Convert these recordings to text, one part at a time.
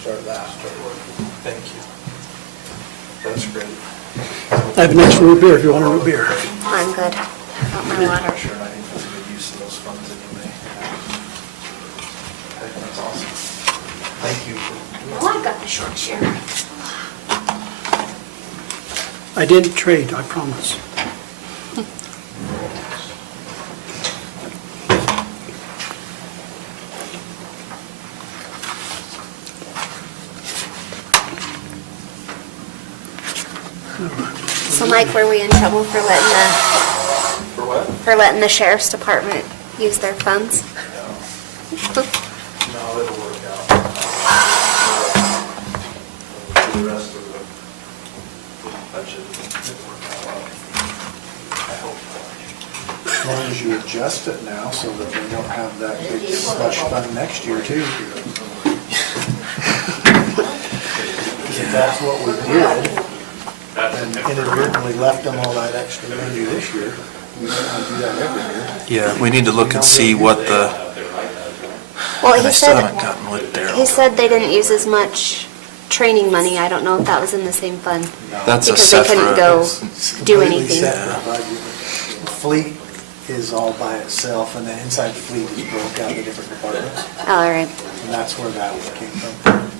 start that. Thank you. That's great. I have an extra root beer if you want a root beer. I'm good. Got my water. Sure, and I think that's a good use of those funds anyway. Okay, that's awesome. Thank you. Oh, I got the short share. I didn't trade, I promise. So Mike, were we in trouble for For what? letting the sheriff's department use their funds? No, it'll work out. For the rest of the budget, it'll work out well. I hope. As long as you adjust it now so that we don't have that big slush fund next year too. If that's what we did, and inadvertently left them all that extra money this year, we don't do that every year. Yeah, we need to look and see what the, Well, and I he still said, haven't gotten with he Daryl. said they didn't use as much training money. I don't know if that was in the same fund. That's a Because they couldn't separate. go It's do completely anything. separate budget. The Fleet is all by itself, and then inside the fleet is broke out into different departments, All right. and that's where that one came from.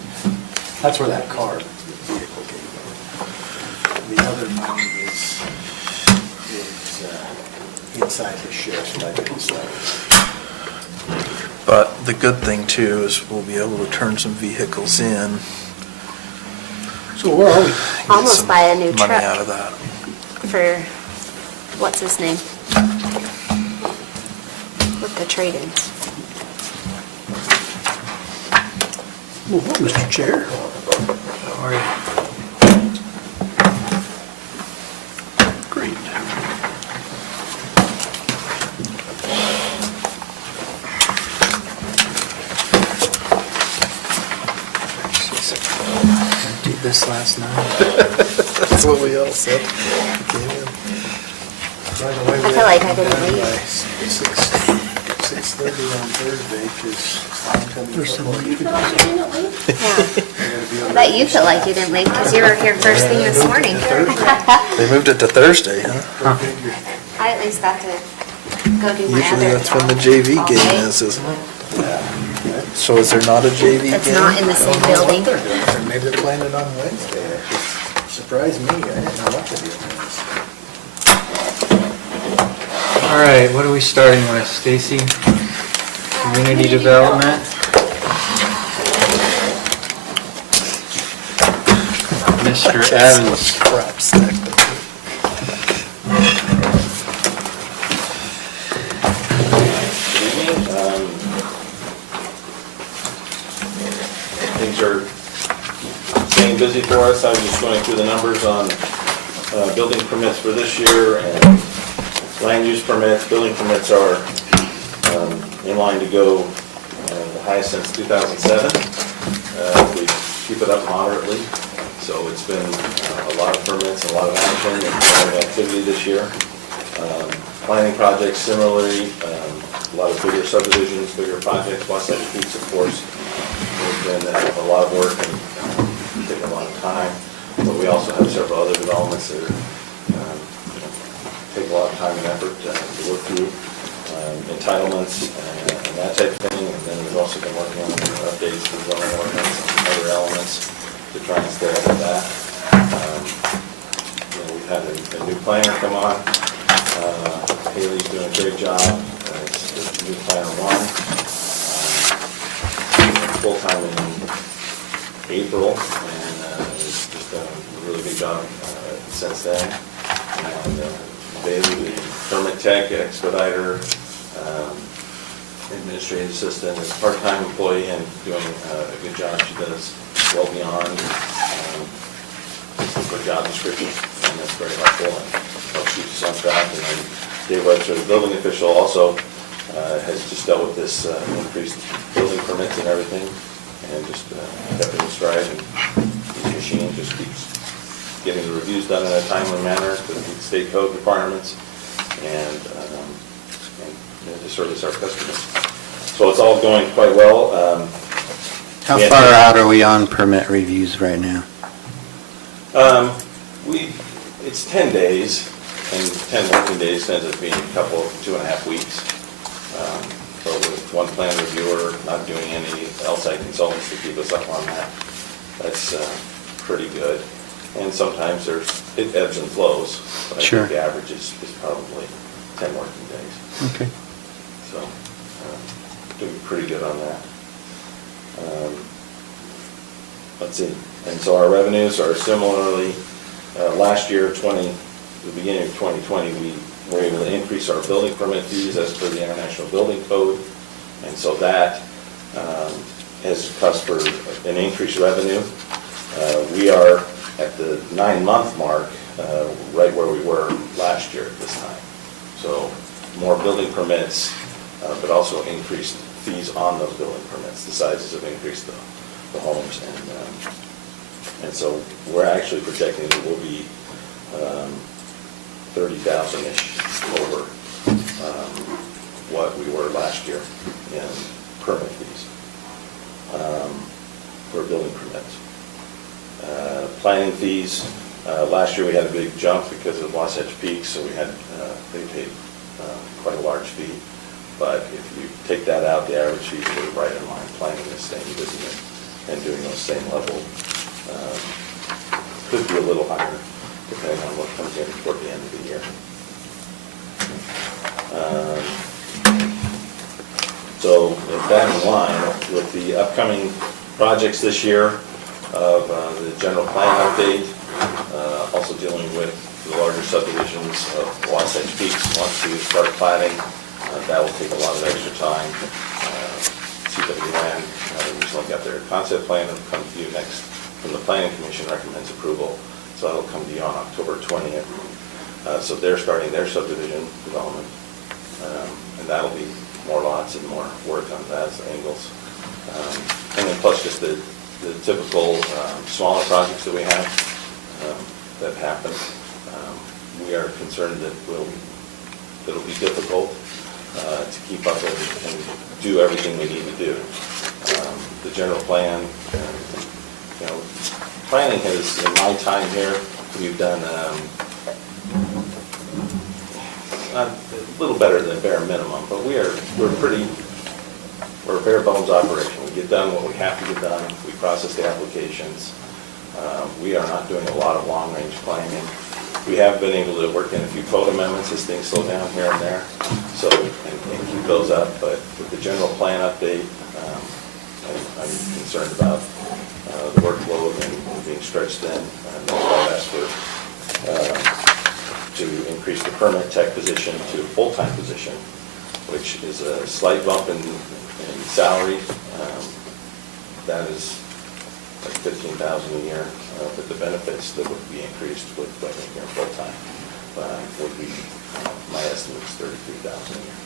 That's where that car vehicle came from. The other money is inside the sheriff's budget itself. But the good thing too is we'll be able to turn some vehicles in. So where are we? and get Almost some buy a new money truck. out of that. For, what's his name? With the trade-ins. Well, what, Mr. Chair? How are you? Great. Did this last night. That's what we all said. By the way, I feel like I didn't by leave. 6:30 on Thursday, because I'm coming. There's somebody. Yeah. I bet you feel like you didn't leave because you were here first thing this morning. They moved it to Thursday, huh? I at least got to go do my Usually other that's when the job JV all game day. is, isn't it? So is there not a JV game? It's not in the same building. Maybe they're playing it on Wednesday. That just surprised me. I didn't know what to do. All right, what are we starting with, Stacy? Community development? Mr. Evans. Crap stack. Things are staying busy for us. I was just going through the numbers on building permits for this year and land use permits. Building permits are in line to go the highest since 2007. We keep it up moderately, so it's been a lot of permits, a lot of action, and a lot of activity this year. Planning projects similarly, a lot of bigger subdivisions, bigger projects. Wasatch Peaks, of course, has been a lot of work and taken a lot of time, but we also have several other developments that are, take a lot of time and effort to work through, entitlements and that type of thing, and then we've also been working on updates to the zoning ordinance and other elements to try and stay ahead of that. We've had a new planner come on. Haley's doing a great job. It's the new planner one. Full-time in April, and he's just done a really good job since then. And Bailey, the permit tech, expediter, administrative assistant, is a part-time employee and doing a good job. She does well beyond her job description, and that's very helpful and helps keep us on track. And then Dave Webster, the building official, also has just dealt with this increased building permits and everything, and just kept it in stride. And his machine just keeps getting the reviews done in a timely manner to the state code requirements and to service our customers. So it's all going quite well. How far out are we on permit reviews right now? It's 10 days, and 10 working days ends up being a couple, 2.5 weeks. So with one plan reviewer, not doing any outside consultants to keep us up on that, that's pretty good. And sometimes it ebbs and flows, but I Sure. think the average is probably 10 working days. Okay. So, doing pretty good on that. Let's see, and so our revenues are similarly, last year, the beginning of 2020, we were able to increase our building permit fees as per the International Building Code. And so that has caused for an increased revenue. We are at the 9-month mark, right where we were last year at this time. So more building permits, but also increased fees on those building permits. The sizes have increased the homes, and so we're actually projecting that we'll be 30,000-ish over what we were last year in permit fees for building permits. Planning fees, last year we had a big jump because of Wasatch Peak, so they paid quite a large fee. But if you take that out, the average fees were right in line. Planning is staying busy and doing those same level. Could be a little higher depending on what comes in toward the end of the year. So with that in line, with the upcoming projects this year of the general plan update, also dealing with the larger subdivisions of Wasatch Peaks, once we start planning, that will take a lot of extra time. CWN recently got their concept plan and will come to you next from the Planning Commission, recommends approval. So that'll come to you on October 20th. So they're starting their subdivision development. And that'll be more lots and more work on those angles. And then plus just the typical smaller projects that we have that happen. We are concerned that it'll be difficult to keep up and do everything we need to do. The general plan, planning has, in my time here, we've done a little better than bare minimum, but we're a bare bones operation. We get done what we have to get done. We process the applications. We are not doing a lot of long-range planning. We have been able to work in a few code amendments as things slow down here and there, so and keep those up. But with the general plan update, I'm concerned about the workload and being stretched thin. And that's why I've asked for to increase the permit tech position to a full-time position, which is a slight bump in salary. That is like $15,000 a year, but the benefits that would be increased with making her full-time would be, my estimate is $33,000 a year.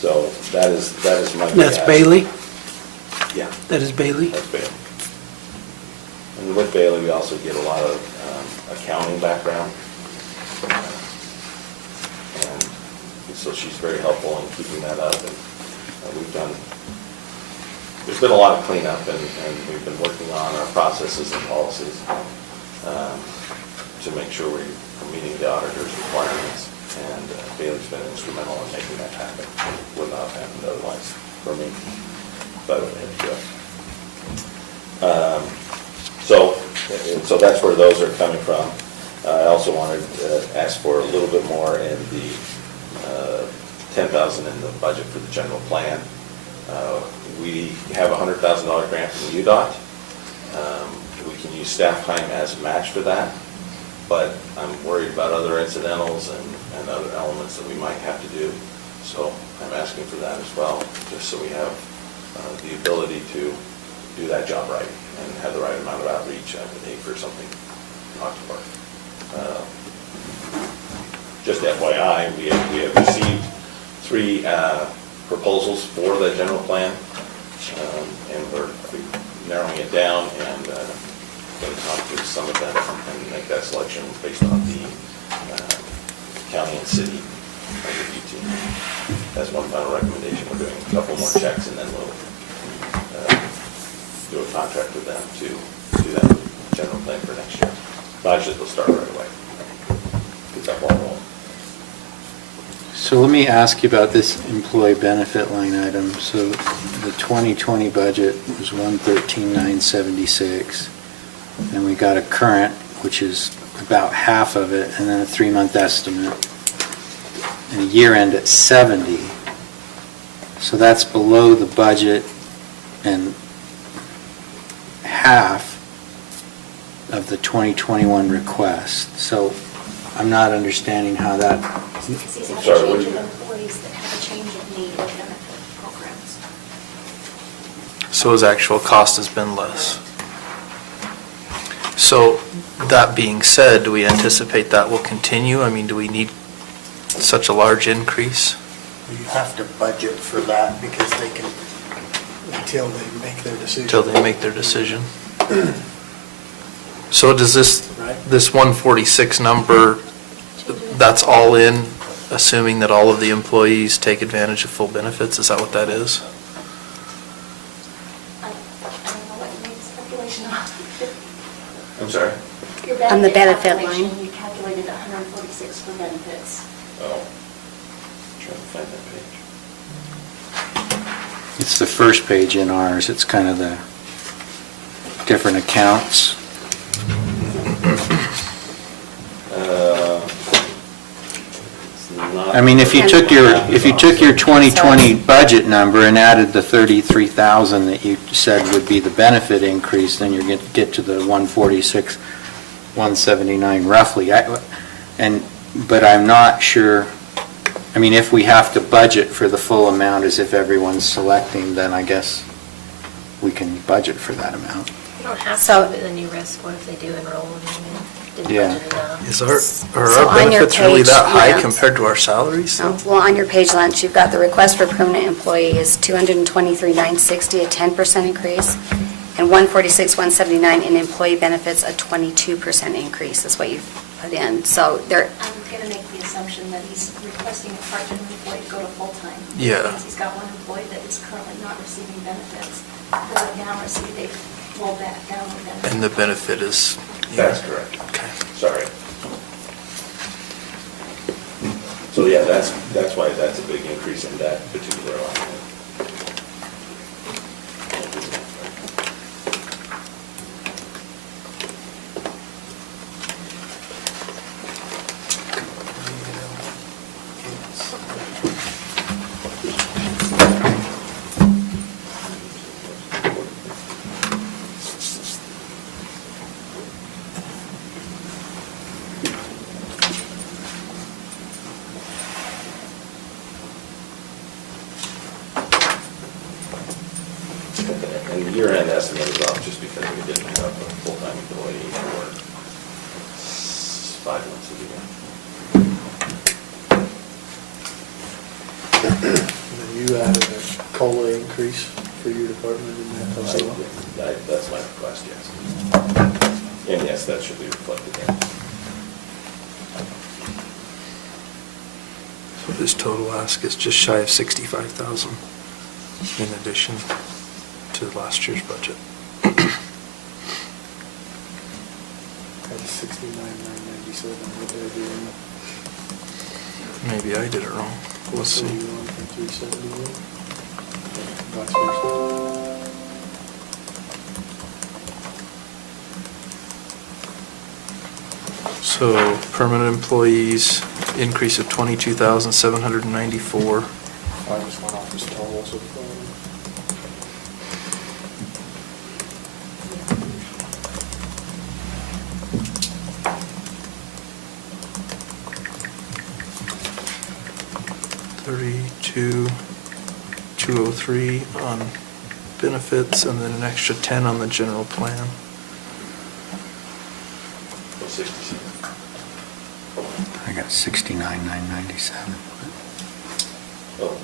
So that is my. That's Bailey? Yeah. That is Bailey? That's Bailey. And with Bailey, we also get a lot of accounting background. And so she's very helpful in keeping that up. And there's been a lot of cleanup, and we've been working on our processes and policies to make sure we're meeting the auditor's requirements. And Bailey's been instrumental in making that happen. Would not have happened otherwise for me, but I would have to. So that's where those are coming from. I also wanted to ask for a little bit more in the $10,000 in the budget for the general plan. We have a $100,000 grant from UDOT. We can use staff time as a match for that, but I'm worried about other incidentals and other elements that we might have to do. So I'm asking for that as well, just so we have the ability to do that job right and have the right amount of outreach. I would hate for something not to work. Just FYI, we have received 3 proposals for the general plan, and we're narrowing it down and going to talk to some of them and make that selection based on the county and city review team. That's one final recommendation. We're doing a couple more checks and then we'll do a contract with them to do that general plan for next year. Budget will start right away. Get that ball rolling. So let me ask you about this employee benefit line item. So the 2020 budget was 113,976, and we got a current, which is about half of it, and then a 3-month estimate, and a year end at 70. So that's below the budget and half of the 2021 request. So I'm not understanding how that, Because these have a Sorry, what change do of you- employees that have a change of need of benefit programs. So his actual cost has been less. So, that being said, do we anticipate that will continue? I mean, do we need such a large increase? You have to budget for that because they can, until they make their decision. Until they make their decision? So does this, Right. this 146 number, that's all in, assuming that all of the employees take advantage of full benefits? Is that what that is? I don't know what you made this calculation on. I'm sorry? Your On the benefit calculation, line. You calculated 146 for benefits. Oh, trying to find that page. it's the first page in ours. It's kind of the different accounts. It's not- I mean, if you took your 2020 budget number and added the 33,000 that you said would be the benefit increase, then you're get to the 146, 179 roughly. But I'm not sure, I mean, if we have to budget for the full amount as if everyone's selecting, then I guess we can budget for that amount. You don't have So- to, but then you risk, what if they do enroll and didn't Yeah. budget enough? Is our, are So our on your benefits really page, that high yeah. compared to our salaries? Oh, well, on your page, Lance, you've got the request for permanent employee is 223,960, a 10% increase, and 146,179 in employee benefits, a 22% increase is what you've put in. So there, I'm going to make the assumption that he's requesting a part-time employee to go to full-time. Yeah. Because he's got one employee that is currently not receiving benefits. That would now receive, they roll back down the benefits. And the benefit is? That's correct. Okay. Sorry. So yeah, that's why that's a big increase in that particular line. And the year-end estimate is off just because we didn't have a full-time employee for 5 months of the year. And then you added a COLA increase for your department in that as well. That's my request, yes. And yes, that should be reflected there. So his total ask is just shy of 65,000 in addition to last year's budget. That's 69,997, what they're doing. Maybe I did it wrong. Let's see. 41 from 371. Vice versa. So permanent employees, increase of 22,794. I just went off his totals of, 32,203 on benefits, and then an extra 10 on the general plan. So 67. I got 69,997. Oh,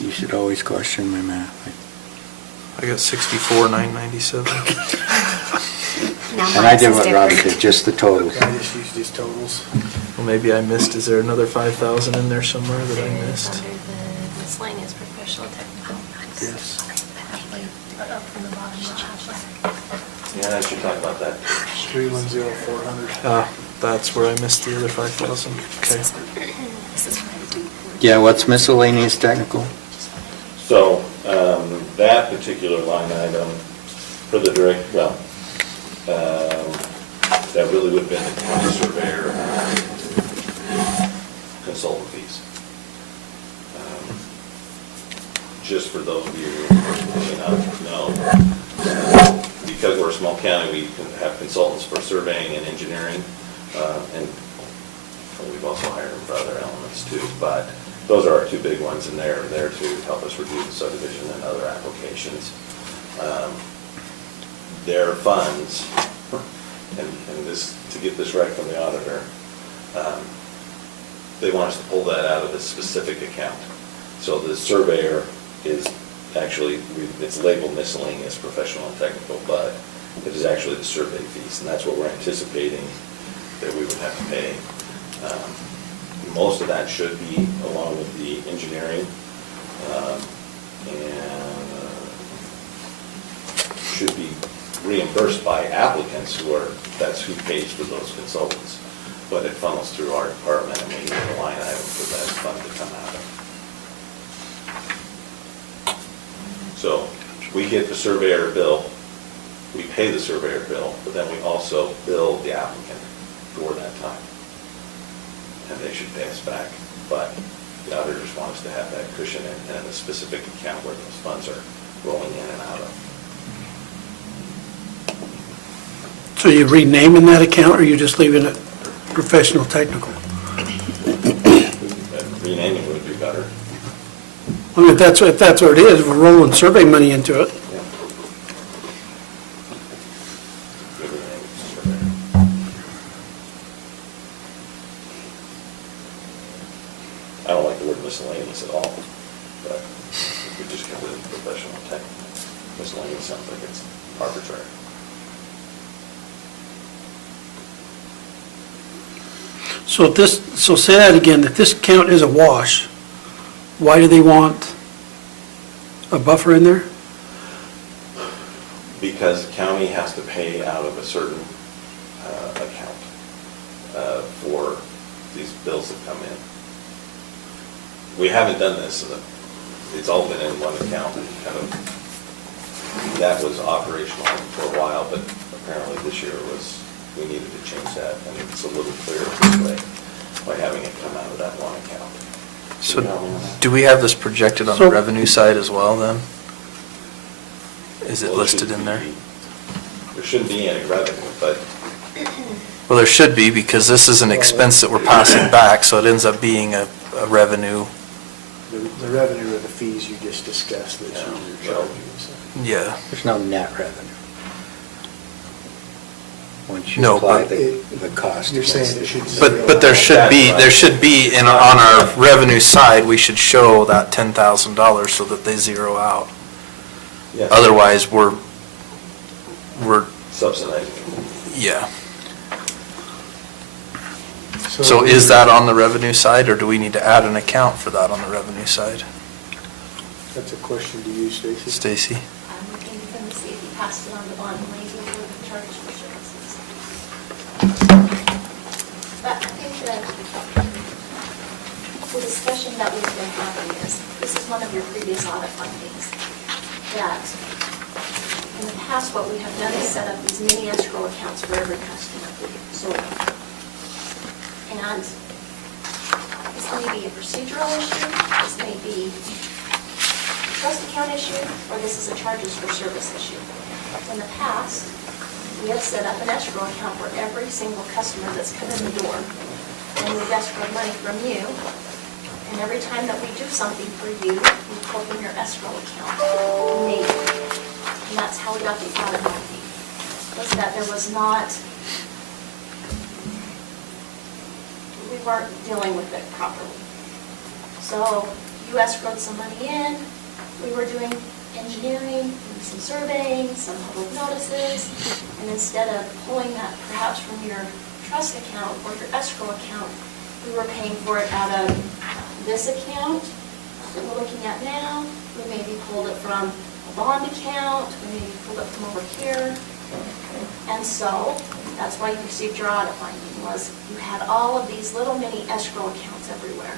You should always question my math. I got 64,997. now And I Lance did is what Robert different. did, just the totals. I just used his totals. Well, maybe I missed, is there another 5,000 in there somewhere that I missed? Under the miscellaneous professional technology Yeah, I should talk about that. 310,400. That's where I missed the other 5,000. Okay. This is what I'm doing. Yeah, what's miscellaneous technical? So, that particular line item for the direct, well, that really would have been the county surveyor consultant fees. Just for those of you who may not know, because we're a small county, we can have consultants for surveying and engineering, and we've also hired them for other elements too, but those are our two big ones, and they're there to help us review the subdivision and other applications. Their funds, and this, to get this right from the auditor, they want us to pull that out of a specific account. So the surveyor is actually, it's labeled miscellaneous, professional and technical, but it is actually the survey fees, and that's what we're anticipating that we would have to pay. Most of that should be along with the engineering, and should be reimbursed by applicants who are, that's who pays for those consultants. But it funnels through our department, and we need a line item for that fund to come out of. So we get the surveyor bill, we pay the surveyor bill, but then we also bill the applicant for that time. And they should pay us back. But the auditors want us to have that cushion in a specific account where those funds are rolling in and out of. So you renaming that account, or you just leaving it professional technical? Renaming would be better. I mean, if that's what it is, we're rolling survey money into it. Good renaming, surveyor. I don't like the word miscellaneous at all, but if we just go with professional technical, miscellaneous sounds like it's arbitrary. So say that again, that this account is a wash, why do they want a buffer in there? Because the county has to pay out of a certain account for these bills that come in. We haven't done this, so it's all been in one account, and kind of, that was operational for a while, but apparently this year we needed to change that, and it's a little clearer this way by having it come out of that one account. So do we have this projected on the So- revenue side as well then? Is it Well, listed in there? There shouldn't be any revenue, but Well, there should be, because this is an expense that we're passing back, so it ends up being a revenue. The revenue of the fees you just discussed that you're charging. so. Yeah. There's no net revenue. Once you No, apply but the cost. You're saying it against should. But there should be, on our revenue side, we should show that $10,000 so that they zero out. yes, Otherwise, we're, subsidizing. yeah. So is that on the revenue side, or do we need to add an account for that on the revenue side? That's a question to you, Stacy. Stacy? I'm looking for them to see if you passed it on to bond money before the charge for services. But I think that the discussion that we've been having is, this is one of your previous audit findings, that in the past, what we have done is set up these mini escrow accounts for every customer. So, and this may be a procedural issue, this may be a trust account issue, or this is a charges for service issue. In the past, we have set up an escrow account for every single customer that's come in the door, and we've escrowed money from you, and every time that we do something for you, we pull from your escrow account, maybe. And that's how we got the audit fee, was that there was not, we weren't dealing with it properly. So you escrowed some money in, we were doing engineering, some surveying, some public notices, and instead of pulling that perhaps from your trust account or your escrow account, we were paying for it out of this account that we're looking at now. We maybe pulled it from a bond account, we maybe pulled it from over here. And so, that's why you received your audit finding, was you had all of these little mini escrow accounts everywhere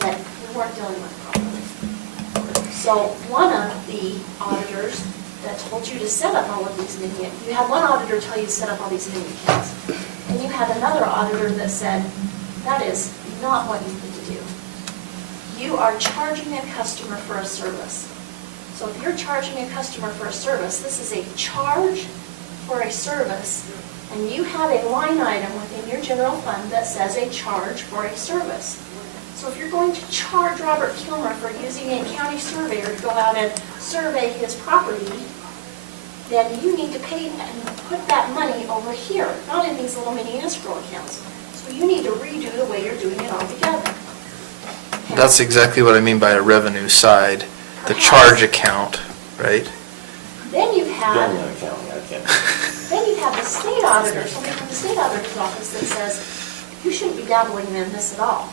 that we weren't dealing with properly. So one of the auditors that told you to set up all of these mini, you had one auditor tell you to set up all these mini accounts. And you had another auditor that said, that is not what you need to do. You are charging a customer for a service. So if you're charging a customer for a service, this is a charge for a service, and you have a line item within your general fund that says a charge for a service. So if you're going to charge Robert Kilmer for using a county surveyor to go out and survey his property, then you need to pay and put that money over here, not in these little mini escrow accounts. So you need to redo the way you're doing it altogether. That's exactly what I mean by a revenue side, the charge account, right? Then you have, Don't let accounting, I can't. then you have the state auditor, somebody from the state auditor's office that says, you shouldn't be dabbling in this at all.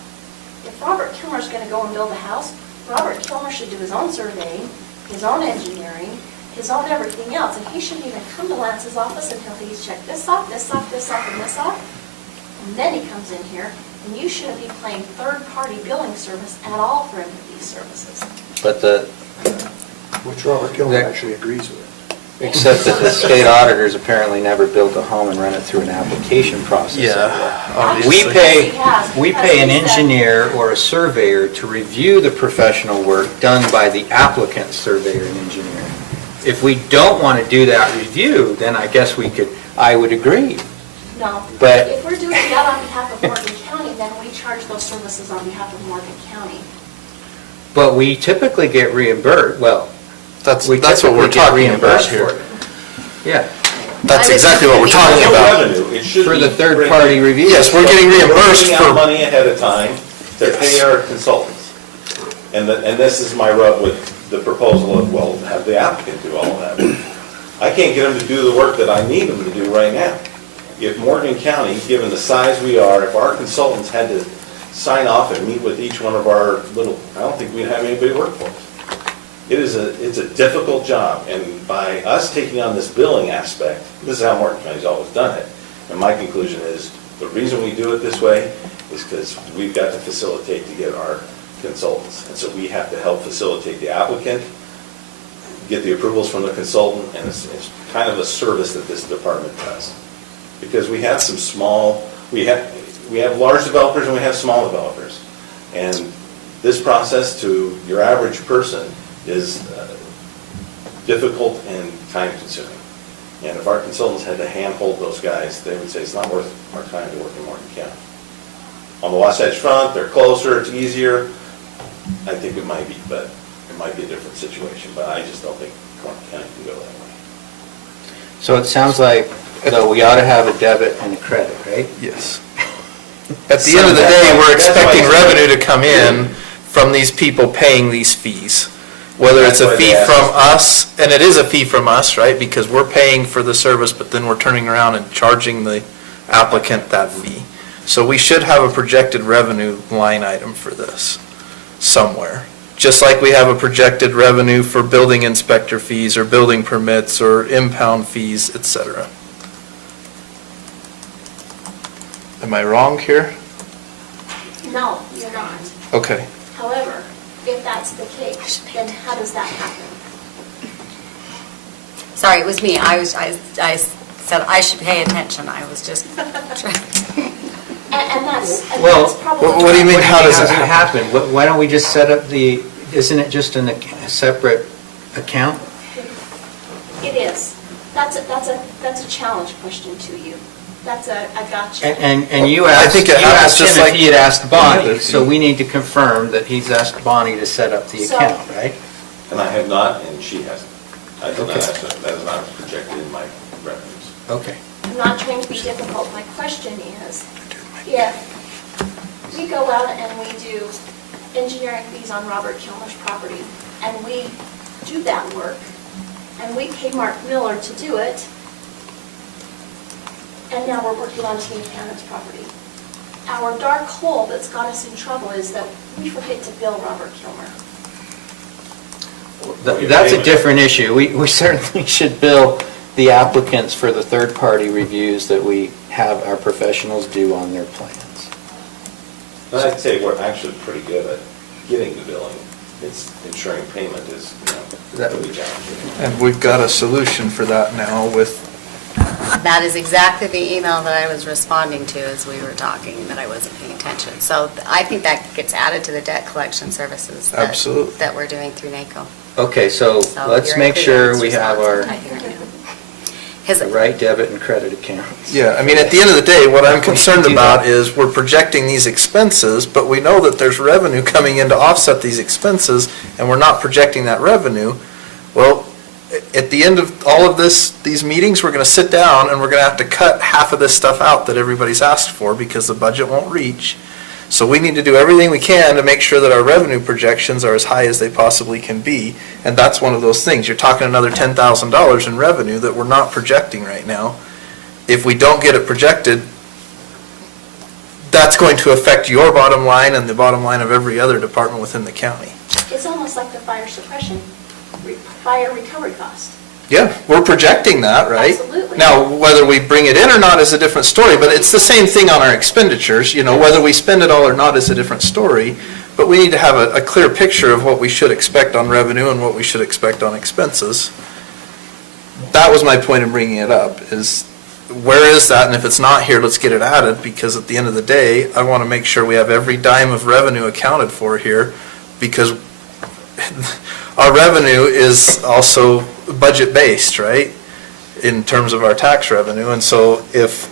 If Robert Kilmer's gonna go and build a house, Robert Kilmer should do his own surveying, his own engineering, his own everything else, and he shouldn't even come to Lance's office until he's checked this off, this off, this off, and this off. And then he comes in here, and you shouldn't be paying third-party billing service at all for any of these services. But the, Which Robert Kilmer actually agrees with. except that the state auditors apparently never built a home and run it through an application process. Yeah, We obviously. pay, Yes, he has, we because pay an he said- engineer or a surveyor to review the professional work done by the applicant surveyor and engineer. If we don't want to do that review, then I guess we could, I would agree. No. But- If we're doing that on behalf of Morgan County, then we charge those services on behalf of Morgan County. But we typically get reimbursed, well, That's we what we're typically get talking about reimbursed here. for it. Yeah, That's I would exactly what we're think talking No about. revenue, it should for be the third-party review. Yes, we're getting reimbursed We're putting out for, money ahead of time to pay our consultants. And this is my rub with the proposal of, well, have the applicant do all of that work. I can't get them to do the work that I need them to do right now. If Morgan County, given the size we are, if our consultants had to sign off and meet with each one of our little, I don't think we'd have anybody work for us. It's a difficult job, and by us taking on this billing aspect, this is how Morgan County's always done it. And my conclusion is, the reason we do it this way is because we've got to facilitate to get our consultants. And so we have to help facilitate the applicant, get the approvals from the consultant, and it's kind of a service that this department does. Because we have some small, we have large developers and we have small developers. And this process to your average person is difficult and time consuming. And if our consultants had to handhold those guys, they would say it's not worth our time to work in Morgan County. On the Wasatch Front, they're closer, it's easier. I think it might be, but it might be a different situation, but I just don't think Morgan County can go that way. So it sounds like, though, we ought to have a debit and a credit, right? yes. At the end of the day, we're That's why expecting it's- revenue to come in from these people paying these fees. Whether it's a That's why fee they asked from us. us, and it is a fee from us, right? Because we're paying for the service, but then we're turning around and charging the applicant that fee. So we should have a projected revenue line item for this somewhere. Just like we have a projected revenue for building inspector fees or building permits or impound fees, et cetera. Am I wrong here? No, you're not. Okay. However, if that's the case, then how does that happen? Sorry, it was me. I said I should pay attention. I was just And that's Well, probably. what do you mean? How does it happen? Why don't we just set up the, isn't it just a separate account? It is. That's a challenge question to you. That's a gotcha. And you I asked, think you it happens asked him just if like he had asked any other Bonnie, fee. so we need to confirm that he's asked Bonnie to set up the So- account, right? And I have not, and she hasn't. I did not Okay. ask that, that is not projected in my revenues. Okay. I'm not trying to be difficult. My question is, if we go out and we do engineering fees on Robert Kilmer's property, and we do that work, and we pay Mark Miller to do it, and now we're working on Tina Cannon's property. Our dark hole that's got us in trouble is that we forget to bill Robert Kilmer. That's a different issue. We certainly should bill the applicants for the third-party reviews that we have our professionals do on their plans. And I'd say we're actually pretty good at getting the billing. It's ensuring payment is, That really challenging. And we've got a solution for that now with, That is exactly the email that I was responding to as we were talking, that I wasn't paying attention. So I think that gets added to the debt collection services that- Absolutely. that we're doing through NACO. Okay, so So let's you're make including sure this we have response our right here now. 'Cause the right debit and credit accounts. yeah, I mean, at the end of the day, what I'm concerned about is we're projecting these expenses, but we know that there's revenue coming in to offset these expenses, and we're not projecting that revenue. Well, at the end of all of these meetings, we're gonna sit down and we're gonna have to cut half of this stuff out that everybody's asked for because the budget won't reach. So we need to do everything we can to make sure that our revenue projections are as high as they possibly can be. And that's one of those things. You're talking another $10,000 in revenue that we're not projecting right now. If we don't get it projected, that's going to affect your bottom line and the bottom line of every other department within the county. It's almost like the fire suppression, fire recovery cost. Yeah, we're projecting that, right? Absolutely. Now, whether we bring it in or not is a different story, but it's the same thing on our expenditures, whether we spend it all or not is a different story. But we need to have a clear picture of what we should expect on revenue and what we should expect on expenses. That was my point in bringing it up, is where is that? And if it's not here, let's get it added, because at the end of the day, I want to make sure we have every dime of revenue accounted for here, because our revenue is also budget-based, right, in terms of our tax revenue. And so if,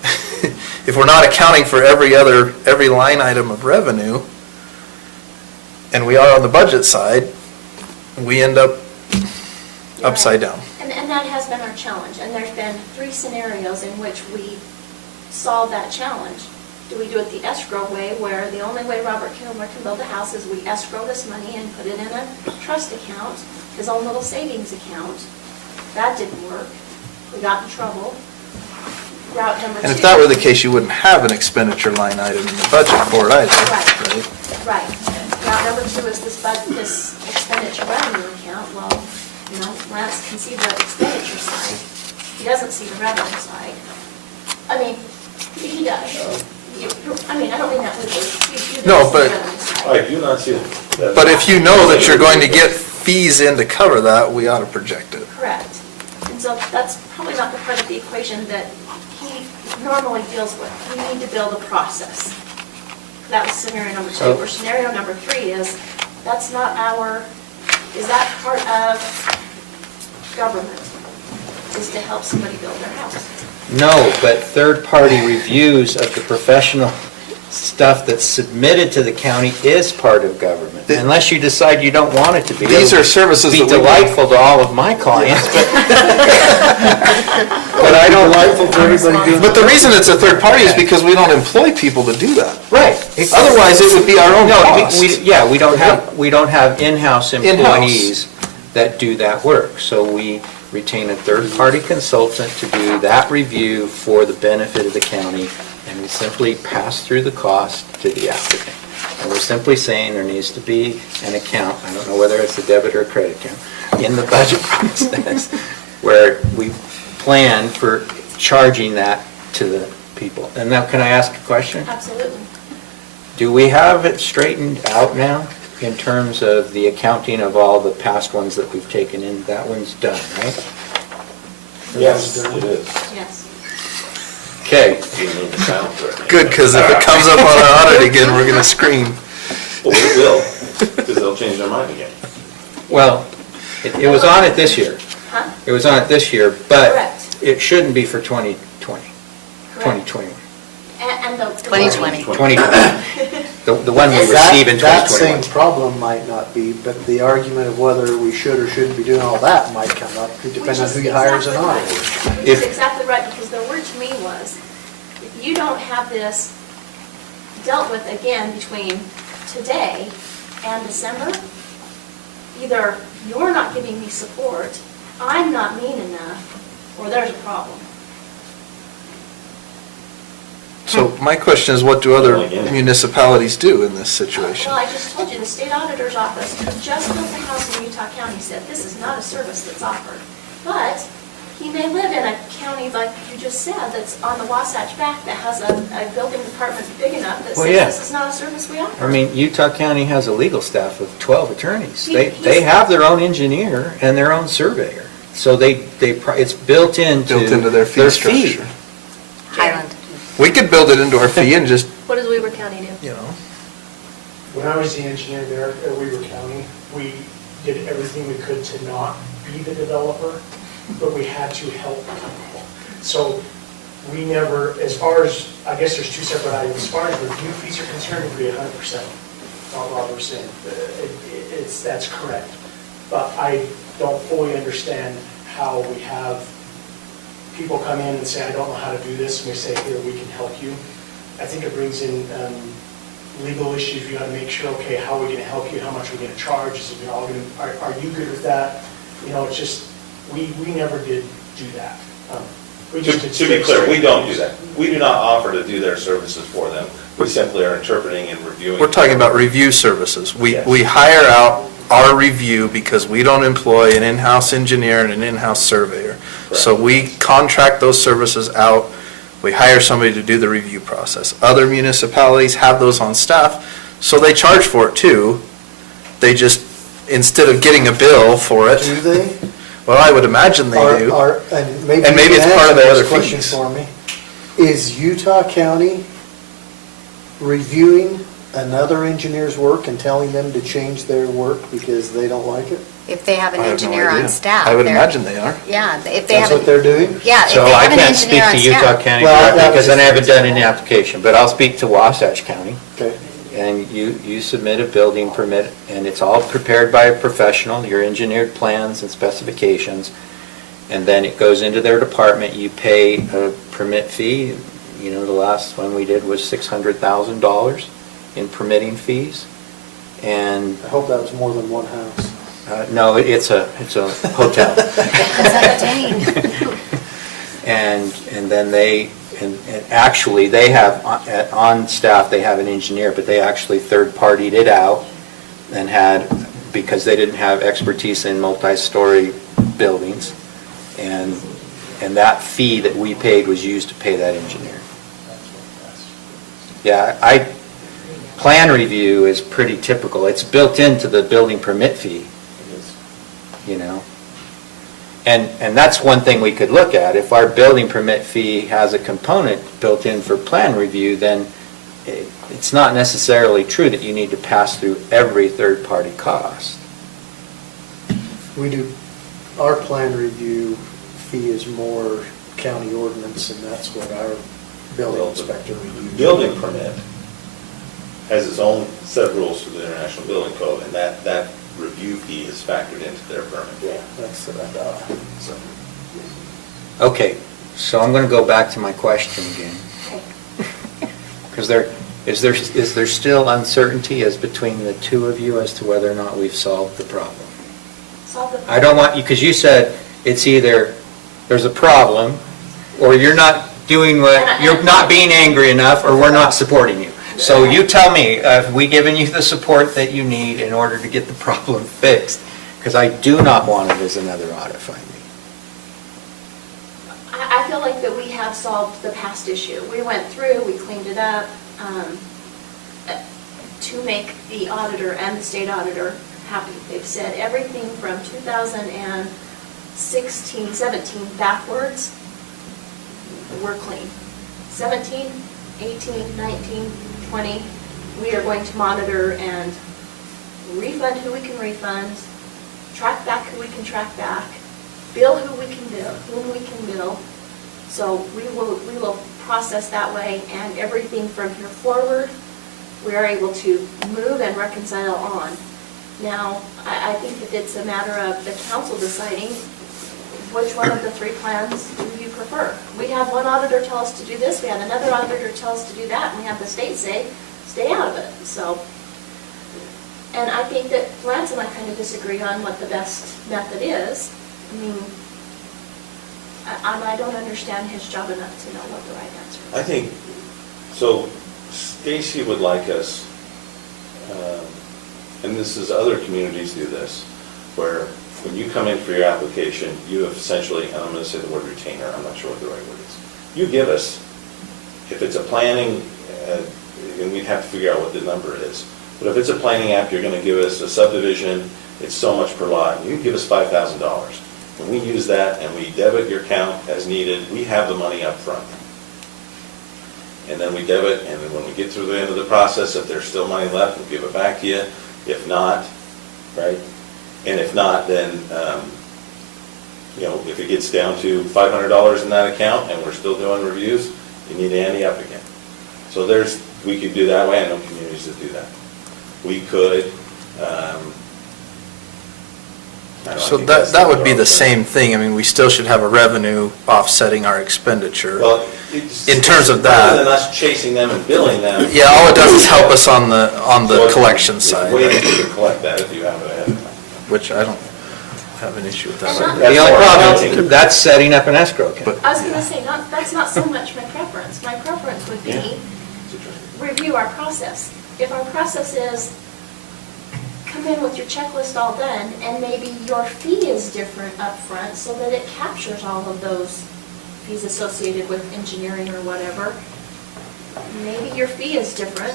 if we're not accounting for every line item of revenue, and we are on the budget side, we end up upside down. And that has been our challenge, and there's been 3 scenarios in which we solve that challenge. Do we do it the escrow way, where the only way Robert Kilmer can build a house is we escrow this money and put it in a trust account, his own little savings account? That didn't work. We got in trouble. Route number 2. And if that were the case, you wouldn't have an expenditure line item in the budget for it either, right? Right. Route number 2 is this expenditure revenue account. Well, Lance can see the expenditure side. He doesn't see the revenue side. I mean, he does. I don't mean that literally. You No, don't see but- the revenue side. I do not see that. But if you know that you're going to get fees in to cover that, we ought to project it. Correct. And so that's probably not the part of the equation that he normally deals with. We need to build a process. That was scenario number 2. Or scenario number 3 is, that's not is that part of government? Is to help somebody build their house? No, but third-party reviews of the professional stuff that's submitted to the county is part of government, unless you decide you don't want it to be. These are services Be that we delightful to all of my clients, but I don't Delightful for everybody doing. But the reason it's a third party is because we don't employ people to do that. Right. Otherwise, it would be our own No, cost. we don't have in-house employees that do that work. So we retain a third-party consultant to do that review for the benefit of the county, and we simply pass through the cost to the applicant. And we're simply saying there needs to be an account, I don't know whether it's a debit or a credit account, in the budget process, where we plan for charging that to the people. And now, can I ask a question? Absolutely. Do we have it straightened out now in terms of the accounting of all the past ones that we've taken in? That one's done, right? Yes, it is. Yes. Okay. You need to sound for it. Good, because if it comes up on our audit again, we're gonna scream. Well, it will, because they'll change their mind again. Well, it was on it this year. Huh? It was on it this year, but Correct. it shouldn't be for 2020, Correct. 2021. And the. 2020. 2020. The one we That- receive in That same 2021. problem might not be, but the argument of whether we should or shouldn't be doing all that might come up, depending on who you hire as an auditor. Which is exactly right, because their word to me was, if you don't have this dealt with again between today and December, either you're not giving me support, I'm not mean enough, or there's a problem. So my question is, what do other municipalities do in this situation? Well, I just told you, the state auditor's office, who just built a house in Utah County, said this is not a service that's offered. But He may live in a county, like you just said, that's on the Wasatch Back, that has a building department big enough that Well, says yeah. this is not a service we offer. I mean, Utah County has a legal staff of 12 attorneys. They He's- have their own engineer and their own surveyor. So it's built into. Built into their fee structure. Highland. We could build it into our fee and just, What does Weaver County do? you know, When I was the engineer there at Weaver County, we did everything we could to not be the developer, but we had to help people. So we never, as far as, I guess there's two separate items. As far as review fees are concerned, it'd be 100%. Not what we're saying. That's correct. But I don't fully understand how we have people come in and say, I don't know how to do this, and we say, here, we can help you. I think it brings in legal issues. You got to make sure, okay, how are we going to help you? How much are we going to charge? Is it all going to, are you good with that? You know, it's just, we never did do that. We just did To be clear, we straight- don't do that. We do not offer to do their services for them. We simply are interpreting and reviewing. we're talking about review services. We Yes. hire out our review because we don't employ an in-house engineer and an in-house surveyor. So we contract those services out. We hire somebody to do the review process. Other municipalities have those on staff, so they charge for it too. They just, instead of getting a bill for Do it, they? well, I would imagine they do. And maybe And maybe you can it's part of answer the this other question fees. for me. Is Utah County reviewing another engineer's work and telling them to change their work because they don't like it? If they have an I have no engineer on idea. staff. I would they're- imagine they are. Yeah, if they have. That's what they're doing? Yeah, if So they I have an can't speak engineer on to Utah staff. County Well, that was because I just- haven't done any application, but I'll speak to Wasatch County. Okay. And you submit a building permit, and it's all prepared by a professional, your engineered plans and specifications, and then it goes into their department, you pay a permit fee. You know, the last one we did was $600,000 in permitting fees. And, I hope that was more than one house. no, it's a hotel. 17. And then and actually, they have, on staff, they have an engineer, but they actually third-partied it out and had, because they didn't have expertise in multi-story buildings. And that fee that we paid was used to pay that engineer. Yeah, plan review is pretty typical. It's built into the building permit fee, you know? And that's one thing we could look at. If our building permit fee has a component built in for plan review, then it's not necessarily true that you need to pass through every third-party cost. We do, our plan review fee is more county ordinance, and that's what our building inspector reviews. Building permit has its own set of rules for the International Building Code, and that review fee is factored into their permit. Yeah, that's what I thought. So, Okay, so I'm going to go back to my question again. Because is there still uncertainty as between the two of you as to whether or not we've solved the problem? Solve the I don't want you, because you said it's either there's a problem, or you're not doing what, you're not being angry enough, or we're not supporting you. So you tell me, have we given you the support that you need in order to get the problem fixed? Because I do not want it as another audit finding. I feel like that we have solved the past issue. We went through, we cleaned it up to make the auditor and the state auditor happy. They've said everything from 2016, 17 backwards, we're clean. 17, 18, 19, 20, we are going to monitor and refund who we can refund, track back who we can track back, bill who we can bill, whom we can bill. So we will process that way, and everything from here forward, we are able to move and reconcile on. Now, I think that it's a matter of the council deciding which one of the three plans do you prefer. We have one auditor tell us to do this, we have another auditor tell us to do that, and we have the state say, stay out of it. So, and I think that Lance and I kind of disagree on what the best method is. I mean, I don't understand his job enough to know what the right answer is. I think, so Stacy would like us, and this is other communities do this, where when you come in for your application, you have essentially, and I'm gonna say the word retainer, I'm not sure what the right word is. You give us, if it's a planning, and we'd have to figure out what the number is, but if it's a planning app, you're gonna give us a subdivision, it's so much per lot, you give us $5,000. When we use that and we debit your account as needed, we have the money up front. And then we debit, and then when we get through the end of the process, if there's still money left, we'll give it back to you. If not, right? And if not, then, you know, if it gets down to $500 in that account and we're still doing reviews, you need to ante up again. So we could do that way. I know communities that do that. We could, I So think that's that would be the option. same thing. I mean, we still should have a revenue offsetting our expenditure. Well, it's- In terms of rather than that, us chasing them and billing them. yeah, all it does is help us on So the it's- collection it's side, way right? to collect that if you have it ahead of time. Which I don't have an issue with that. And The only That's problem, more that's setting up an escrow account. I was gonna say, that's not so much my preference. My preference would Yeah. be review our process. If our process is come in with your checklist all done, and maybe your fee is different up front so that it captures all of those fees associated with engineering or whatever. Maybe your fee is different,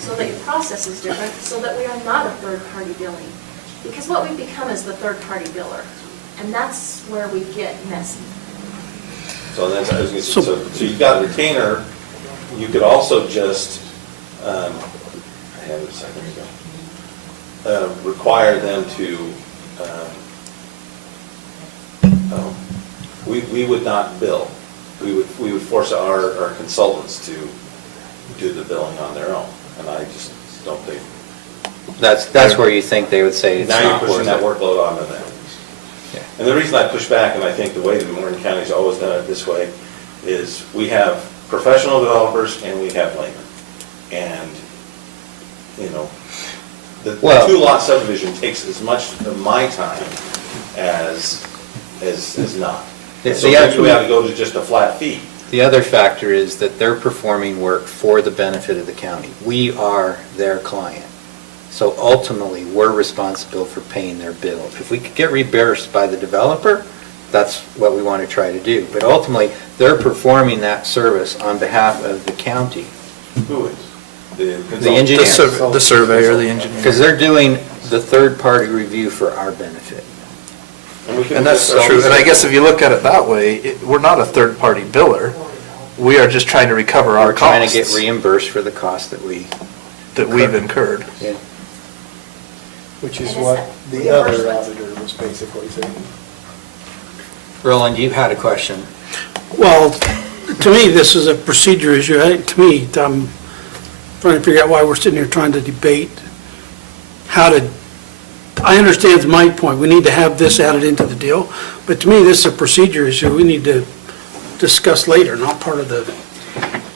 so that your process is different, so that we are not a third-party billing. Because what we become is the third-party biller, and that's where we get messy. So that's, I was gonna say, so you've got a retainer, you could also just, I had it a second ago, require them to, we would not bill. We would force our consultants to do the billing on their own, and I just don't think, That's where you think they would say it's now you're not pushing worth that it. workload onto them. Yeah. And the reason I push back, and I think the way that Morgan County's always done it this way, is we have professional developers and we have laymen. And, you know, the Well- two-lot subdivision takes as much of my time as not. The- So the maybe actual- we have to go to just a flat fee. The other factor is that they're performing work for the benefit of the county. We are their client. So ultimately, we're responsible for paying their bill. If we could get reimbursed by the developer, that's what we want to try to do. But ultimately, they're performing that service on behalf of the county. Who is? The The engineer. The surveyor, the engineer. Because they're doing the third-party review for our benefit. And that's true, and I guess if you look at it that way, we're not a third-party biller. We are just trying to recover our We're trying to get costs reimbursed for the cost that we, that we've incurred. yeah. Which is And is what that the other reimbursement? auditor was basically saying. Roland, you've had a question. Well, to me, this is a procedure issue. To me, I'm trying to figure out why we're sitting here trying to debate how to, I understand my point, we need to have this added into the deal, but to me, this is a procedure issue we need to discuss later, not part of the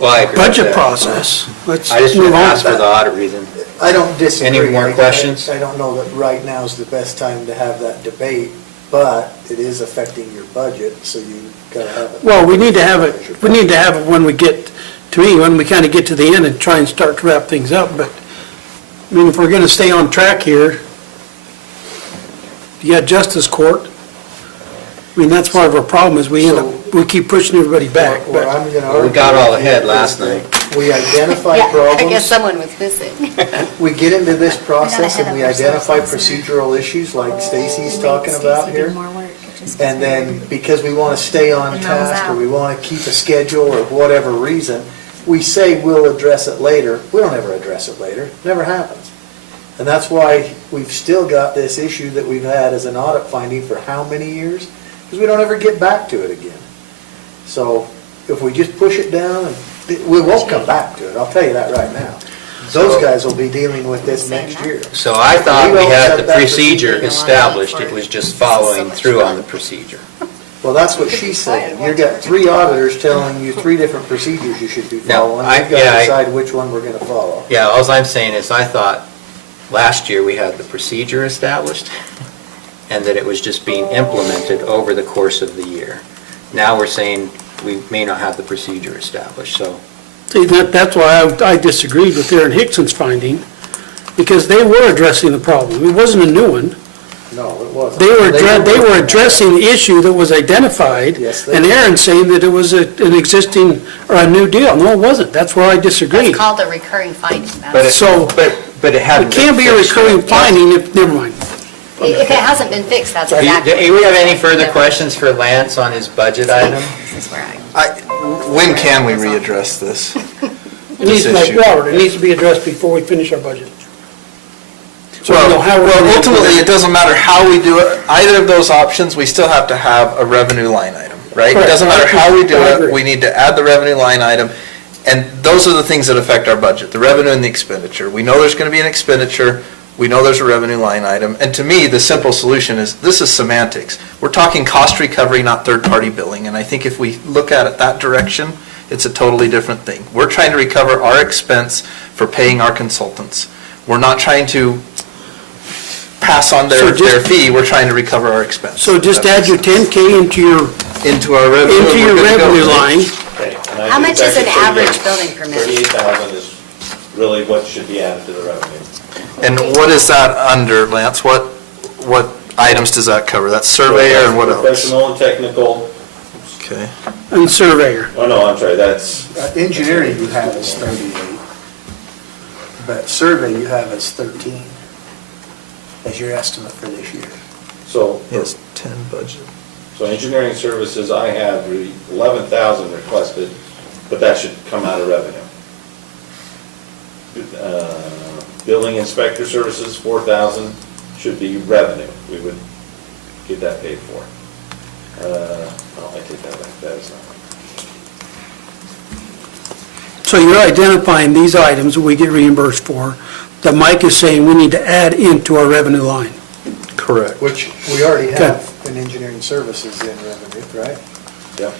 Well, I agree with budget that. process. Let's I just move want to on. ask for the audit reason. I don't disagree. Any more I- questions? I don't know that right now is the best time to have that debate, but it is affecting your budget, so you gotta have it. Well, we need to have it when we get, to me, when we kind of get to the end and try and start to wrap things up, but, I mean, if we're going to stay on track here, you got justice court. I mean, that's part of our problem, is we keep pushing everybody back, Where but, I'm gonna Well, we got argue all ahead is last that night. We identify Yeah, I guess problems, someone was missing. we get into this process ahead and we of ourselves identify last night. procedural issues like Stacy's talking about here. And then, because we want to stay on And that was task, or out. we want to keep a schedule, or whatever reason, we say we'll address it later. We don't ever address it later, never happens. And that's why we've still got this issue that we've had as an audit finding for how many years? Because we don't ever get back to it again. So if we just push it down, and we won't come back to it, I'll tell you that right now. Those guys will be dealing with this next year. So I thought we We don't had set the that procedure procedure. established, it was just following through on the procedure. Well, that's what she's saying. You've got three auditors telling you three different procedures you should be Now, following. I- You've got yeah, to I- decide which one we're going to follow. Yeah, alls I'm saying is I thought last year we had the procedure established and that it was just being implemented over the course of the year. Now we're saying we may not have the procedure established, so. see, that's why I disagreed with Aaron Hickson's finding, because they were addressing the problem. It wasn't a new one. No, it wasn't. They were addressing the issue that was identified, Yes, they and were. Aaron's saying that it was an existing, or a new deal. No, it wasn't. That's where I disagreed. It's called a recurring finding. But it, So- but it hadn't It can't been be a fixed recurring yet. finding if, never mind. If it hasn't been fixed, that's Do exactly. we have any further questions for Lance on his budget item? This is where I. When can we readdress this? It needs to, This like issue. Robert, it needs to be addressed before we finish our budget. So we know how we're Well, gonna ultimately, implement it doesn't matter how we do it, either of those options, we still have to have a revenue line item, right? It Correct. doesn't matter how we do I it, agree. we need to add the revenue line item, and those are the things that affect our budget, the revenue and the expenditure. We know there's gonna be an expenditure, we know there's a revenue line item, and to me, the simple solution is, this is semantics. We're talking cost recovery, not third-party billing, and I think if we look at it that direction, it's a totally different thing. We're trying to recover our expense for paying our consultants. We're not trying to pass on So their just- fee, we're trying to recover our expense. So just add your 10K Into our revenue. into your we're good to go. revenue line. Okay, and I How think much is an actually average building permit? 38,000 is really what should be added to the revenue. And what is that under, Lance? What items does that cover? That's surveyor and what else? Professional and technical, Okay. And surveyor. oh no, I'm sorry, that's, Engineering you have is 38, but survey you have is 13 as your estimate for this year. so, Yes, 10 budget. so engineering services, I have 11,000 requested, but that should come out of revenue. Building inspector services, 4,000, should be revenue. We would get that paid for. I take that back, that is not. So you're identifying these items that we get reimbursed for, that Mike is saying we need to add into our revenue line. Correct. Which we already Okay. have in engineering services in revenue, right? Yep.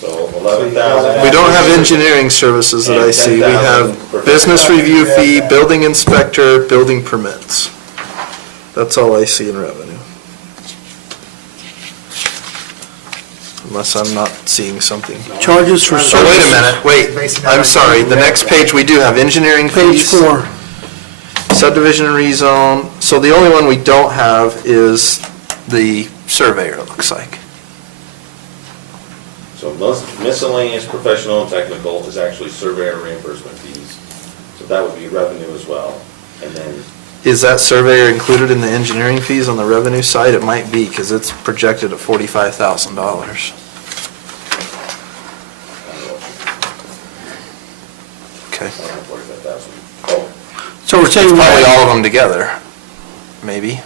So 11,000. We don't have engineering services that I see. We have 10,000 business review fee, building inspector, building permits. That's all I see in revenue. Unless I'm not seeing something. Charges for Oh, service. wait a minute, wait, I'm sorry, the next page, we do have engineering Page fees, 4. subdivision and rezone, so the only one we don't have is the surveyor, it looks like. So miscellaneous professional and technical is actually surveyor reimbursement fees. So that would be revenue as well. And then, Is that surveyor included in the engineering fees on the revenue side? It might be, because it's projected at $45,000. Okay, I don't know, 45,000. Oh, So we're saying, probably all of them together, maybe.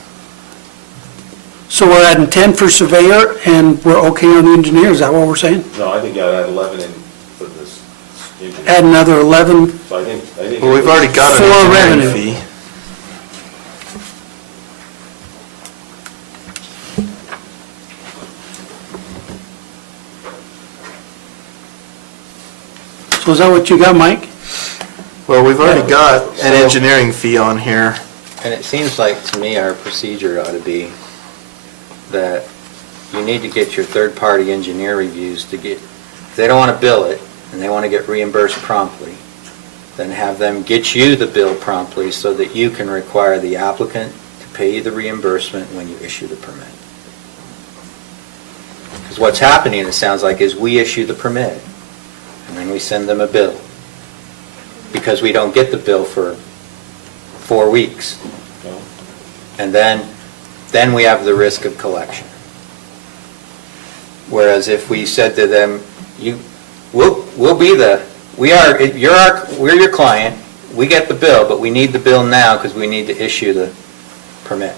so we're adding 10 for surveyor, and we're okay on the engineer, is that what we're saying? no, I think I had 11 in for this. engineering. Add another 11, So I think. Well, we've already got For an engineering revenue. fee. so is that what you got, Mike? Well, we've already got an engineering fee on here. And it seems like, to me, our procedure ought to be that you need to get your third-party engineer reviews to get, if they don't want to bill it, and they want to get reimbursed promptly, then have them get you the bill promptly so that you can require the applicant to pay you the reimbursement when you issue the permit. Because what's happening, it sounds like, is we issue the permit, and then we send them a bill. Because we don't get the bill for 4 weeks. No. And then we have the risk of collection. Whereas if we said to them, we're your client, we get the bill, but we need the bill now because we need to issue the permit.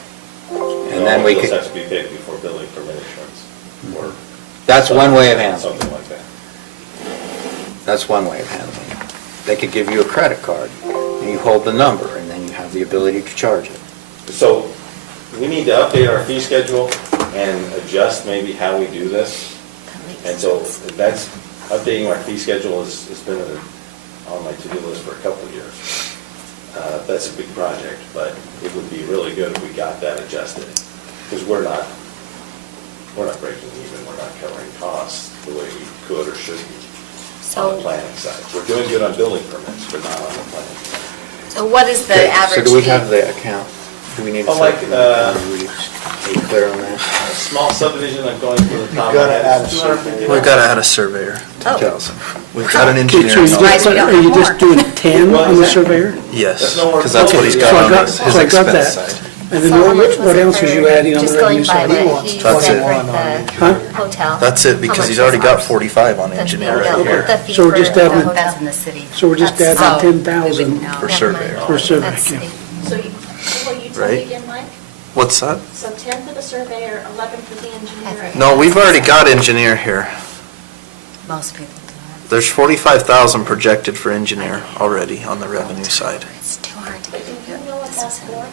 And then we Bills could, have to be paid before building permit issuance. Or that's one way of handling it. something like that. That's one way of handling it. They could give you a credit card, and you hold the number, and then you have the ability to charge it. So we need to update our fee schedule and adjust maybe how we do this. And so that's, updating our fee schedule has been on my to-do list for a couple of years. That's a big project, but it would be really good if we got that adjusted. Because we're not breaking even, we're not covering costs the way we could or should be on the planning side. We're doing good on building permits, but not on the planning side. So what is the Okay, average So do we fee? have the account? Do we need to? Oh, like, set the account? be clear on that. A small subdivision, I'm going from the top of my gotta head, add a is 250. We've got to add a surveyor, Oh. 2,000. We've got an Okay, engineer. so you Surprised just, we don't are you have just more. doing 10 on the surveyor? Yes, That's nowhere because that's what he's close. So got I on got, his so I got expense that. side. And then So how much was what it else was for- you adding on the just going revenue by side? He what wants he That's said it. for Huh? the hotel? That's it, How because much he's already was got ours? 45 on That's engineer being right billed, here the fee So we're for just the adding- hotel. That's in the city. So we're just That's- adding oh, 10,000 we would know. for Never surveyor. mind. for survey. That's okay. city. So you, what you told me Right. again, Mike? What's that? So 10 for the surveyor, 11 for the engineer. No, we've already got engineer here. Most people do. There's 45,000 projected for engineer already on the revenue side. It's too hard to get Do you know what that's for?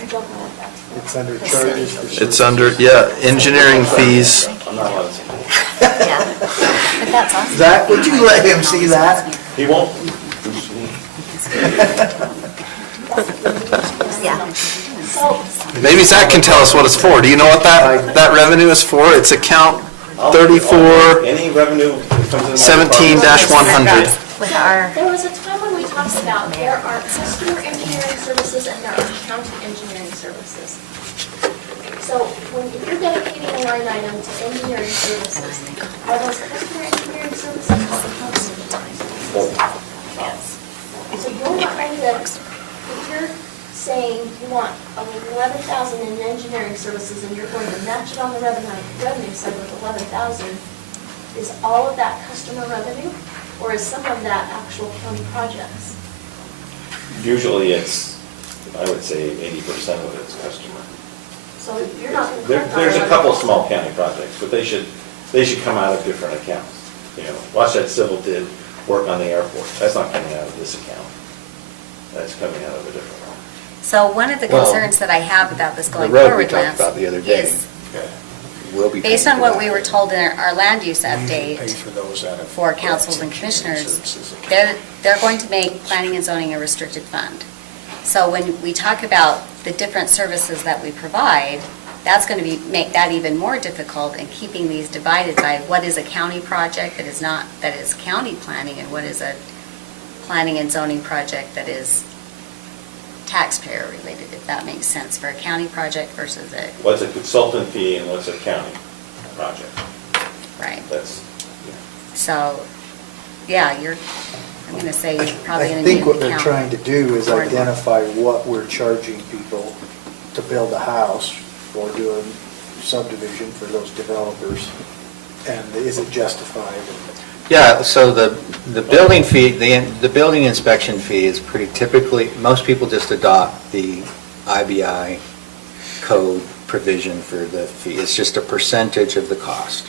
You don't know what that's for? It's under charges for services. It's under, yeah, engineering fees. I'm not allowed to say. Yeah, but that's awesome. Zach, would you let him see that? He won't. Yeah. So, Maybe Zach can tell us what it's for. Do you know what that revenue is for? It's account 34 Any revenue that comes in. 17-100. With our, there was a time when we talked about there are customer engineering services and there are county engineering services. So when you're dedicating a line item to engineering services, are those customer engineering services or county engineering services? So you're not going to, if you're saying you want 11,000 in engineering services and you're going to match it on the revenue side with 11,000, is all of that customer revenue? Or is some of that actual county projects? Usually it's, I would say 80% of it's customer. So you're not going to There- collect on There's a couple 11,000. small county projects, but they should come out of different accounts. You know, Wasatch Civil did work on the airport. That's not coming out of this account. That's coming out of a different one. so one of the Well, concerns that I have about this The going road we forward, talked Lance, about the other day is will be. based paying on for what that. we were told in our land use update for councils and commissioners, they're going to make planning and zoning a restricted fund. So when we talk about the different services that we provide, that's going to make that even more difficult in keeping these divided by what is a county project that is not, that is county planning, and what is a planning and zoning project that is taxpayer related, if that makes sense, for a county project versus a, What's a consultant fee and what's a county project? right? That's, So, yeah, I'm going to say you're probably I going to need think what they're county. trying to do is Or- identify what we're charging people to build a house or do a subdivision for those developers, and is it justified? Yeah, so the building fee, the building inspection fee is pretty typically, most people just adopt the IBI code provision for the fee. It's just a percentage of the cost.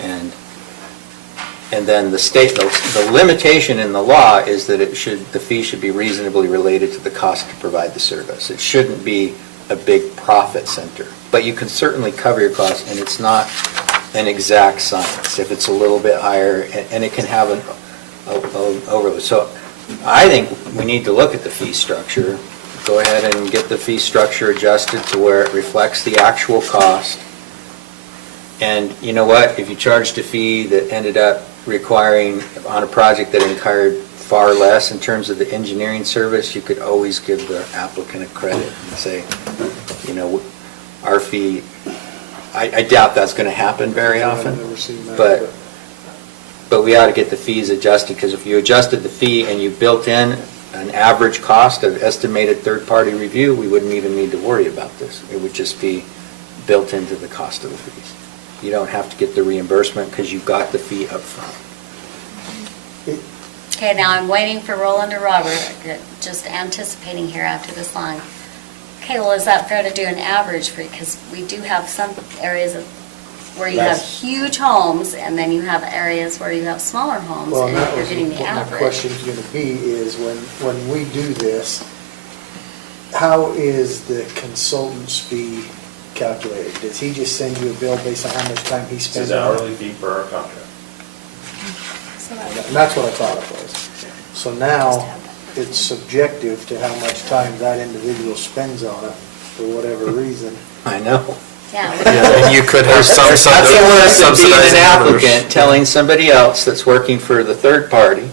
And then the state, the limitation in the law is that the fee should be reasonably related to the cost to provide the service. It shouldn't be a big profit center. But you can certainly cover your costs, and it's not an exact science. If it's a little bit higher, and it can have an overload. So I think we need to look at the fee structure, go ahead and get the fee structure adjusted to where it reflects the actual cost. And you know what, if you charged a fee that ended up requiring, on a project that incurred far less in terms of the engineering service, you could always give the applicant a credit and say, you know, our fee, I doubt that's going to happen very often. I've never seen that, But we ought to get the fees adjusted, because if you adjusted the fee and you built in an average cost of estimated third-party review, we wouldn't even need to worry about this. It would just be built into the cost of the fees. You don't have to get the reimbursement because you got the fee up front. Okay, now I'm waiting for Roland or Robert, just anticipating here after this line. Okay, well, is that fair to do an average for, because we do have some areas where you have That's- huge homes, and then you have areas where you have smaller homes, Well, and and that you're was getting the what my average. question's gonna be, is when we do this, how is the consultant's fee calculated? Does he just send you a bill based on how much time he it's spends his on it? hourly fee per contract. And that's what I thought it was. So now, it's subjective to how much time that individual spends on it, for whatever reason. I know. Yeah, Yeah, and you could have some That's the worst of being subsidizing an others. applicant, telling somebody else that's working for the third party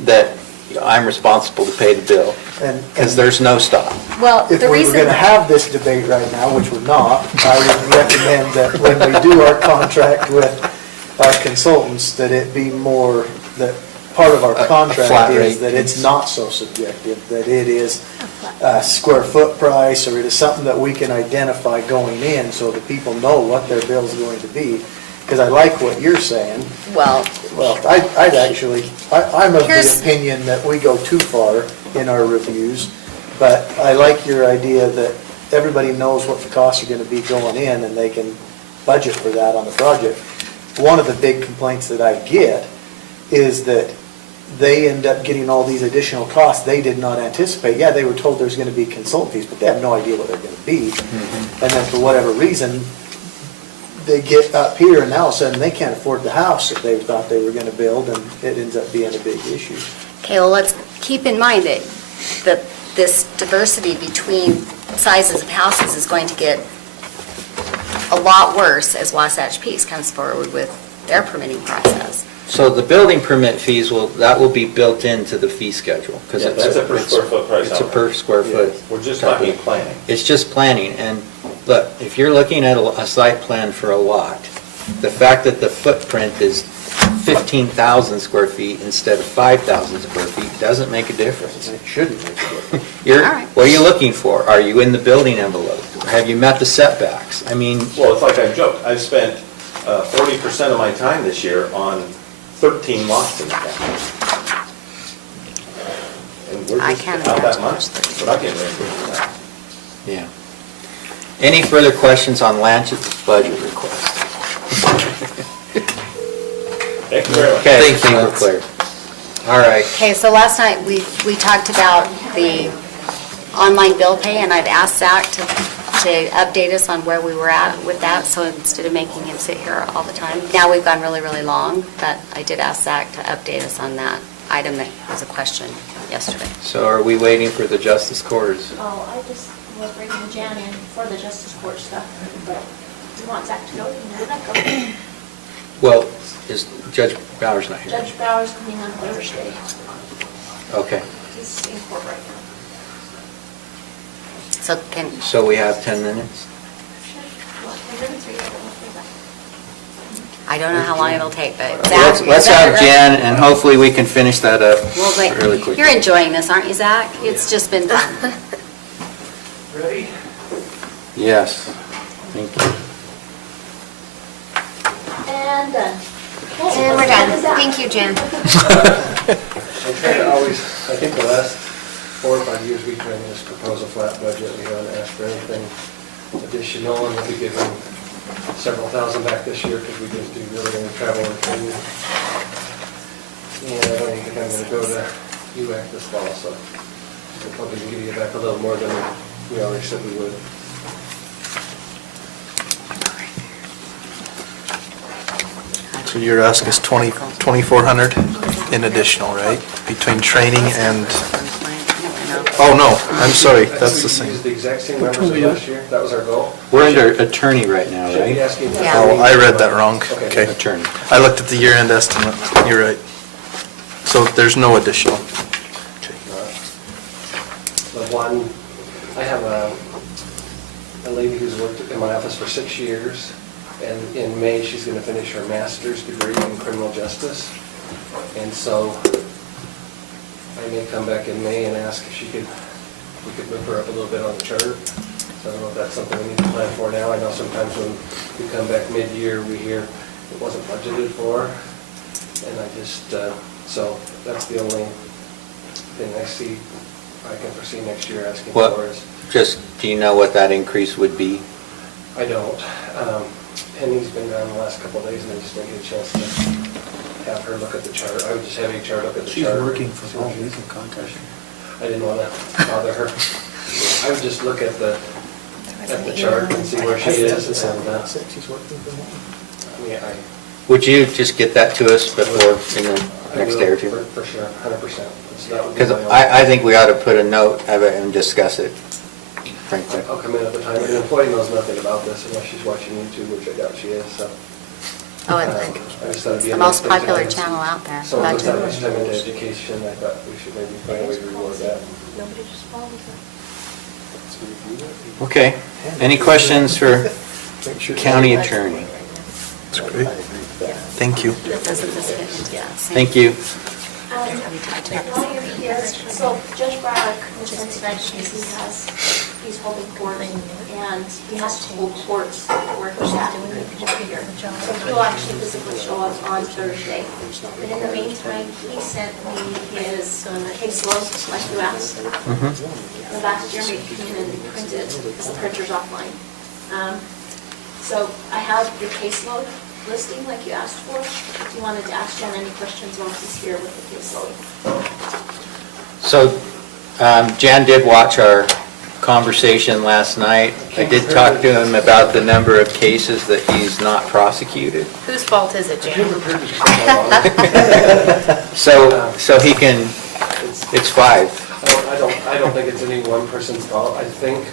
that I'm responsible to pay the bill. And Because there's no stop. Well, if the we were reason. gonna have this debate right now, which we're not, I would recommend that when we do our contract with our consultants, that it be more, that part of our A contract flat is rate that it's piece. not so subjective, that it is a square foot price, or it is something that we can identify going in, so that people know what their bill's going to be. Because I like what you're saying. Well, Well, I'd actually, I'm of the Here's- opinion that we go too far in our reviews, but I like your idea that everybody knows what the costs are gonna be going in, and they can budget for that on the project. One of the big complaints that I get is that they end up getting all these additional costs they did not anticipate. Yeah, they were told there's gonna be consultant fees, but they have no idea what they're gonna be. And then for whatever reason, they get up here and now all of a sudden they can't afford the house that they thought they were gonna build, and it ends up being a big issue. okay, well, let's keep in mind that this diversity between sizes of houses is going to get a lot worse as Wasatch Peaks comes forward with their permitting process. So the building permit fees that will be built into the fee schedule. 'Cause Yeah, it's that's a per square foot price. It's a per square foot. We're just type of- talking planning. It's just planning, and look, if you're looking at a site plan for a lot, the fact that the footprint is 15,000 square feet instead of 5,000 square feet doesn't make a difference. It shouldn't make a difference. You're, All right. what are you looking for? Are you in the building envelope? Have you met the setbacks? I mean, Well, it's like I joked, I've spent 40% of my time this year on 13 lots in the county. And we're I just can't out that imagine much, there's 13. we're not getting ready for that. yeah. Any further questions on Lance's budget request? Thank you very much. Okay, Thank you, we're Lance. clear. All right. Okay, so last night, we talked about the online bill pay, and I've asked Zach to update us on where we were at with that, so instead of making him sit here all the time. Now we've gone really, really long, but I did ask Zach to update us on that item that was a question yesterday. So are we waiting for the justice courts? Oh, I just was bringing Jan in for the justice court stuff, but you want Zach to go, you can have that go. Well, is Judge Bowers not here? Judge Bowers coming on Thursday. Okay, He's in court right now. So can, so we have 10 minutes? Well, we're gonna three, I don't know if I don't know how long it'll take, but Let's Zach. let's is that have right? Jan, and hopefully we can finish that up Well, wait, really quickly. you're enjoying this, aren't you, Zach? It's just been fun. Ready? Yes, thank you. And done. Okay, And we're let's done. end this out. Thank you, Jen. I try to always, I think the last 4 or 5 years, we try to just propose a flat budget. We haven't asked for anything additional, and we'll be giving several thousand back this year because we didn't do really any travel or training. And I don't even think I'm going to go to UAC this fall, so we'll probably give you back a little more than we already said we would. So you're asking us 2,400 in additional, right? Between training and, oh, no, I'm sorry, that's the We same. used the exact same numbers as last year. That was our goal. We're under attorney right now, Should be right? asking for Yeah. Oh, I read that wrong. Okay. Okay. Attorney. I looked at the year-end estimate. You're right. So there's no additional. Okay. The one, I have a lady who's worked in my office for 6 years, and in May, she's going to finish her master's degree in criminal justice. And so I may come back in May and ask if we could move her up a little bit on the charter. So I don't know if that's something we need to plan for now. I know sometimes when we come back mid-year, we hear it wasn't budgeted for. And I just, so that's the only thing I see, I can foresee next year asking What, for is, just, do you know what that increase would be? I don't. Penny's been gone the last couple of days, and I just didn't get a chance to have her look at the chart. I would just have HR look at the She's chart. working from see what home, she- you can contact her. I didn't want to bother her. I would just look at the chart and see where she is, and, She's working from home. I mean, Would you just get that to us before, in the I next will, day or two? For sure, 100%. So that would be Because my only- I think we ought to put a note of it and discuss it, frankly. I'll come in at the time. An employee knows nothing about this unless she's watching YouTube, which I doubt she is, so. Oh, I it's just thought it'd be the a most nice thing to popular have. channel out there. Someone puts that Budget. much time into education, I thought we should maybe find a way to reward that. Nobody just follows it. Okay. Any questions for county attorney? That's great. Thank you. Doesn't this fit? Yeah. same. Thank you. While you're here, so Judge Braddock, which is tonight, he's holding court, and he has to hold courts where he's at here. So he'll actually physically show up on Thursday. But in the meantime, he sent me his caseload, like you asked. The last year, we came in and printed, because the printer's offline. So I have your caseload listing like you asked for. If you wanted to ask Jen any questions while he's here with the caseload. So Jan did watch our conversation last night. I did talk to him about the number of cases that he's not prosecuted. Whose fault is it, Jan? So he can, it's 5. I don't think it's any one person's fault. I think,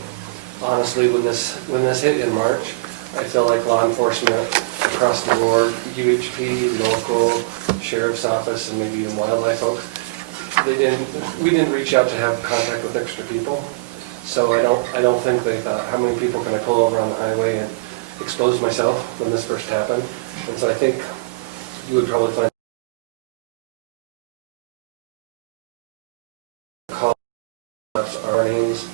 honestly, when this hit in March, I feel like law enforcement across the board, UHP, local, sheriff's office, and maybe even wildlife folks, we didn't reach out to have contact with extra people. So I don't think they thought, how many people can I pull over on the highway and expose myself when this first happened? And so I think you would probably find our names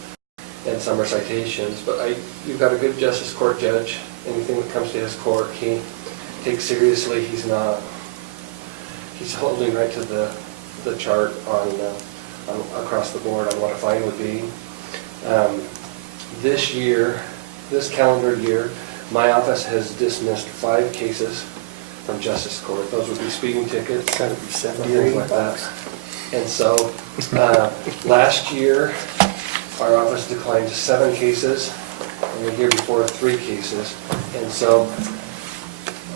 and some are citations, but you've got a good justice court judge. Anything that comes to his court, he takes seriously. He's holding right to the chart on across the board on what a fine would be. This calendar year, my office has dismissed 5 cases from justice court. Those would be speeding tickets, Gotta be 70 or things 80 like that. bucks. And so, last year, our office declined 7 cases, and the year before, 3 cases. And so,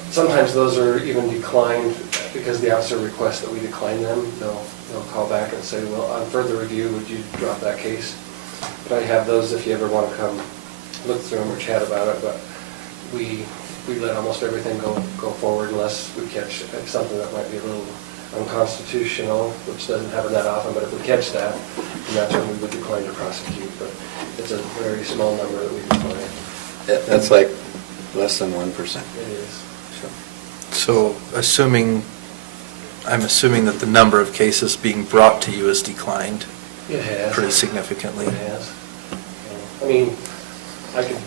sometimes those are even declined because the officer requests that we decline them. They'll call back and say, well, on further review, would you drop that case? But I have those if you ever want to come look through them or chat about it. But we let almost everything go forward unless we catch something that might be a little unconstitutional, which doesn't happen that often, but if we catch that, then that's when we would decline to prosecute. But it's a very small number that we decline. That's like less than 1%. It is. So I'm assuming that the number of cases being brought to you has declined It has. pretty significantly. It has. I mean, I could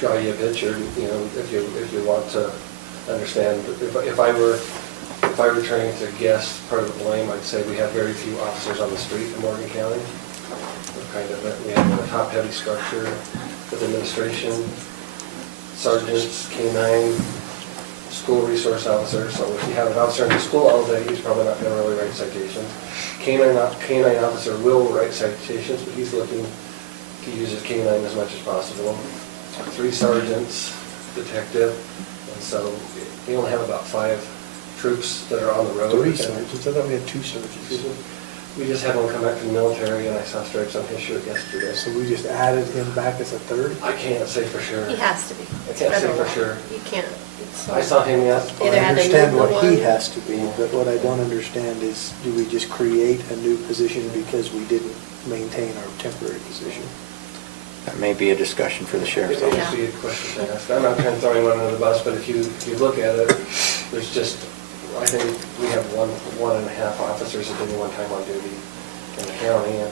draw you a picture, if you want to understand. If I were trying to guess part of the blame, I'd say we have very few officers on the street in Morgan County. We have a top-heavy structure with administration, sergeants, K-9, school resource officers. So if you have an officer in the school all day, he's probably not going to really write citations. K-9 officer will write citations, but he's looking to use his K-9 as much as possible. 3 sergeants, detective, and so we only have about 5 troops that are on the road. 3 sergeants, I thought we had 2 sergeants. We just had one come back from the military, and I saw stripes on his shirt yesterday. So we just added him back as a 3rd? I can't say for sure. He has to be. I can't say for sure. You can't. It's- I saw him, yes. Either I had to understand move the what he one- has to be, but what I don't understand is, do we just create a new position because we didn't maintain our temporary position? That may be a discussion for the It sheriff's may office. just be a question to ask. I'm not trying to throw anyone under the bus, but if you look at it, there's just, I think we have 1.5 officers at any one time on duty in the county, and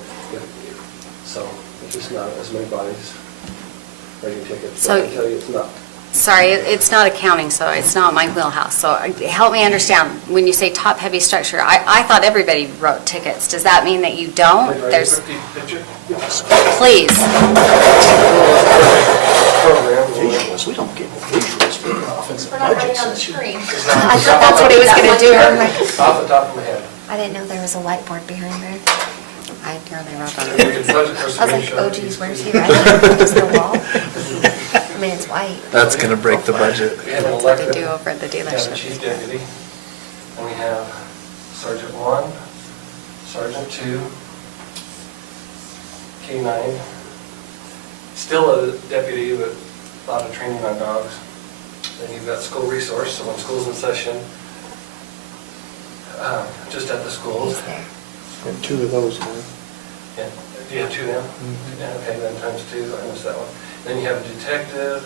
so it's just not as many bodies writing tickets. So- But I can tell you, it's not. Sorry, it's not accounting, so it's not my wheelhouse. So help me understand, when you say top-heavy structure, I thought everybody wrote tickets. Does that mean that you don't? Can I draw you a There's, quick picture? please. Program. Visuals, we don't get visuals for the offensive We're not writing budgets on the this year. screen. I thought that's what he was going to do. I'm like, Off the top of my head. I didn't know there was a whiteboard behind there. I nearly wrote on Budget it. for I was like, screenshot. oh geez, where's he writing? Just the wall? I mean, it's white. That's going to break the budget. We have an That's what they elected. do over at the We have a dealership. chief deputy, and we have Sergeant 1, Sergeant 2, K-9, still a deputy, but a lot of training on dogs, Then you've got school resource, so when school's in session, just at the schools. And two of those, man. Yeah, do you have two now? Yeah, okay, then times two, I missed that one. Then you have a detective,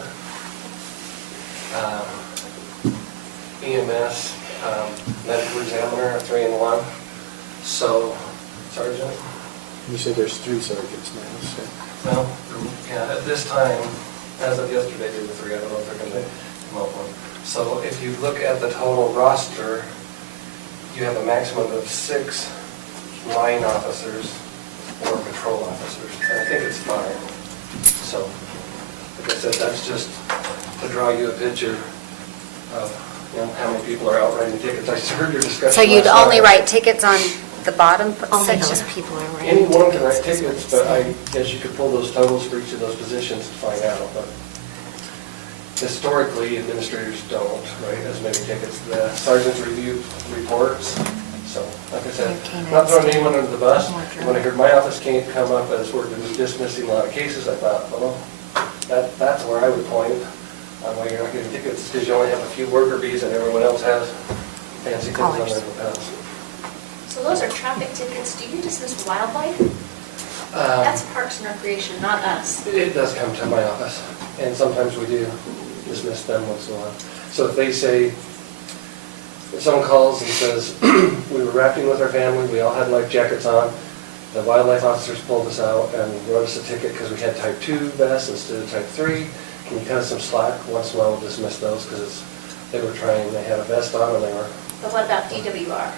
EMS, medical examiner, 3-in-1. So, sergeant, You said there's 3 sergeants now, so. well, yeah, at this time, as of yesterday, there were 3, I don't know if they're gonna come up one. So if you look at the total roster, you have a maximum of 6 line officers or patrol officers, and I think it's 5. So, like I said, that's just to draw you a picture of, you know, how many people are out writing tickets. I just heard your discussion. So you'd last only night. wite tickets on the bottom Only section? those people are writing Anyone can write tickets. tickets, but I guess you could pull those totals for each of those positions to find out, but historically, administrators don't write as many tickets. The sergeants review reports, so, like I said, not throwing anyone under the bus. When I heard my office can't come up as we're dismissing a lot of cases, I thought, well, that's where I would point on why you're not getting tickets, because you only have a few worker bees and everyone else has fancy things on their lapels. So those are traffic tickets. Do you dismiss wildlife? That's Parks and Recreation, not us. It does come to my office, and sometimes we do dismiss them once in a while. So if they say, if someone calls and says, we were rafting with our family, we all had life jackets on, the wildlife officers pulled us out and wrote us a ticket because we had type 2 vests instead of type 3, can you cut us some slack? Once in a while we'll dismiss those because they were trying, they had a vest on and they were, But what about DWR?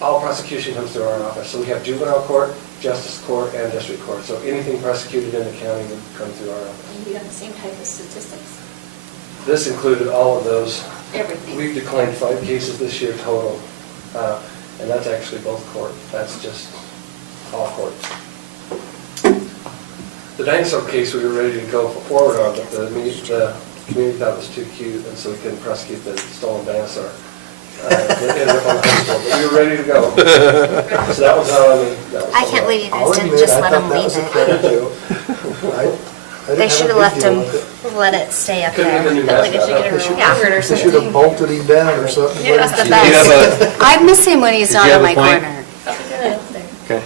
all prosecution comes through our office. So we have juvenile court, justice court, and district court. So anything prosecuted in the county would come through our office. And you have the same type of statistics? This included all of those. Everything? We've declined 5 cases this year total, and that's actually both court. That's just all courts. The dinosaur case, we were ready to go forward on, but the community thought it was too cute, and so we couldn't prosecute the stolen dinosaur. It ended up on the high school, but we were ready to go. So that was on. I can't believe you I'll guys didn't admit, just I let thought them that leave was a it. credit too. I didn't They have a should have big left deal him, with it. let it stay up Couldn't get the there. new Like they mascot should get up. a reward or They should have something. bolted him down or something. Yeah, that's the Did you have best. I miss him when he's Did not you in have my a point? corner. Okay.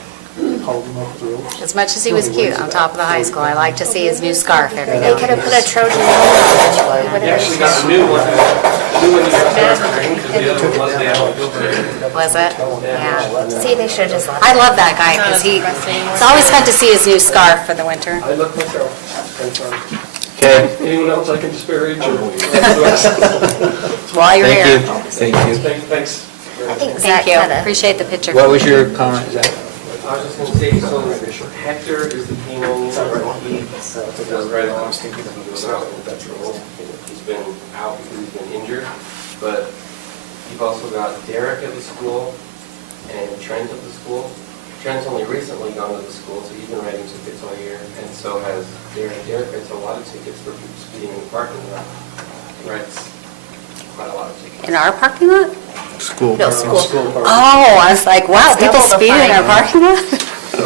Hold him up with the ropes. As much as he was cute on top of the high school, I like to see his new scarf every They now could and have then. put a Trojan horse on it. It would You have actually been- got the new one. The new one you got darker green, because the other one was the apple. Was it? Yeah. See, they should have just left I it. love that guy Not because as he, pressed anymore. it's always fun to see his new scarf for the winter. I looked myself. It's kind of fun. Okay, Anyone else I can disparage or? While you're thank here. you. Thank you. Thanks. I think Zach Thank you. had a. Appreciate the picture. What was your comment, Zach? I was just gonna say, so Hector is the penal, he does right along, he's been out because he's been injured, but you've also got Derek at the school and Trent at the school. Trent's only recently gone to the school, so he's been writing tickets all year, and so has Derek. Derek writes a lot of tickets for people speeding in the parking lot. He writes quite a lot of tickets. In our parking lot? School. No, school. Oh, I was like, wow, people Double the speed in our fine. parking lot?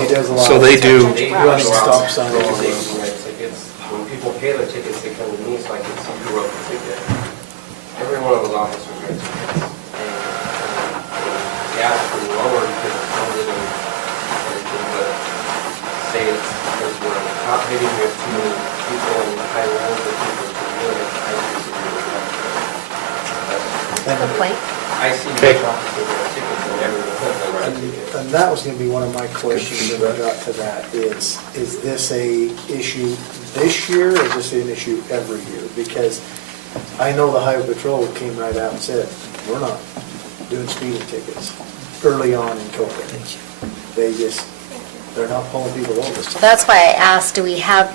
He does a lot. So of- they do, They Running go out stop signs. all day and write tickets. When people pay their tickets, they come to me so I can see who wrote the ticket. Every one of those officers writes tickets. And yeah, it's been lower because of COVID and everything, but say it's because we're not hitting with too many people in high roads or people to do it, I disagree with that. Good point. I see Okay. which officers write tickets and everyone doesn't write tickets. And that was gonna be one of my questions when I got to that, is this a issue this year, or is this an issue every year? Because I know the highway patrol came right out and said, we're not doing speeding tickets early on in COVID. They just, they're not pulling people over. So that's why I asked, do we have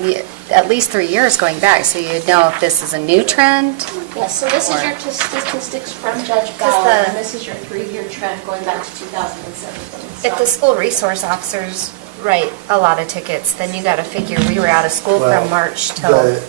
at least 3 years going back, so you'd know if this is a new trend? Yes, so this is your statistics from Judge Because Ballard, the- and this is your 3-year trend going back to 2017. If the school resource officers write a lot of tickets, then you gotta figure we were out of school Well, from March till, the-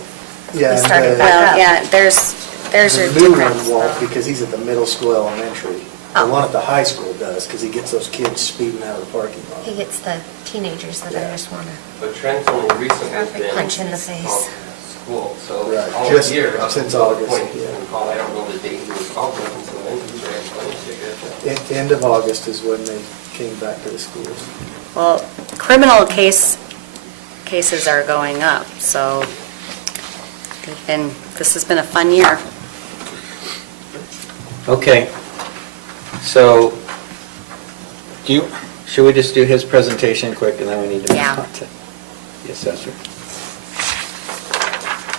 Yeah, we started and back the- up. Well, yeah, there's your the new difference. one won't, because he's at the middle school elementary. The Oh. one at the high school does, because he gets those kids speeding out of the parking lot. he gets the teenagers that I just wanna. But Trent's only recently Traffic been punch in the face. called school. So Right, all just year, up since until the August, point he's yeah. been called, I don't know the date he was called, but until then, he was writing plane tickets. End of August is when they came back to the schools. Well, criminal cases are going up, so this has been a fun year. Okay. So, should we just do his presentation quick and then we need to move Yeah. on to the assessor?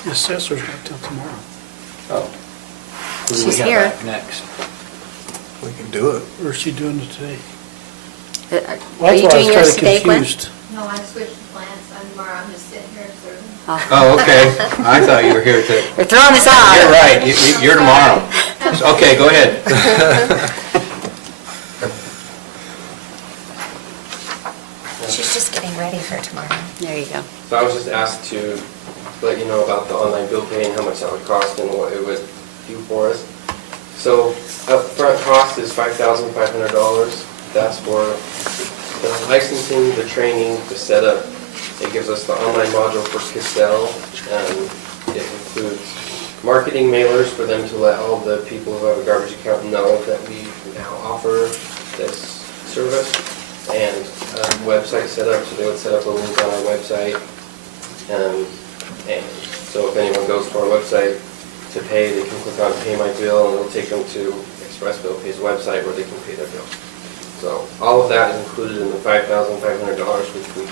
The assessor's not till tomorrow. Oh. Who do we She's have here. back next? We can do it. Or is she doing it today? Are Well, you that's why I doing was yours kinda today, Gwen? confused. No, I switched plans. I'm tomorrow, I'm just sitting here serving. Oh, okay. I thought you were here to, You're throwing us off. you're right, you're tomorrow. Okay, go ahead. She's just getting ready for tomorrow. There you go. So I was just asked to let you know about the online bill pay and how much that would cost and what it would do for us. So upfront cost is $5,500. That's for the licensing, the training, the setup. It gives us the online module for Cassell. It includes marketing mailers for them to let all the people who have a garbage account know that we now offer this service. And website setup, so they would set up a link on our website. And so if anyone goes to our website to pay, they can click on Pay My Bill, and it'll take them to Express Bill Pay's website where they can pay their bill. So all of that is included in the $5,500, which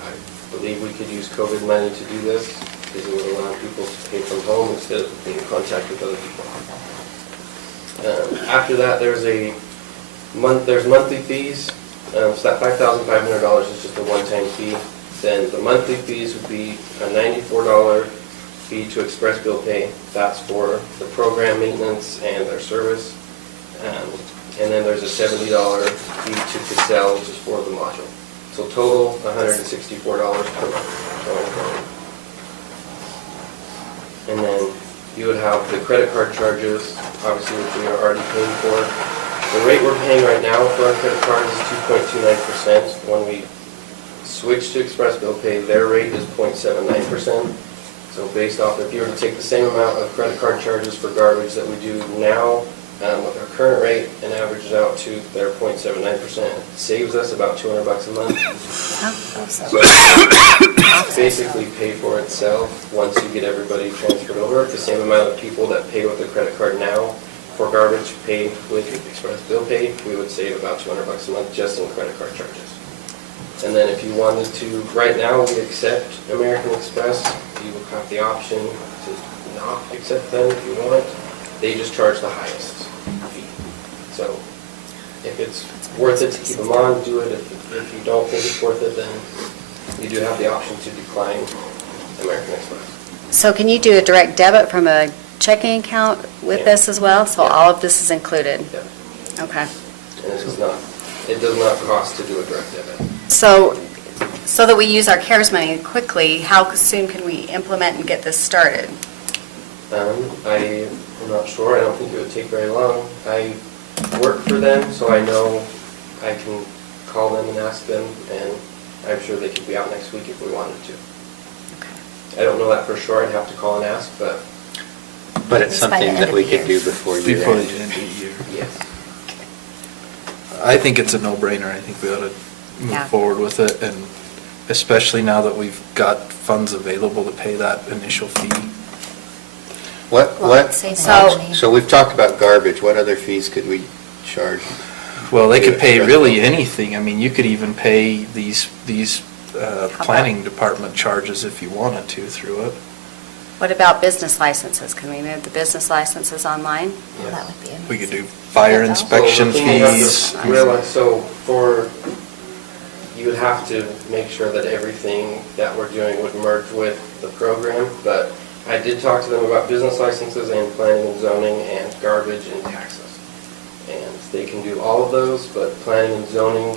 I believe we could use COVID money to do this, because it would allow people to pay from home instead of being in contact with other people. After that, there's monthly fees. So that $5,500 is just a one-time fee. Then the monthly fees would be a $94 fee to Express Bill Pay. That's for the program maintenance and their service. And then there's a $70 fee to Cassell just for the module. So total, $164 per month going forward. And then you would have the credit card charges, obviously, which we are already paying for. The rate we're paying right now for our credit cards is 2.29%. When we switch to Express Bill Pay, their rate is 0.79%. So based off, if you were to take the same amount of credit card charges for garbage that we do now with our current rate and average it out to their 0.79%, it saves us about $200 a month. So it basically pay for itself once you get everybody transferred over. The same amount of people that pay with their credit card now for garbage paid with Express Bill Pay, we would save about $200 a month just in credit card charges. And then if you wanted to, right now we accept American Express. You will have the option to not accept them if you want. They just charge the highest fee. So if it's worth it to keep them on, do it. If you don't think it's worth it, then you do have the option to decline American Express. So can you do a direct debit from a checking account with this as well? So Yeah. all of this is included? Yeah. Okay. And it does not cost to do a direct debit. So that we use our CARES money quickly, how soon can we implement and get this started? I am not sure. I don't think it would take very long. I work for them, so I know I can call them and ask them, and I'm sure they could be out next week if we wanted to. I don't know that for sure. I'd have to call and ask, but But it's Just by the something end that of we the could year. do before year Before the end. end of the year. yes. I think it's a no-brainer. I think we ought to Yeah. move forward with it, and especially now that we've got funds available to pay that initial fee. What, Saving So- money. so we've talked about garbage, what other fees could we charge? Well, they could Yeah, pay right. really anything. I mean, you could even pay these planning department charges if you wanted to through it. What about business licenses? Can we move the business licenses online? Well, that would be amazing. We could do fire Yeah, inspection So the thing you have to fees. realize, you would have to make sure that everything that we're doing would merge with the program, but I did talk to them about business licenses and planning and zoning and garbage and taxes. And they can do all of those, but planning and zoning,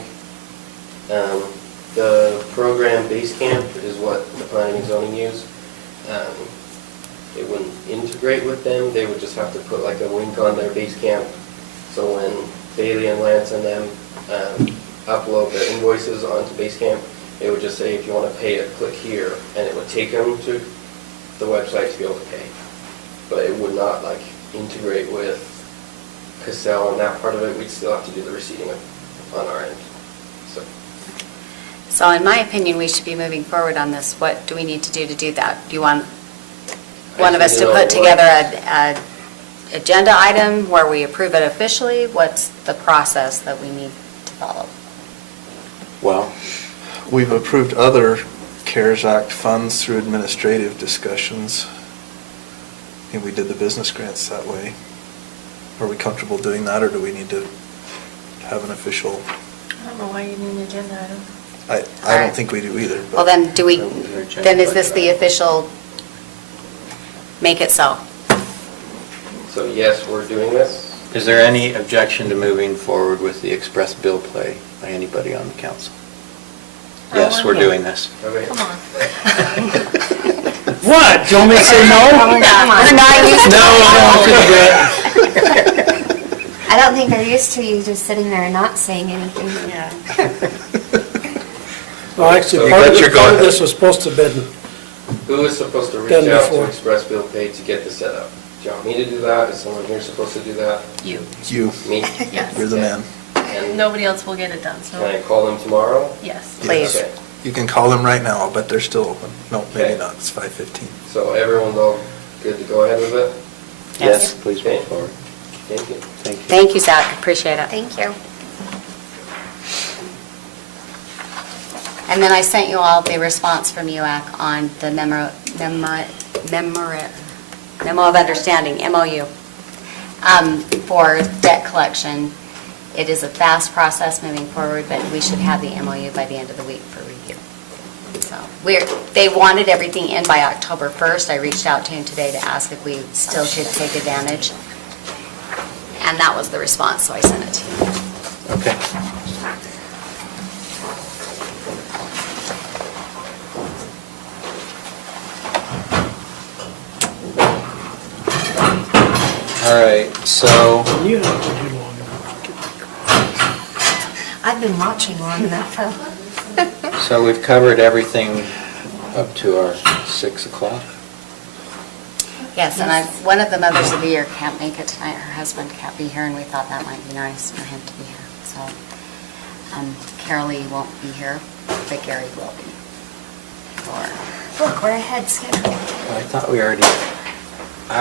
the program Basecamp is what the planning and zoning use. It wouldn't integrate with them, they would just have to put like a link on their Basecamp. So when Bailey and Lance and them upload their invoices onto Basecamp, it would just say, if you want to pay it, click here, and it would take them to the website to be able to pay. But it would not like integrate with Cassell and that part of it. We'd still have to do the receipting on our end. So So in my opinion, we should be moving forward on this. What do we need to do that? Do you want one of us to put together a agenda item where we approve it officially? What's the process that we need to follow? Well, We've approved other CARES Act funds through administrative discussions. And we did the business grants that way. Are we comfortable doing that, or do we need to have an official? I don't know why you need an agenda item. I don't think we do either. but- Well, then, then is this the official, make it so? So yes, we're doing this. is there any objection to moving forward with the express bill pay by anybody on the council? Yes, we're doing this. Okay. Come on. What? Do you want me to say no? We're not used to No, I don't think they're used to you just sitting there and not saying anything. Yeah. Well, actually, You part got of your part of go-ahead. this was supposed to have been, Who is supposed to reach Done out to before. Express Bill Pay to get this set up? Do you want me to do that? Is someone here supposed to do that? You. You, Me? Yes. you're the man. And Nobody else will get it done, can I so, call them tomorrow? yes. Please. Okay. You can call them right now, but they're still open. No, maybe Okay. not, it's 5:15. So everyone's all good to go ahead with it? Yes, please Okay. move forward. Thank you. Thank you. Thank you, Zach, appreciate it. Thank you. And then I sent you all the response from UAC on the memo of understanding, MOU, for debt collection. It is a fast process moving forward, but we should have the MOU by the end of the week for review. So they wanted everything in by October 1st. I reached out to him today to ask if we still should take advantage. And that was the response, so I sent it to you. Okay. All right, so, you have to do long enough. I've been watching long enough. so we've covered everything up to our 6 o'clock. Yes, and one of the mothers of the year can't make it tonight. Her husband can't be here, and we thought that might be nice for him to be here. So Carol Lee won't be here, but Gary will be. Look, we're ahead schedule. I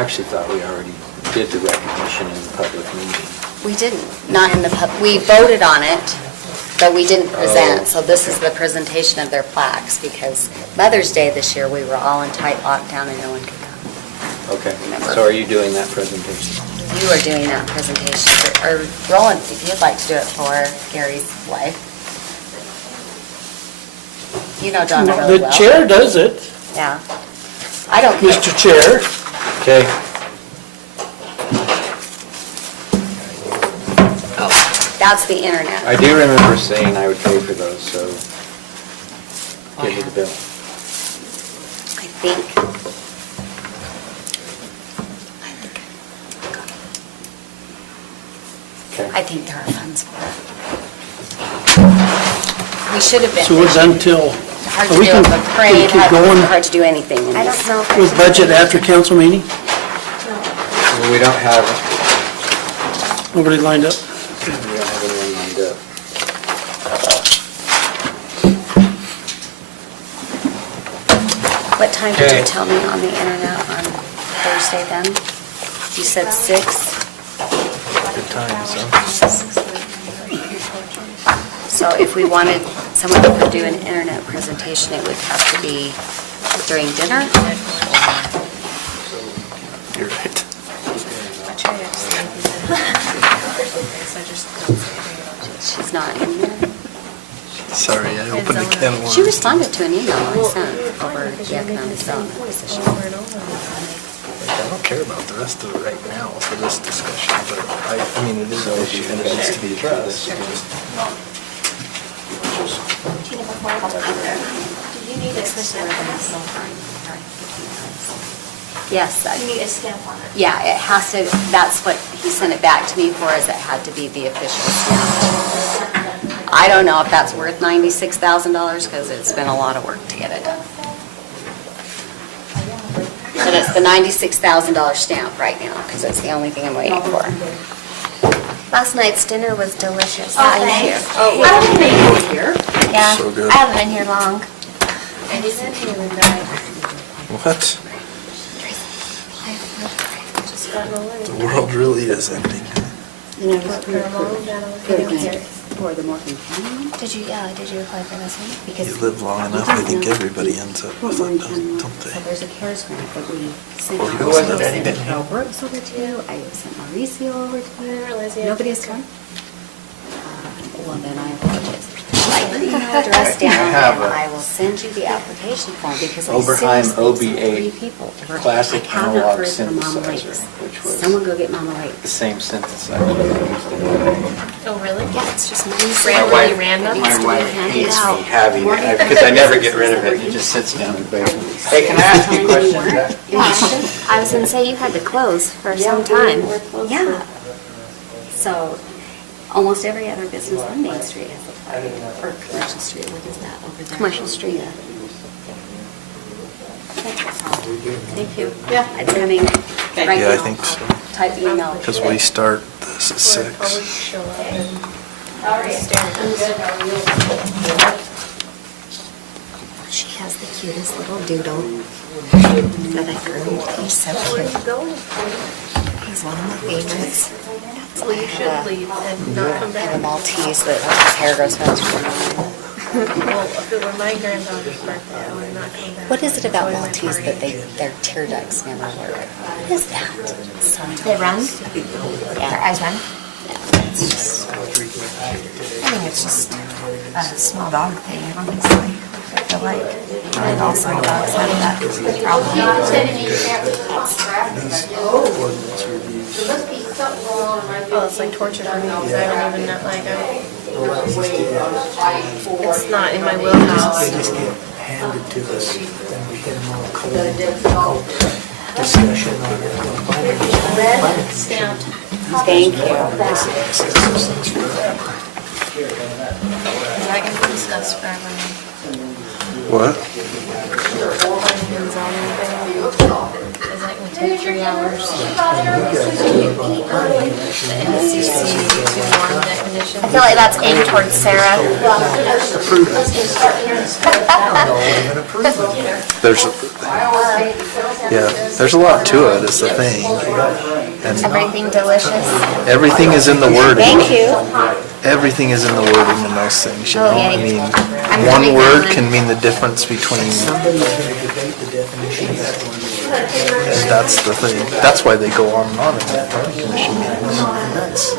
actually thought we already did the recognition in the public meeting. We didn't, not in the we voted on it, but we didn't present. So this is the presentation of their plaques, because Mother's Day this year, we were all in tight lockdown and no one could come. Okay, Remember. so are you doing that presentation? You are doing that presentation, or Roland, if you'd like to do it for Gary's wife. You know Donna really The well. chair does it, Yeah. I don't care. Mr. Chair. Okay, That's the internet. I do remember saying I would pay for those, so give me the bill. I think. Okay. I think there are funds for it. We should have been. So we're done till, Hard to we do can a parade, keep going hard to do anything. in I this. don't know. if with budget after council meeting? Well, we don't have, Nobody lined up? we don't have anyone lined up. What time did you Okay. tell me on the internet on Thursday then? You said 6? Good times, huh? So if we wanted someone who could do an internet presentation, it would have to be during dinner? You're right. She's not in there. Sorry, I opened a can of worms. She responded to an email I sent over the economic development position. I don't care about the rest of it right now for this discussion, but I mean, it is an issue and it needs to be addressed. Tina, before I go there, do you need a stamp on it? Yes, You need a stamp on it? yeah, it has to, that's what he sent it back to me for, is it had to be the official stamp. I don't know if that's worth $96,000, because it's been a lot of work to get it done. And it's the $96,000 stamp right now, because it's the only thing I'm waiting for. Last night's dinner was delicious. Oh, Thank thanks. you. I don't make it here. Yeah, So good. I haven't been here long. I just sent you and I What? just got an alert. The world really is ending. And I was good for the Morgan County one, Did you apply for this one? You because live long enough, I think everybody ends up with it, don't so they? there's a CARES grant that we sent Well, out. who was it? I sent Carol Brooks over to you, I sent Mauricio over to you. Nobody has come? Well, then I apologize. Write the email address down, have and a I will send you the application form, because I Oberheim seriously sent OB8 3 people. classic I have not analog heard from Mama synthesizer, Lakes. which was Someone go get Mama the Lakes. same synthesizer. Oh, really? Yeah, it's just Really Mauricio. random? It needs to be handed Hates out. me having it, because I never get rid of it, it just sits down and waits. Hey, can I ask you a question, Jack? Yeah. I was gonna say you had to close for some time. Yeah. So, almost every other business on Main Street has a party, or Commercial Street, what is that over there? Commercial Street. Yeah. Thank you. Yeah. It's coming right now. Yeah, I think so. Type email. Because we start this at 6. She has the cutest little doodle that I grew. He's so cute. He's one of my favorites. Well, you should leave and not come I have a back. Maltese that his hair grows fast. Well, if it were my granddaughter's birthday, I would not come back. What is it about Maltese that their tear ducts never work? What is that? So They run? Yeah. Their eyes run? It's just, I think it's just a small dog thing, honestly. I feel like, I think all small dogs have that problem. Oh, it's like torture for me because I don't even know, like, it's not in my wheelhouse. They just get handed to us, then we hit them all cold discussion on it. Stamped. thank you. I can discuss forever. What? Depends on anything. Is that gonna take 3 hours? The NCC 2-1 definition. I feel like that's aimed towards Sarah. There's a lot to it, is the thing. And Everything delicious. everything is in the wording. Thank you. Everything is in the wording in those things, you know? Oh, yeah, I mean, I'm one coming word down. can mean the difference between, Somebody's gonna debate the definition of that one. and that's the thing. That's why they go on and on in that planning commission meetings. And that's, I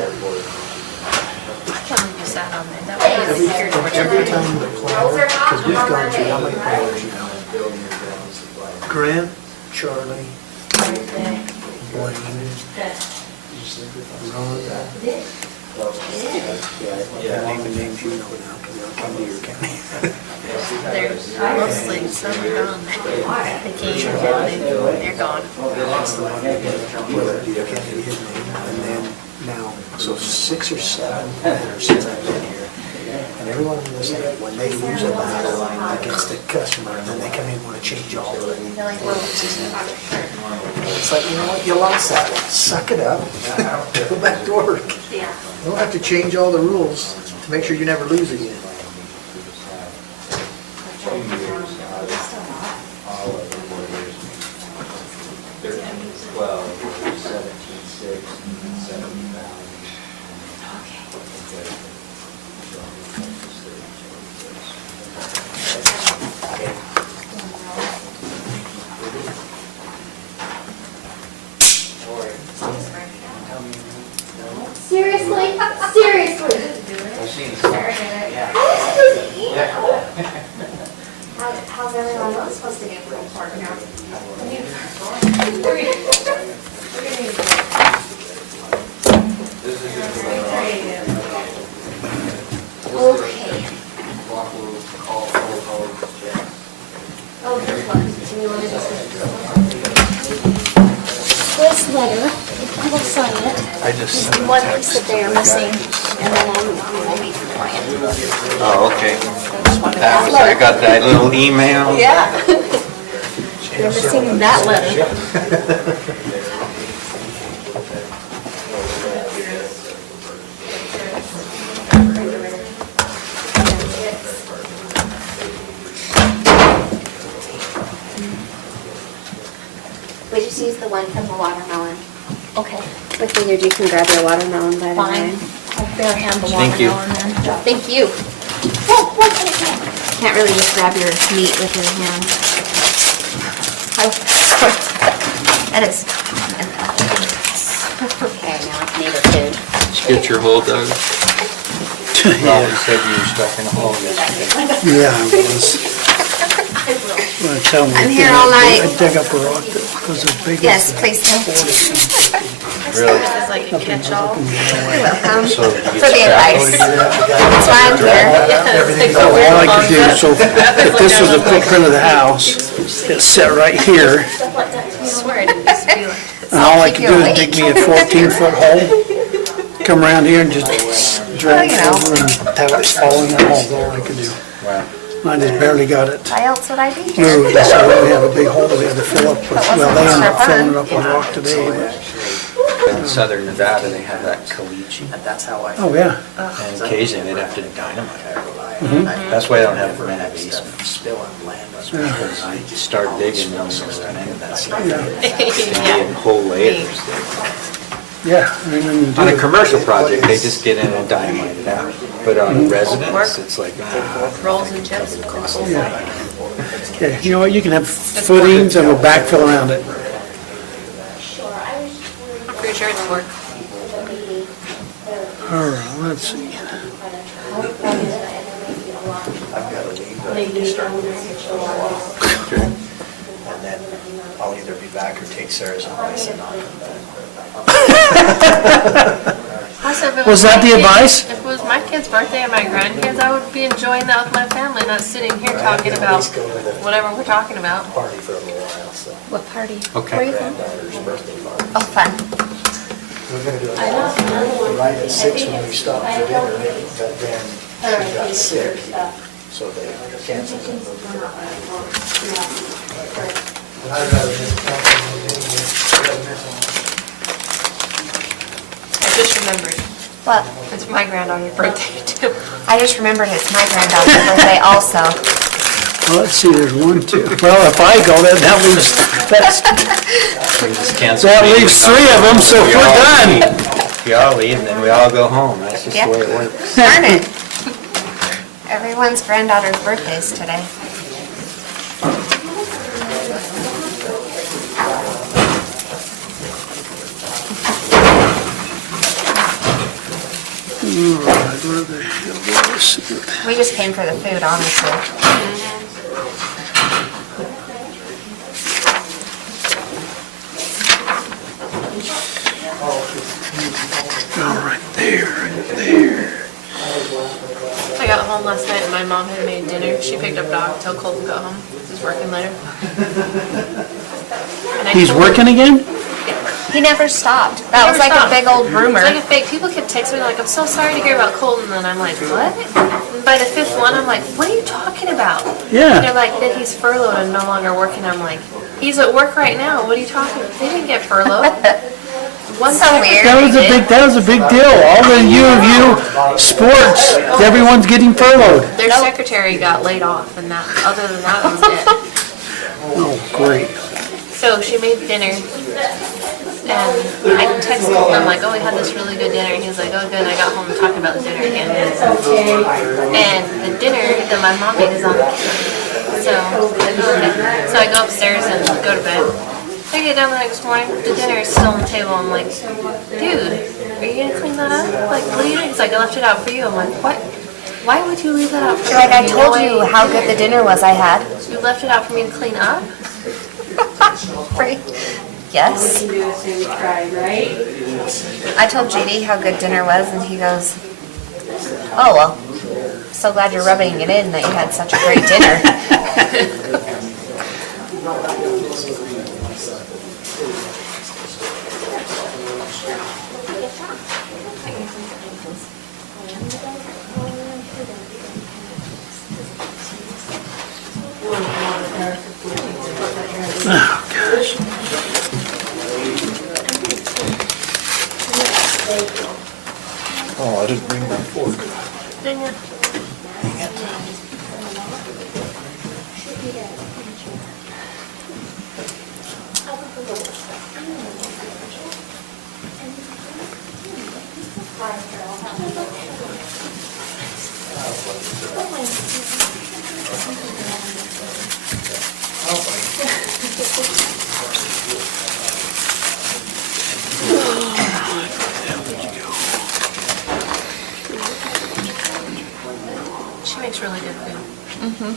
can't believe you sat on there. That would be a weird torture. every time the planner, because we've gone through how many planners, you know? Grant, Charlie, Blaine, Ron, yeah, name the names you know now, because they'll come to your county. They're mostly some are gone. They came, they're gone. That's the one, well, you can't get his name, and then now, so 6 or 7 planners since I've been here. And every one of them is like, when they lose a battle against the customer, and then they come in and want to change all of it. It's like, you know what, you lost that one, suck it up, go back to work. You don't have to change all the rules to make sure you never lose again. Seriously? Seriously? How's everyone else supposed to get real partner? Okay. Oh, this one. Do you want to just... This letter, if you will sign it. I just There's sent a one text. piece that they are missing, and then I'm waiting for Brian. Oh, okay. I got that little email. Yeah. You're missing that letter. We just use the one from the watermelon. Okay, We figured you can grab your watermelon by the fine. way. I'll bare hand the Thank you. watermelon then. Thank you. Can't really just grab your meat with your hand. That is. Okay, now it's neighbor food. Did you get your hold, Doug? Robin said you were stuck in a hole yesterday. Yeah, I was. Well, tell me, I'm here all night. I dig up a rock that was as big as. Yes, the- please do. Really? It's like a catch-all. You're welcome. So did you For get the scrapped? advice. That's why I'm here. All I could do, so if this was a footprint of the house, it's set right here, I swear I didn't used to be like this. and all I keep could you do is awake. dig me a 14-foot hole, come around here and just drag it over and have it fall in that hole, that's all I could do. Wow. I just barely got it Why else would I be here? moved, so we have a big hole we had to fill up with, well, they ended up filling it up with rock today. In southern Nevada, they have that caliche. That's how I. Oh, yeah. And occasionally they'd have to dynamite it. That's why I don't have a mad basement. Spilling land. Because I just start digging and then run into that stuff. Yeah. And whole layers. Yeah. I mean, when you do On a it- commercial project, they just get in and dynamite it out. But on a residence, it's like, Rolls and chips. Okay, you know what, you can have footings and we'll backfill around it. I'm pretty sure it's work. All right, let's see. I've got to leave to start work. And then I'll either be back or take Sarah's advice and not come back. Also, if it Was that my the kid- advice? If it was my kid's birthday and my grandkids, I would be enjoying that with my family, not sitting here talking about whatever we're talking about. Party for a little while, so. What party? Okay. Where are you going? Daughter's birthday party. Oh, fun. We're gonna do it right at 6 when we stopped for dinner, but then she got sick, so they canceled it. But I'd rather miss a council meeting than miss one. I just remembered, What? it's my granddaughter's birthday too. I just remembered it's my granddaughter's birthday also. Well, let's see, there's 1, 2. Well, if I go, that leaves, we just cancel. that the leaves meeting. 3 of them, so We we're all done. leave. We all leave, and then we all go home. That's just Yeah. the way it works. Darn it. Everyone's granddaughter's birthday's today. All right, where the hell is this? We just came for the food, honestly. All right, there. I got home last night and my mom had made dinner. She picked up dog till Colton got home. He's working later. And I He's told working again? He never stopped. That was like a big old rumor. It's like a fake. People kept texting me like, "I'm so sorry to hear about Colton," and I'm like, "What?" And by the 5th one, I'm like, "What are you talking about?" Yeah. And they're like, "That he's furloughed and no longer working." I'm like, "He's at work right now. What are you talking about? They didn't get furloughed." One So secretary weird. did. That was a big deal. All the U of U sports, everyone's getting furloughed. Their secretary got laid off, and that. Other than that, was it. Oh, great. So she made dinner, and I texted him. I'm like, "Oh, we had this really good dinner," and he was like, "Oh, good." I got home and talked about the dinner again. And the dinner that my mom made is on the kitchen. So I go upstairs and go to bed. I get down the next morning, the dinner is still on the table. I'm like, "Dude, are you gonna clean that up? Like, what are you doing?" He's like, "I left it out for you." I'm like, "What? Why would you leave that out for me?" Like I You told know you what? how good the dinner was I had. You left it out for me to clean up? Right. Yes. I told JD how good dinner was, and he goes, "Oh, well, so glad you're rubbing it in that you had such a great dinner." Oh, I didn't bring my fork. She makes really good food.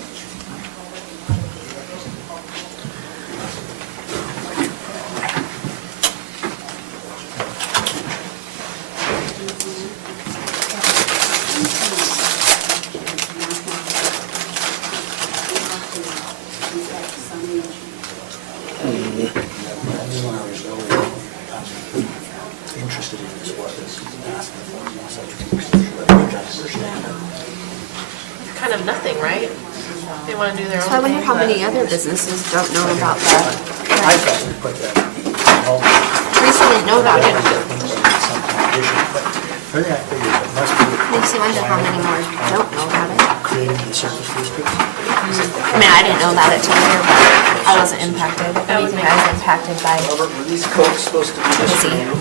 Interested in is what this is asking for, no such thing. Kind of nothing, right? They want to do their own So I wonder thing, how but- many other businesses don't know about that. I thought we put that. Teresa didn't know about it. But I figured it must be Makes you wonder how many more don't know about it. creating the service districts. I mean, I didn't know about it till here, but I wasn't impacted. If anything, I was impacted by Robert, were these Cokes supposed to be just for you?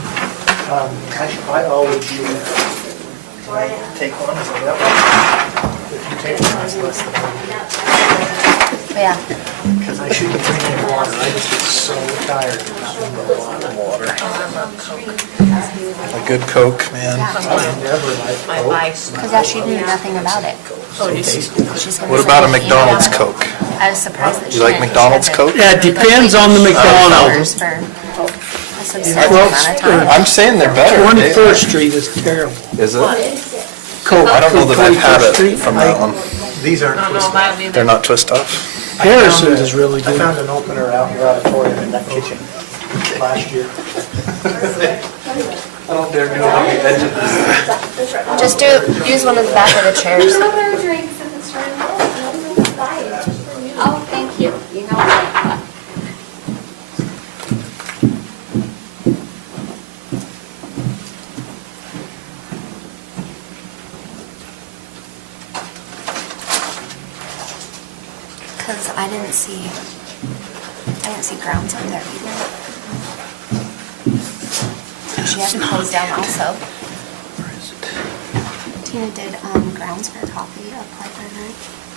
I always do that. Take one, is that one? If you take one, it's less than one. Yeah. Because I shouldn't drink any water, I just get so tired of nothing but water. A good Coke, man. I never like My Coke. life. Because yeah, she knew nothing about it. So tasty. She's gonna What say about a that, McDonald's yeah. Coke? I was surprised that she You like didn't. McDonald's She had Coke? Yeah, it depends on the McDonald's. For a substantial amount of time. I'm saying they're better. 21st Street is terrible. Is it? Coke I don't know from that I've had 21st Street. it from that one. These aren't I don't know twisted. about it They're either. not twist off. Harrison's is really I good. found an opener out in the auditorium in that kitchen last year. I don't dare do it on the edge of this. Just use one of the back of the chairs. Other drinks if it's running low, you know, buy it. Oh, thank you. You know what? Because I didn't see grounds up there either. And she had to close down also. Tina did grounds for coffee up Parker night.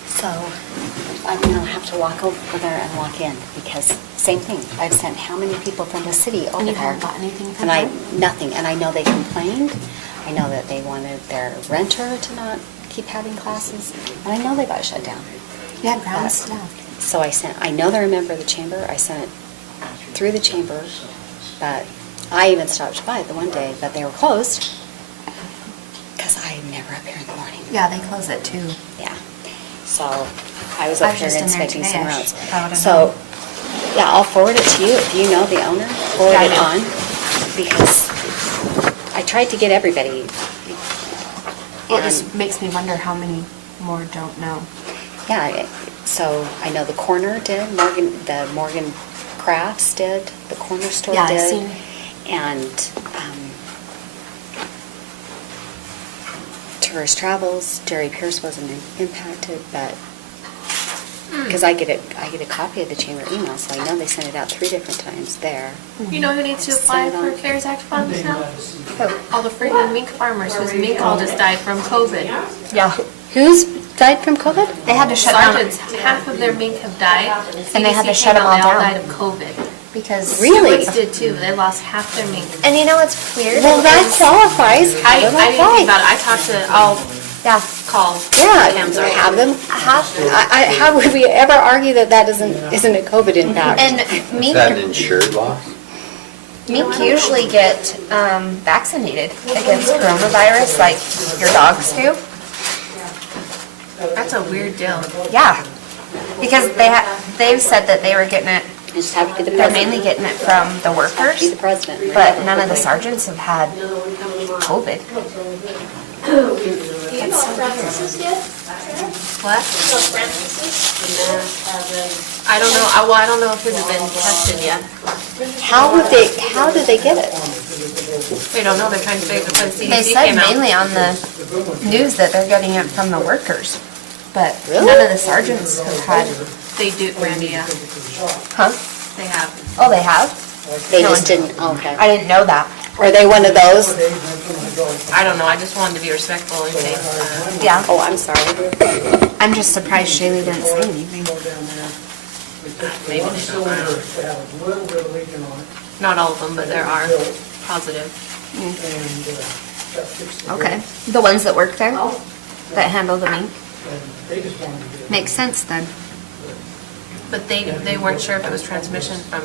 So I'm gonna have to walk over there and walk in because same thing. I've sent how many people from the city over And you there? haven't got anything from And I, them? nothing. And I know they complained. I know that they wanted their renter to not keep having classes. And I know they got shut down. You had grounds But- staffed. So I know they're a member of the chamber. I sent it through the chamber, but I even stopped by the one day, but they were closed because I'm never up here in the morning. Yeah, they close it too. Yeah. So I was I up was here just in there inspecting today. some I roads. would've So, yeah, I'll forward it to you. If you know the owner, forward Yeah, I it know. on. Because I tried to get everybody. It and- just makes me wonder how many more don't know. Yeah, so I know the corner did, the Morgan Crafts did, the corner store Yeah, did. I've seen. And Tourist Travels, Jerry Pierce wasn't impacted, but, because I get a copy of the chamber email, so I know they sent it out 3 different times there. You know who needs to apply for CARES Act funds now? All the freaking mink farmers whose mink all just died from COVID. Yeah. Who's died from COVID? They had to shut down Sergeants, half of their mink have died. And they had to CDC shut came them out, all They all down. died of COVID. because. Really? Stewards did too. They lost half their mink. And you know what's weird? Well, that is- qualifies. I Well, didn't that think about it. I talked to, I'll Yeah. call. Yeah, Cam's over. have them, how would we ever argue that that isn't a COVID impact? And Is mink, that an insured loss? mink usually get vaccinated against coronavirus like your dogs do. That's a weird deal. Yeah. Because they've said that they were getting it, You just have to be the they're president. mainly getting it from the Be workers, the president. but none of the sergeants have had COVID. Do you know what Francis did? What? You know Francis? I don't know. I don't know if it has been tested yet. How did they get it? They don't know, they're trying to figure, because the They CDC said came out. mainly on the news that they're getting it from the workers, but none of the sergeants have had, They do, Randy, yeah, huh? they have. Oh, they have? They No, just didn't, okay. I didn't know that. Are they one of those? I don't know, I just wanted to be respectful in case, Yeah, Oh, I'm sorry. I'm just surprised Shaylee didn't say anything. maybe they don't, I don't know. Not all of them, but there are positive. Okay. The ones that work there, that handle the mink? Makes sense then. But they weren't sure if it was transmission from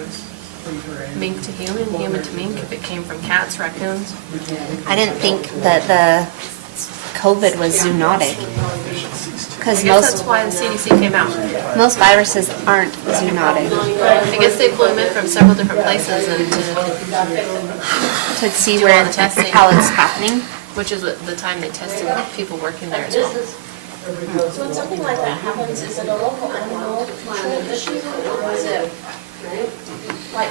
mink to human, human to mink, if it came from cats, raccoons. I didn't think that the COVID was zoonotic. Because I guess that's why the CDC came out. most viruses aren't zoonotic. I guess they flew them in from several different places and To see Do where, all the testing. how it's happening. which is what the time they tested people working there as well. So when something like that happens, is it a local animal control issue, or is it, like,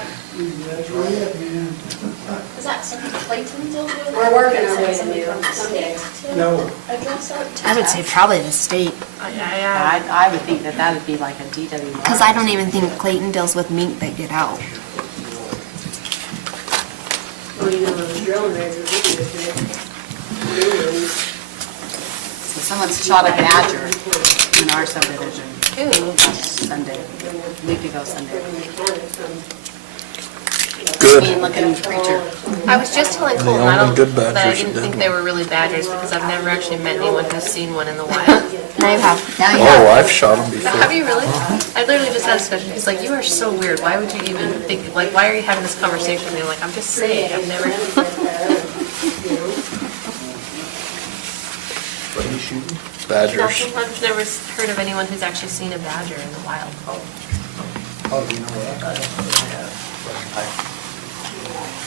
is that something Clayton deals with? We're working our Is way that to something do from the state to No. address it? I would say probably the state. I would think that would be like a DW. Because I don't even think Clayton deals with mink that get out. So someone's shot a badger in our subdivision Ooh. Sunday, a week ago Sunday. Good. Mean looking creature. I was just telling Colton, The I only don't, good that I badgers didn't are think dead. they were really badgers because I've never actually met anyone who's seen one in the wild. Now you have. Now you Oh, have, I've shot them before. Have you really? I literally just had a discussion. He's like, you are so weird. Why would you even think, like, why are you having this conversation with me? I'm like, I'm just saying, I've never. Badgers. I've never heard of anyone who's actually seen a badger in the wild. Oh, you know what? I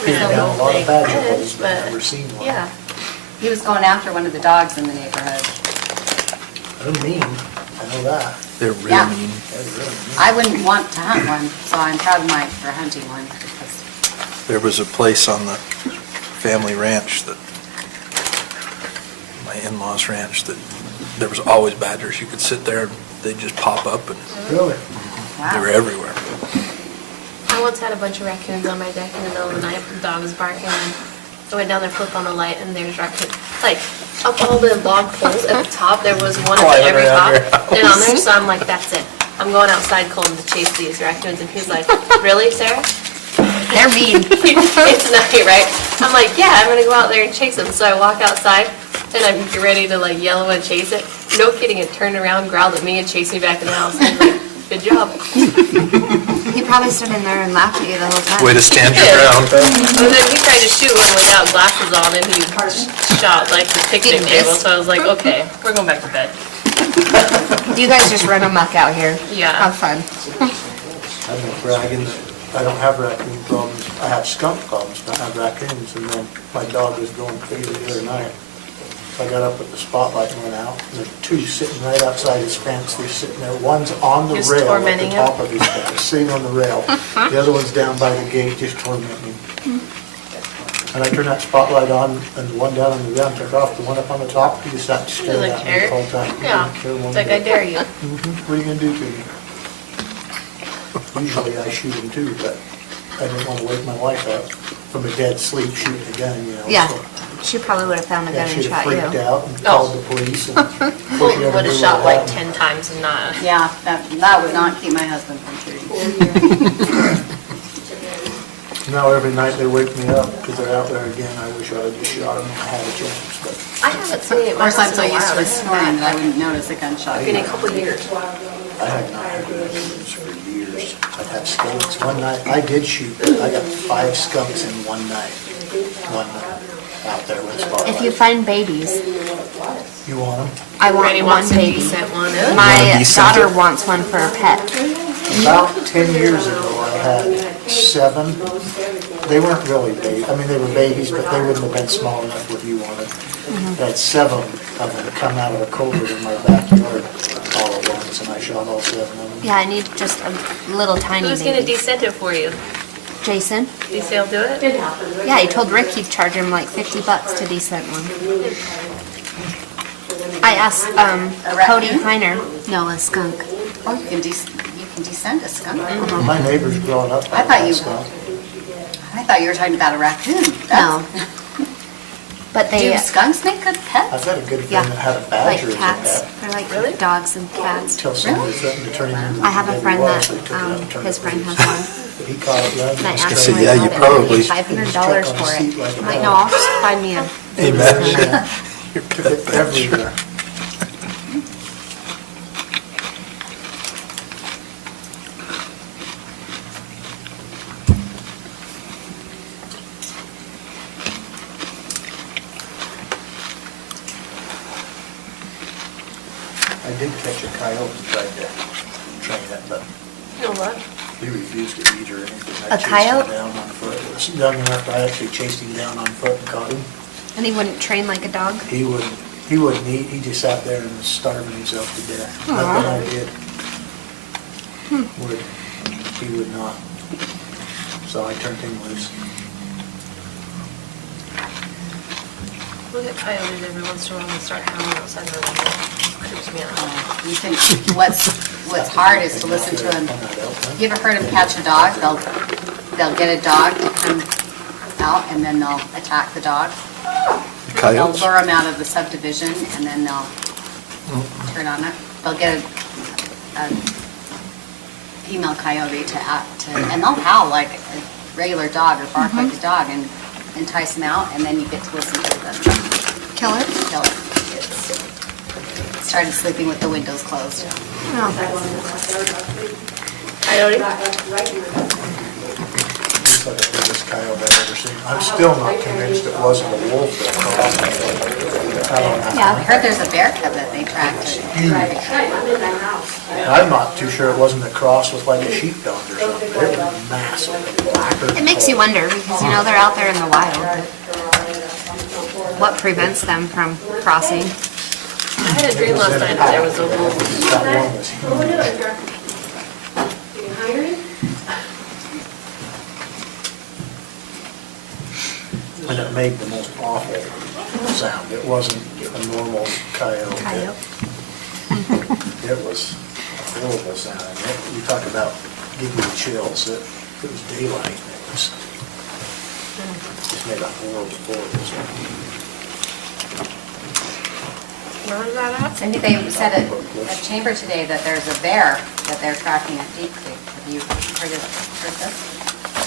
mean, I Yeah, a don't lot think of badger it holes, is, but I've but, never seen one. yeah. he was going after one of the dogs in the neighborhood. They're mean, I know that. They're real Yeah. mean. They're really mean. I wouldn't want to hunt one, so I'm proud of Mike for hunting one because There was a place on the family ranch that, my in-laws ranch, that there was always badgers. You could sit there and they'd just pop up and Really? they were everywhere. I once had a bunch of raccoons on my deck in the middle of the night. The dog was barking. And I went down there, flipped on the light, and there's raccoons. Like, up all the log poles at the top, there was one at Climbing every around your top. And on there, so I'm like, that's it. I'm going outside, Colton, to chase these raccoons. And he's like, really, Sarah? They're mean. It's night, right? I'm like, yeah, I'm gonna go out there and chase them. So I walk outside, and I'm getting ready to like yell and chase it. No kidding, it turned around, growled at me, and chased me back in the house. I was like, good job. He probably stood in there and laughed at you the whole time. Way to stand your did. ground. And then he tried to shoot one without glasses on, and he shot like the picnic Didn't table. miss. So I was like, okay, we're going back to bed. You guys just run amok out here. Yeah. Have fun. I don't bragging, I don't have raccoon problems. I have skunk problems, but I have raccoons. And then my dog was going crazy the other night. So I got up with the spotlight and went out. And there's two sitting right outside his fence. They're sitting there. One's on the Just rail at the tormenting him? top of his fence, sitting on the rail. The other one's down by the gate just tormenting him. And I turned that spotlight on, and the one down on the ground took off. The one up on the top, he just sat staring Doesn't at me care? the whole time. He Yeah. didn't care one It's like, bit. I dare you. What are you gonna do to me? Usually I shoot him too, but I didn't wanna wake my wife up from a dead sleep shooting a gun, you know. Yeah. so- She probably would have found the Yeah, gun and she'd have shot freaked you. out and Oh. called the police. And of course, you Colton never would have knew shot what like happened. 10 times and not. yeah, that would not keep my husband from shooting. Now every night they wake me up because they're out there again. I wish I had just shot them when I had a chance, but I haven't seen it. Of course, I'm so used to his snoring that I wouldn't notice a gunshot. In a couple of years. I had not had raccoons for years. I'd have skunks. One night, I did shoot, I got 5 skunks in one night. One night, out there with spotlight. If you find babies, You want them? I want Randy one wants a baby. decent one. My decent? daughter wants one for a pet. About 10 years ago, I had 7. They weren't really babies. I mean, they were babies, but they wouldn't have been small enough what you wanted. I had 7 of them come out of a culvert in my backyard all at once, and I shot all 7 of them. Yeah, I need just a little tiny Who's gonna baby. descent it for you? Jason? Do you say I'll do it? Yeah, he told Rick he'd charge him like $50 to descent one. I asked, Cody Heiner. No, a skunk. Oh, you can descend a skunk? My neighbor's growing up. I thought you were talking about a raccoon. No. But Do they, skunks make good pets? I've got a good friend yeah, that had a like badger as a cats. pet. They're like dogs and cats. Till somebody threatened to turn him into. I have a dead friend wall, that, so he took it out and turned his it friend loose. has one. But he caught it young. And I and asked straight him, yeah, you like, probably- $500 for it. Like a I'm like, dog. no, I'll just find me a. Amen. Took it everywhere. I did catch a coyote and tried to train it, but You know what? he refused to eat or anything. I A chased him coyote? down on foot. It was young enough, I actually chased him down on foot and caught him. And he wouldn't train like a dog? He wouldn't eat, he just sat there and was starving himself to death. Aw. Nothing I did. He would not. So I turned him loose. Look at coyotes every once in a while and start howling outside my window. Creeps me out. You think what's hard is to listen to them. You ever heard them catch a dog? They'll get a dog to come out and then they'll attack the dog. They'll lure them out of the subdivision and then they'll turn on it. They'll get a female coyote and they'll howl like a regular dog or bark like a dog and entice them out, and then you get to listen to them. Kill it? Kill it. Started sleeping with the windows closed. Coyote? He's like the biggest coyote I've ever seen. I'm still not convinced it wasn't a wolf that crossed it. Yeah, I heard there's a bear cub that they tracked. Huge. I'm not too sure it wasn't a cross with like a sheepdog or something. It was massive, blacker. It makes you wonder, because, you know, they're out there in the wild. but What prevents them from crossing? I had a dream last night that there was a wolf. That one was huge. And it made the most awful sound. It wasn't a normal coyote. It was a horrible sound. You talk about giving you chills. It was daylight. It was just made a horrible sound. Where was that at? Cindy, they said at Chamber today that there's a bear that they're tracking at Deep Creek. Have you heard this?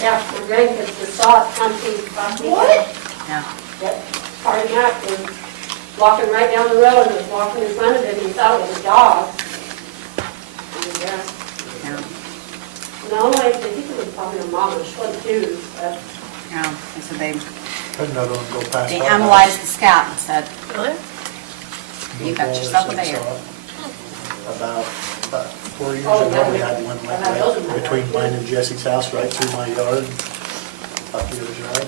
Yeah, my grandkids just saw it come through the property. What? Yeah. Parting up and walking right down the road and was walking in front of it and he thought it was a dog. Yeah. No, I think it was probably a mamish one too, but. Yeah, and so they Another one go past. they our analyzed the scat and said, Really? house. you got yourself a Saw bear. it. About 4 years ago, we had one like right between mine and Jesse's house, right through my yard, up the other yard.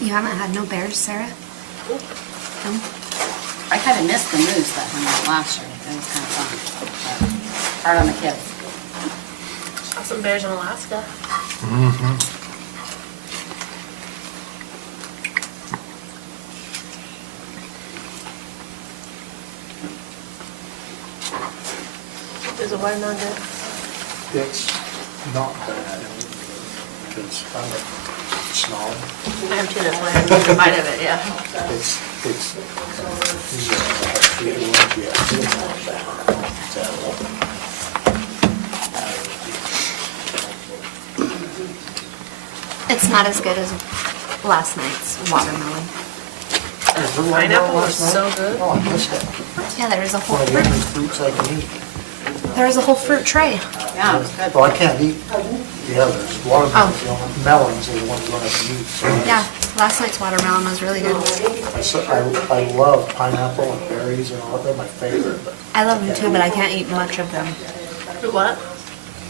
You haven't had no bears, Sarah? No? I kind of missed the moose that hung out last year. It was kind of fun. But hard on the kids. Saw some bears in Alaska. Is a watermelon good? It's not bad, because I'm a snob. I am too, that's why I took a bite of it, yeah. It's it's not bad. It's edible. It's not as good as last night's watermelon. Pineapple was so good. Oh, I missed it. Yeah, there was a whole One of the fruit, only fruits I can eat. there was a whole fruit tray. Yeah, it was good. Well, I can't eat the others. Watermelons, the only- melons are the ones I can eat. So Yeah, last night's watermelon was really good. I love pineapple and berries and all, they're my favorite, but I love them too, but I can't eat much of them. What?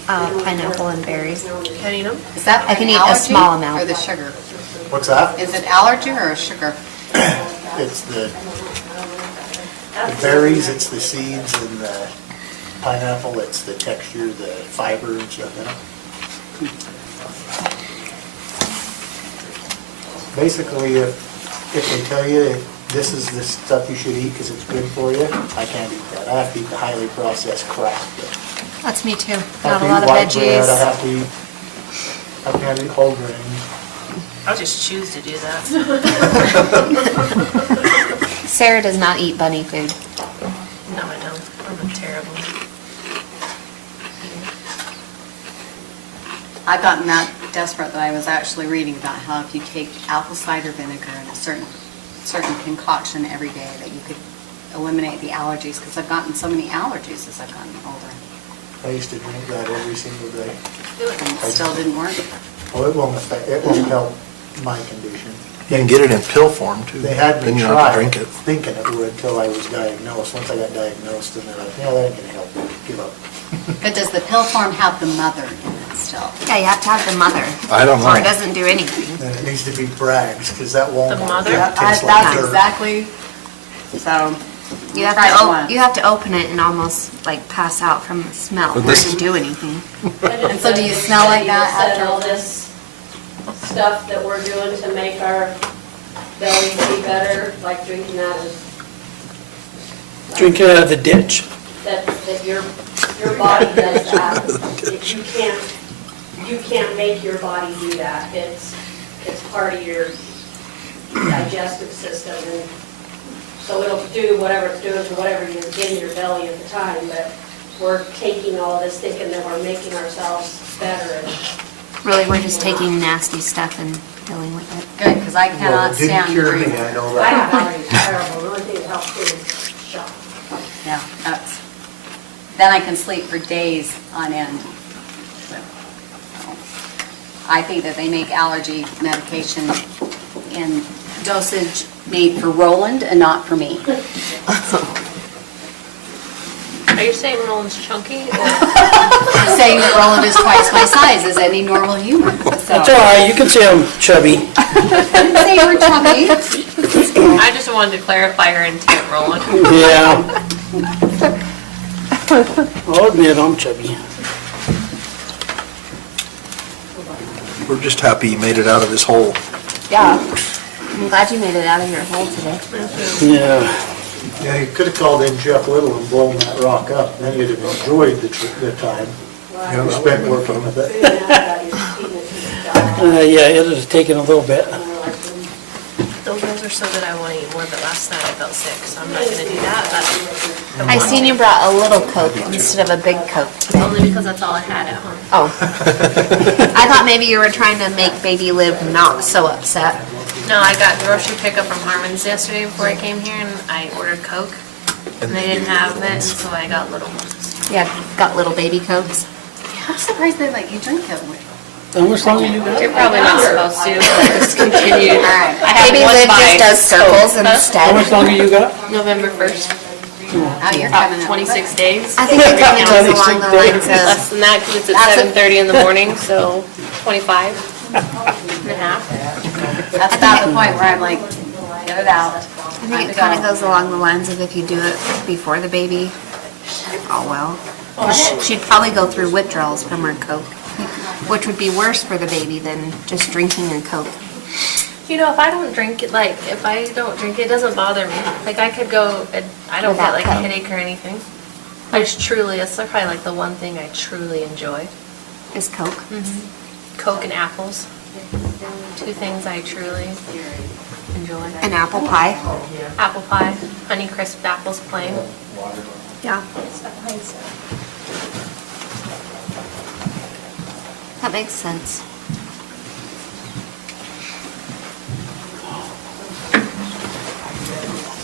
Pineapple and berries. Can't eat them? Is that I can an eat a allergy small amount. or the sugar? what's that? Is it allergy or sugar? It's the The berries, it's the seeds, and the pineapple, it's the texture, the fiber and stuff in it. Basically, if they tell you this is the stuff you should eat because it's good for you, I can't eat that. I have to eat the highly processed crap. That's me too. I Not have a to lot eat of white bread, I veggies. can't eat whole grains. I'll just choose to do that. Sarah does not eat bunny food. No, I don't. I'm terrible. I've gotten that desperate that I was actually reading about how if you take apple cider vinegar and a certain concoction every day, that you could eliminate the allergies, because I've gotten so many allergies as I've gotten older. I used to drink that every single day. And it still didn't work. Well, it won't help my condition. You can get it in pill form too. They had Then me you don't have try to it, drink it. thinking it would until I was diagnosed. Once I got diagnosed, and they're like, yeah, that ain't gonna help, give up. But does the pill form have the mother in it still? Yeah, you have to have the mother. I don't Or know. it doesn't do anything. And it needs to be Bragg's, because that Walmart The mother? junk tastes like That's dirt. exactly, so. You have Try it to, once. you have to open it and almost like pass out from the smell. But It this- doesn't do anything. And so do you smell like that Said after all this stuff that we're doing to make our bellies be better, like drinking out of, Drink it out of the ditch. that your body does that. If you can't make your body do that. It's part of your digestive system, and so it'll do whatever it's doing to whatever you're in your belly at the time, but we're taking all of this thinking that we're making ourselves better, and Really, we're just taking nasty stuff and dealing with it. Good, because I Well, cannot it didn't stand cure me, green. I know I that. have allergies, terrible. The only thing that helps me is shock. Yeah, that's, then I can sleep for days on end. So, I think that they make allergy medication in dosage made for Roland and not for me. Are you saying Roland's chunky? Or Saying that Roland is twice my size as any normal human, so. That's all right, you can say I'm chubby. I didn't say you were chubby. I just wanted to clarify her intent, Roland. Yeah. I'll admit I'm chubby. We're just happy you made it out of this hole. Yeah. I'm glad you made it out of your hole today. Yeah. Yeah, you could have called in Jeff Little and blown that rock up, then you'd have enjoyed the time you spent working with it. Yeah, it has taken a little bit. Those rolls are so good, I want to eat more, but last night I felt sick, so I'm not going to do that. But I seen you brought a little Coke instead of a big Coke today. only because that's all I had at home. Oh. I thought maybe you were trying to make baby Liv not so upset. No, I got grocery pickup from Harmon's yesterday before I came here, and I ordered Coke, and they didn't have it, so I got little ones. Yeah, got little baby Cokes. I'm surprised they let you drink it. How much longer you got? You're probably not supposed to, but just continue. All right. I have Baby one Liv by just does circles Coke. How much instead. longer you got? November 1st, Now you're coming about up. 26 days. I think it counts along the lines Less of, than that, because it's at That's a- 7:30 in the morning, so 25 and a half. That's about the point where I'm like, get it out. I think it kind of goes along the lines of if you do it before the baby, oh well. 'Cause she'd probably go through withdrawals from her Coke, which would be worse for the baby than just drinking a Coke. You know, if I don't drink it, it doesn't bother me. Like, I could go, I don't get Without like a Coke. headache or anything. I just truly, it's probably like the one thing I truly enjoy. Is Coke. Coke and apples. Two things I truly enjoy. An apple pie. Apple pie, Honey Crisp apples plain. Yeah. That makes sense.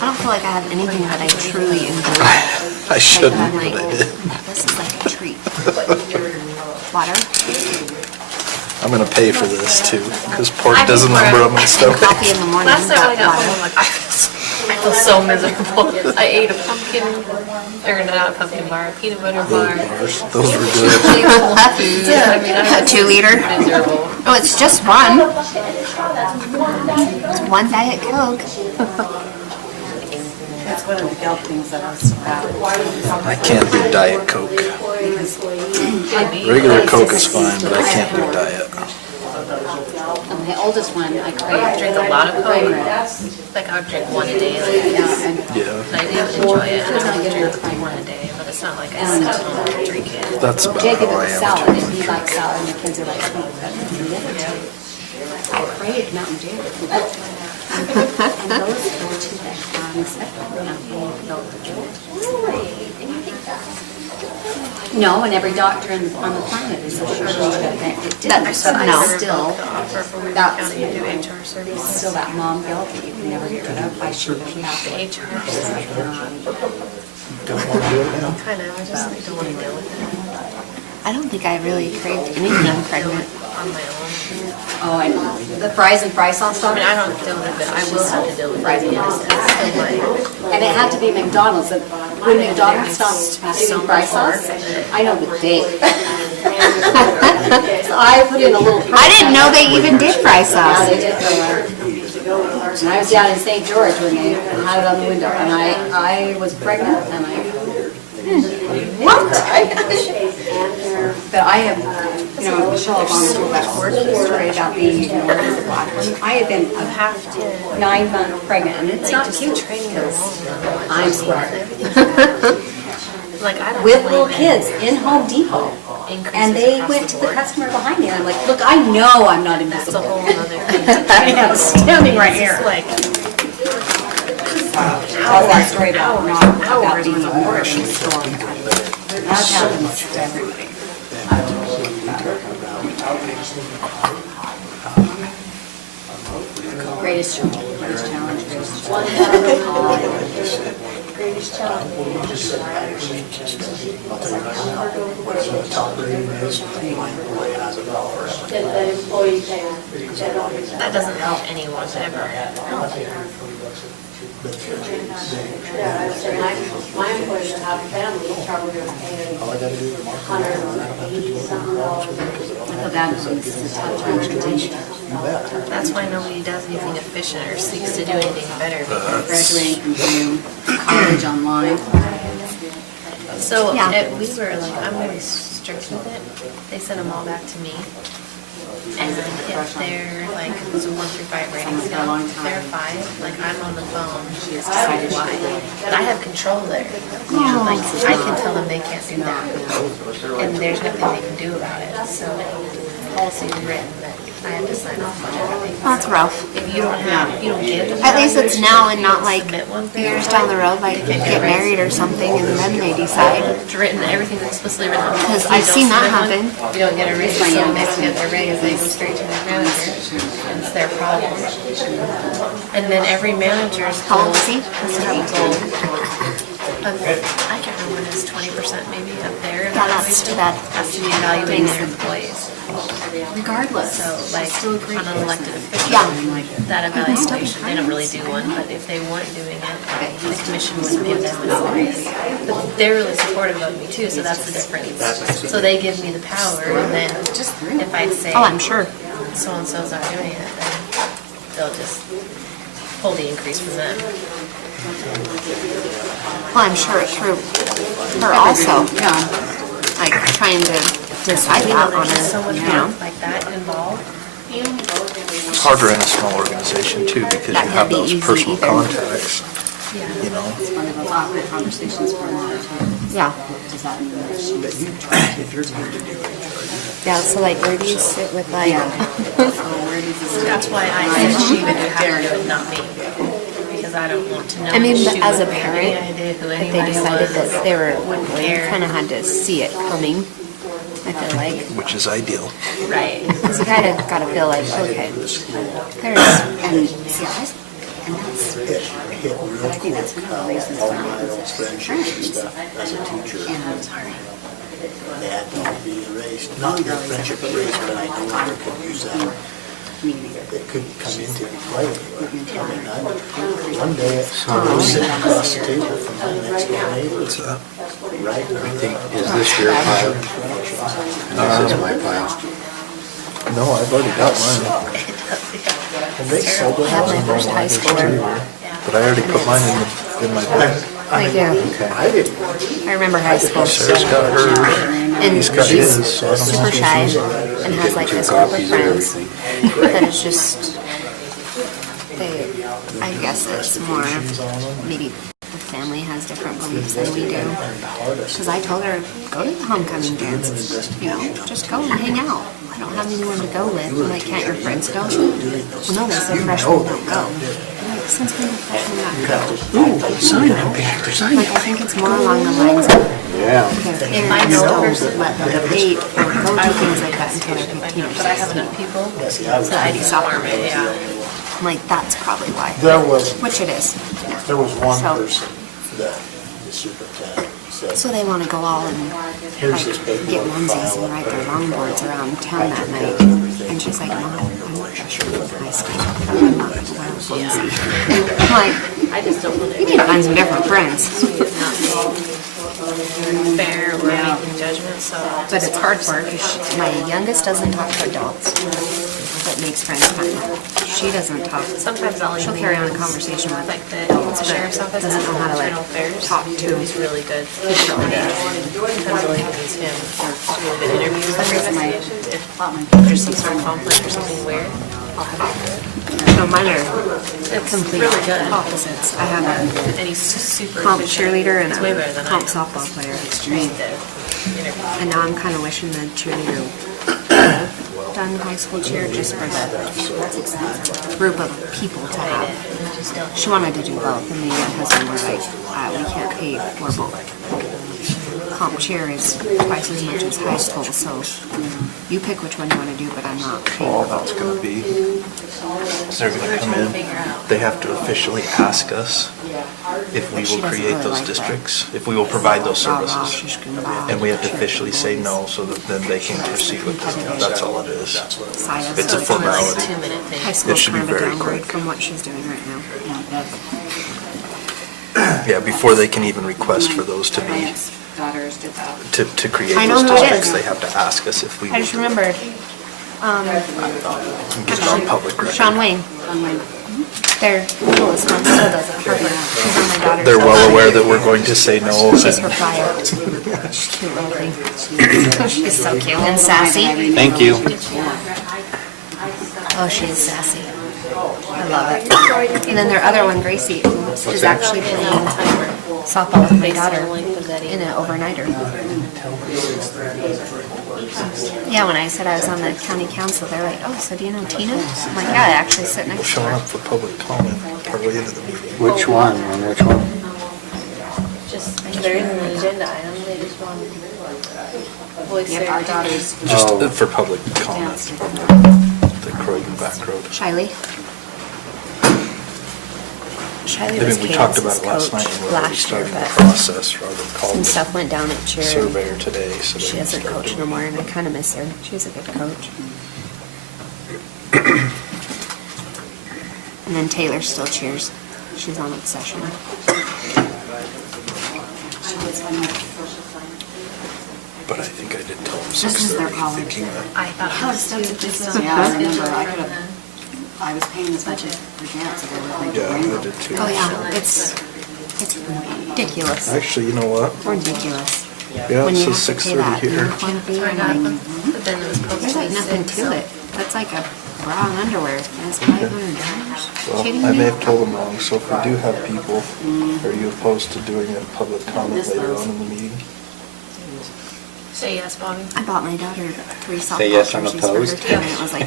I don't feel like I have anything that I truly enjoy. I shouldn't, I'm but like, I did. this is like a treat. Water? I'm gonna pay for this too, because pork I does a think we're- number on my And stomach. coffee in the morning. Last time I got water. home, I'm like, I feel so miserable. I ate a pumpkin, or not a pumpkin bar, a peanut butter bar. Those were good. I mean, I A 2 liter? miserable. Oh, it's just one. It's one Diet Coke. That's one of the guilt things that I was about. I can't do Diet Coke. Regular Coke is fine, but I can't do Diet. My oldest one, I I crave. drink a lot of Coke. Like I would drink one a day. Like, Yeah, and Yeah, I do enjoy it, and I would drink one a day, but it's not like I sit home and drink it. that's about Jacob how I is am salad, too. and he likes salad, and the kids are like, oh, that's I crave Mountain Dew. And those go to the spectrum, No, and every doctor on the planet is assuring me that it didn't, but I still, Offer for Weaver that's County to do HR services. still that mom guilt that you can never get rid of. I should be happy. HR stuff. Don't want to do it now. Kind of, I just don't want to deal with it I don't think I really craved anything pregnant. on my own. Oh, I know. The fries and fry sauce I stuff. mean, I don't deal with it, I will have to deal with fries and fries. It's still like, And it had to be McDonald's. And when McDonald's stops giving fry sauce, I know the day. So I put in a little. I didn't know they even did fry Yeah, sauce. they did. And I was down in St. George when they had it on the window, and I was pregnant, and what? But I have, Michelle Obama told that story about being ignored as a black woman. I have been a 9 months pregnant, and it's not cute because I'm square. like I don't With blame little it. kids in Home Depot. Increases And they across went the to the board. customer behind me, and I'm like, look, I know I'm not That's a invisible. whole other thing. I am standing right It's here. just like Tell that story about being ignored in the store. That happens to everybody. Greatest challenge, greatest challenge, greatest challenge. Greatest challenge. Whatever the top rating is, my employee has $1 hour. That employee can, that doesn't help anyone ever. Yeah, I said, my employees that have a family, probably gonna pay All I gotta do is mark it. $180-something. But that is a tough transportation. That's why nobody does anything efficient or seeks to do anything better. Graduating from Zoom, college online. So Yeah. we were like, I'm really strict with it. They sent them all back to me. And if they're like, it was a 1 through 5 rating scale, if they're 5, like I'm on the phone, she has decided why. But I have control there. Like I can tell them they can't do that. And there's nothing they can do about it. So policy is written that I have to sign off on everything. That's rough. If you don't give them. At least it's now and not like submit one thing, years down the road, like get married or something and then they decide. It's written, everything's explicitly written on Because policy. I've seen that Don't happen. submit one, you don't get a raise, so they don't get their raise, they go straight to their manager, and it's their problem. And then every manager's goal is to have a goal of, I can't remember when it's 20% maybe of their Yeah, that's too bad. has to be evaluating their employees. Regardless. So like on an elected official, Yeah. that evaluation, they don't really do one, but if they weren't doing it, the commission would give them an increase. But they're really supportive of me too, so that's the difference. So they give me the power, and then just if I say, Oh, I'm sure. so-and-so's not doing it, then they'll just pull the increase from them. Well, I'm sure through her also, like trying to decide that on There's so much her, like that involved. It's harder in a small organization too, because That you could have be those easy personal either. contacts, Yeah. you know? It's one of those awkward conversations for a lot of time. Yeah. Does that mean that she's If you're going to do it. Yeah, so like where do you sit with like, That's why I said she would have to do it, not me. Because I don't want to know. I mean, she but as a wouldn't have parent, any idea who if they anybody decided was, that they were, wouldn't you care. kind of had to see it coming, I feel like. Which is ideal. Right. Because you kind of got to feel like, okay, there's, And see, and that's, Hit real I think that's one of the reasons all why my old friendships and stuff as a teacher. and I'm sorry. They had to be erased, not the friendship erased, but I no longer could use that. It couldn't come into play anymore. I mean, one day, I was sitting across the table from my next door neighbor. Right? Is this your pile? This is my pile. No, I've already got mine, And they sold I it had out. my first high schooler. but I already put mine in the in my book. I do. I didn't. I remember high school. Sarah's got her, And he's got she's his, so I don't know. super shy and has like this group of friends that is just, I guess it's more, maybe the family has different beliefs than we do. Because I told her, go to the homecoming dances, just go and hang out. I don't have anyone to go with. I'm like, can't your friends go? Well, no, they said freshmen don't go. I'm like, since when did freshmen not go? Ooh, sign up, sign Like, up. I think it's more along the lines of Yeah. their parents don't let them date or go do things like that until they're 15 or But I have 16. enough people, See, I was- so I do software, yeah. I'm like, that's probably why. There was, Which it is. there was one So- person that the superintendent said, So they want to go all and Here's like this paperwork get onesies file. and ride their longboards around town that night. And she's like, Mom, I'm not freshman in high school. I'm not going to wear a onesie. I'm like, I just don't want you need to find some different friends. fair or making judgments, so. But it's hard for her because my youngest doesn't talk to adults, but makes friends kind of. She doesn't talk. Sometimes I'll She'll even carry on a use, conversation with like the sheriff's office, doesn't know how to internal like affairs. talk to. He's really good. He's really good. Sometimes I'll even use him for really good interviews and investigations. If there's some sort of conflict or something weird, I'll have No, mine are It's complete really good. opposites. I have him. And he's super a comp efficient. cheerleader and It's way better a than I comp am. softball player. Read the interview. And now I'm kind of wishing the cheerleader done high school cheer just for the group of people to have. She wanted to do both, and me and my husband were like, we can't pay for both. Comp cheer is twice as much as high school, so you pick which one you want to do, but I'm not paying All for that's both. gonna be, is they're gonna come in, they have to officially ask us if we She will doesn't create really those like that. districts, if we will provide those Rah, rah, services. she's gonna buy And we have to cheer officially say boys. no, so that then they can proceed with it. That's all it is. Silas, It's a so Only like formality. 2-minute thing. High school It is should be kind of a very downgrade quick. from what she's doing right now. Yeah, before they can even request for those to be, Daughters did that. to create I know those who it districts, is. they have to ask us if we I just will remembered, get it on public record. Sean Wayne. Their coolest one still does it. Harper. She's on my daughter's. They're well side. aware that we're going to say no. She's her flyer. Cute little thing. She's so cute and sassy. Thank you. Oh, she is sassy. I love it. And then their other one, Gracie, is actually playing softball with my daughter in an overnighter. Yeah, when I said I was on the county council, they're like, oh, so do you know Tina? I'm like, yeah, I actually sit next to Showing her. up for public comment partway into the meeting. Which one, and which one? Just, there isn't an agenda item, they just want voice Yep, their. our daughters Just Oh. for public comment, danced with the Croydon back road. Shiley. Shiley I was mean, we talked Cadence's about it last night, coach and we're already last year, starting the but process. Robert called some the stuff went down at cheer. and surveyor today, so She they can doesn't start coach doing no more, and I kind of miss her. She's a good coach. And then Taylor still cheers. She's on Obsession. But I think I did tell them This is their 6:30, college. thinking that I thought it was too. Yeah, I remember, I was paying this budget for dance, so they would Yeah, I make did too. Oh, yeah, it's ridiculous. Actually, you know what? Ridiculous. Yeah, When it you says have to pay that 6:30 here. uniform fee, So I I'm got like, them, but then it was posted. there's like nothing to it. That's like a bra and underwear, and it's $500. Well, Kidding I me? may have told them wrong, so if we do have people, are you opposed to doing a public comment later on in the meeting? Say yes, Bobby. I bought my daughter 3 softball Say yes, I'm jerseys for her opposed. team, and it was like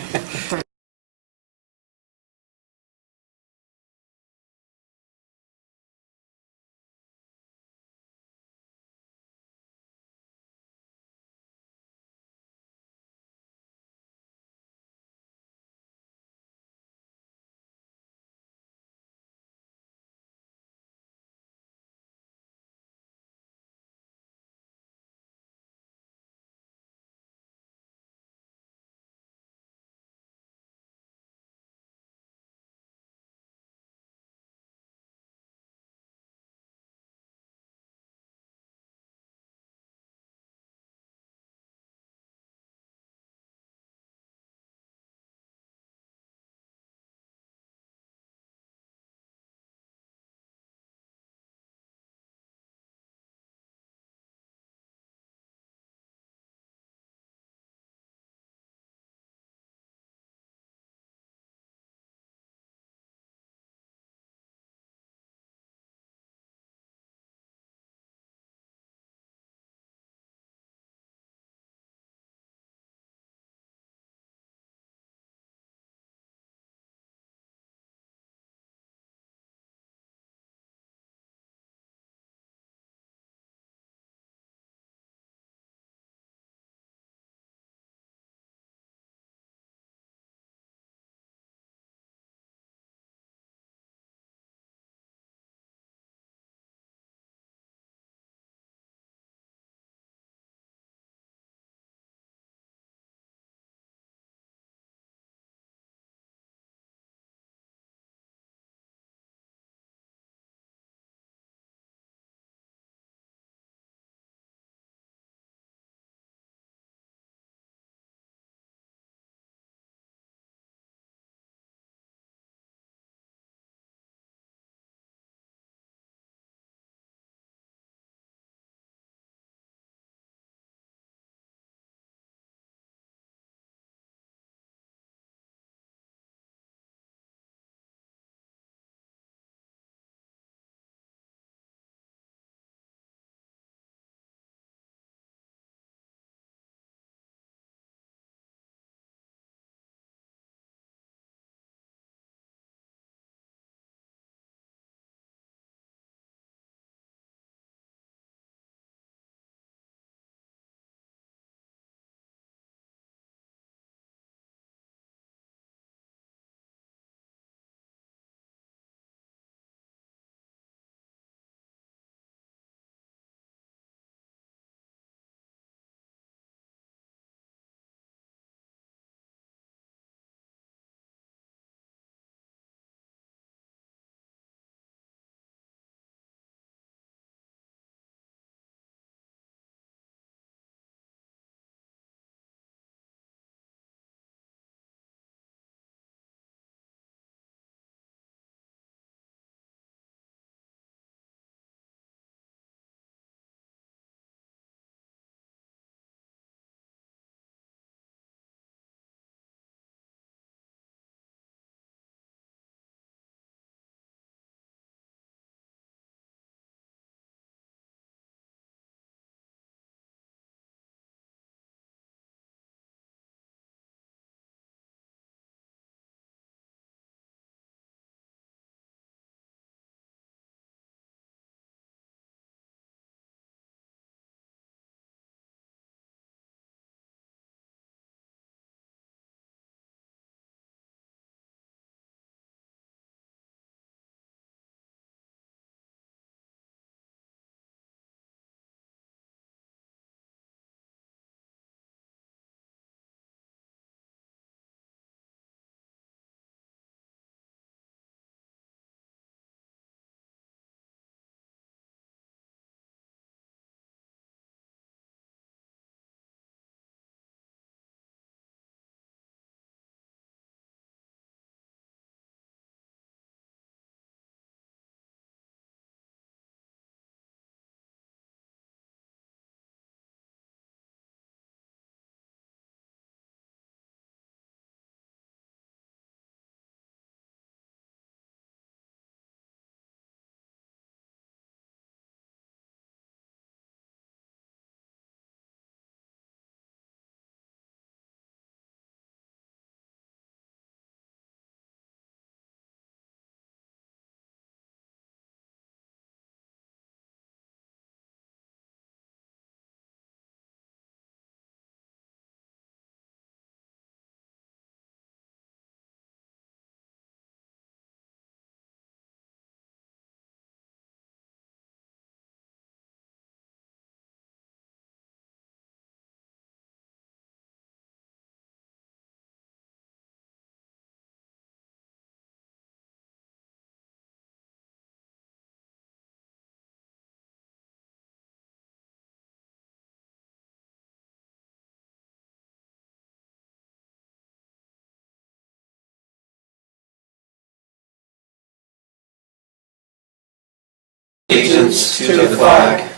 allegiance to the flag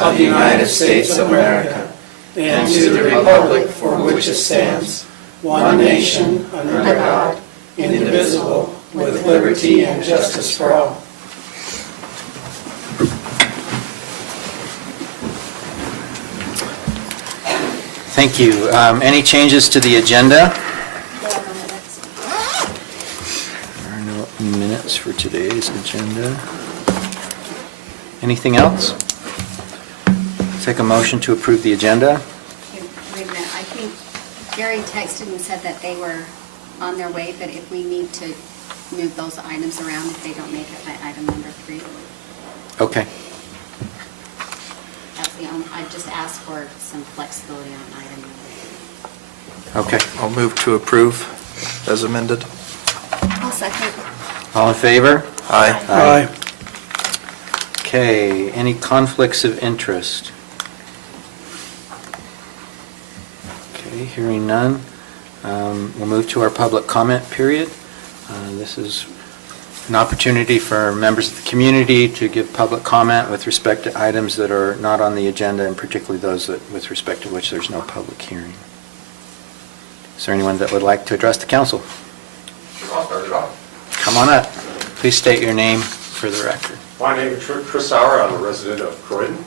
of the United States of America and to the republic for which it stands, one nation, under God, indivisible, with liberty and justice for all. Thank you. Any changes to the agenda? There are no minutes for today's agenda. Anything else? Take a motion to approve the agenda. Okay, wait a minute, I think Gary texted and said that they were on their way, but if we need to move those items around, if they don't make it by item number 3, Okay. that's the only, I just asked for some flexibility on item number 3. Okay. I'll move to approve as amended. I'll second. All in favor? Aye. Aye. Okay, any conflicts of interest? Okay, hearing none. We'll move to our public comment period. This is an opportunity for members of the community to give public comment with respect to items that are not on the agenda, and particularly those that, with respect to which there's no public hearing. Is there anyone that would like to address the council? I'll start it off. Come on up. Please state your name for the record. My name is Chris Sauer. I'm a resident of Croydon.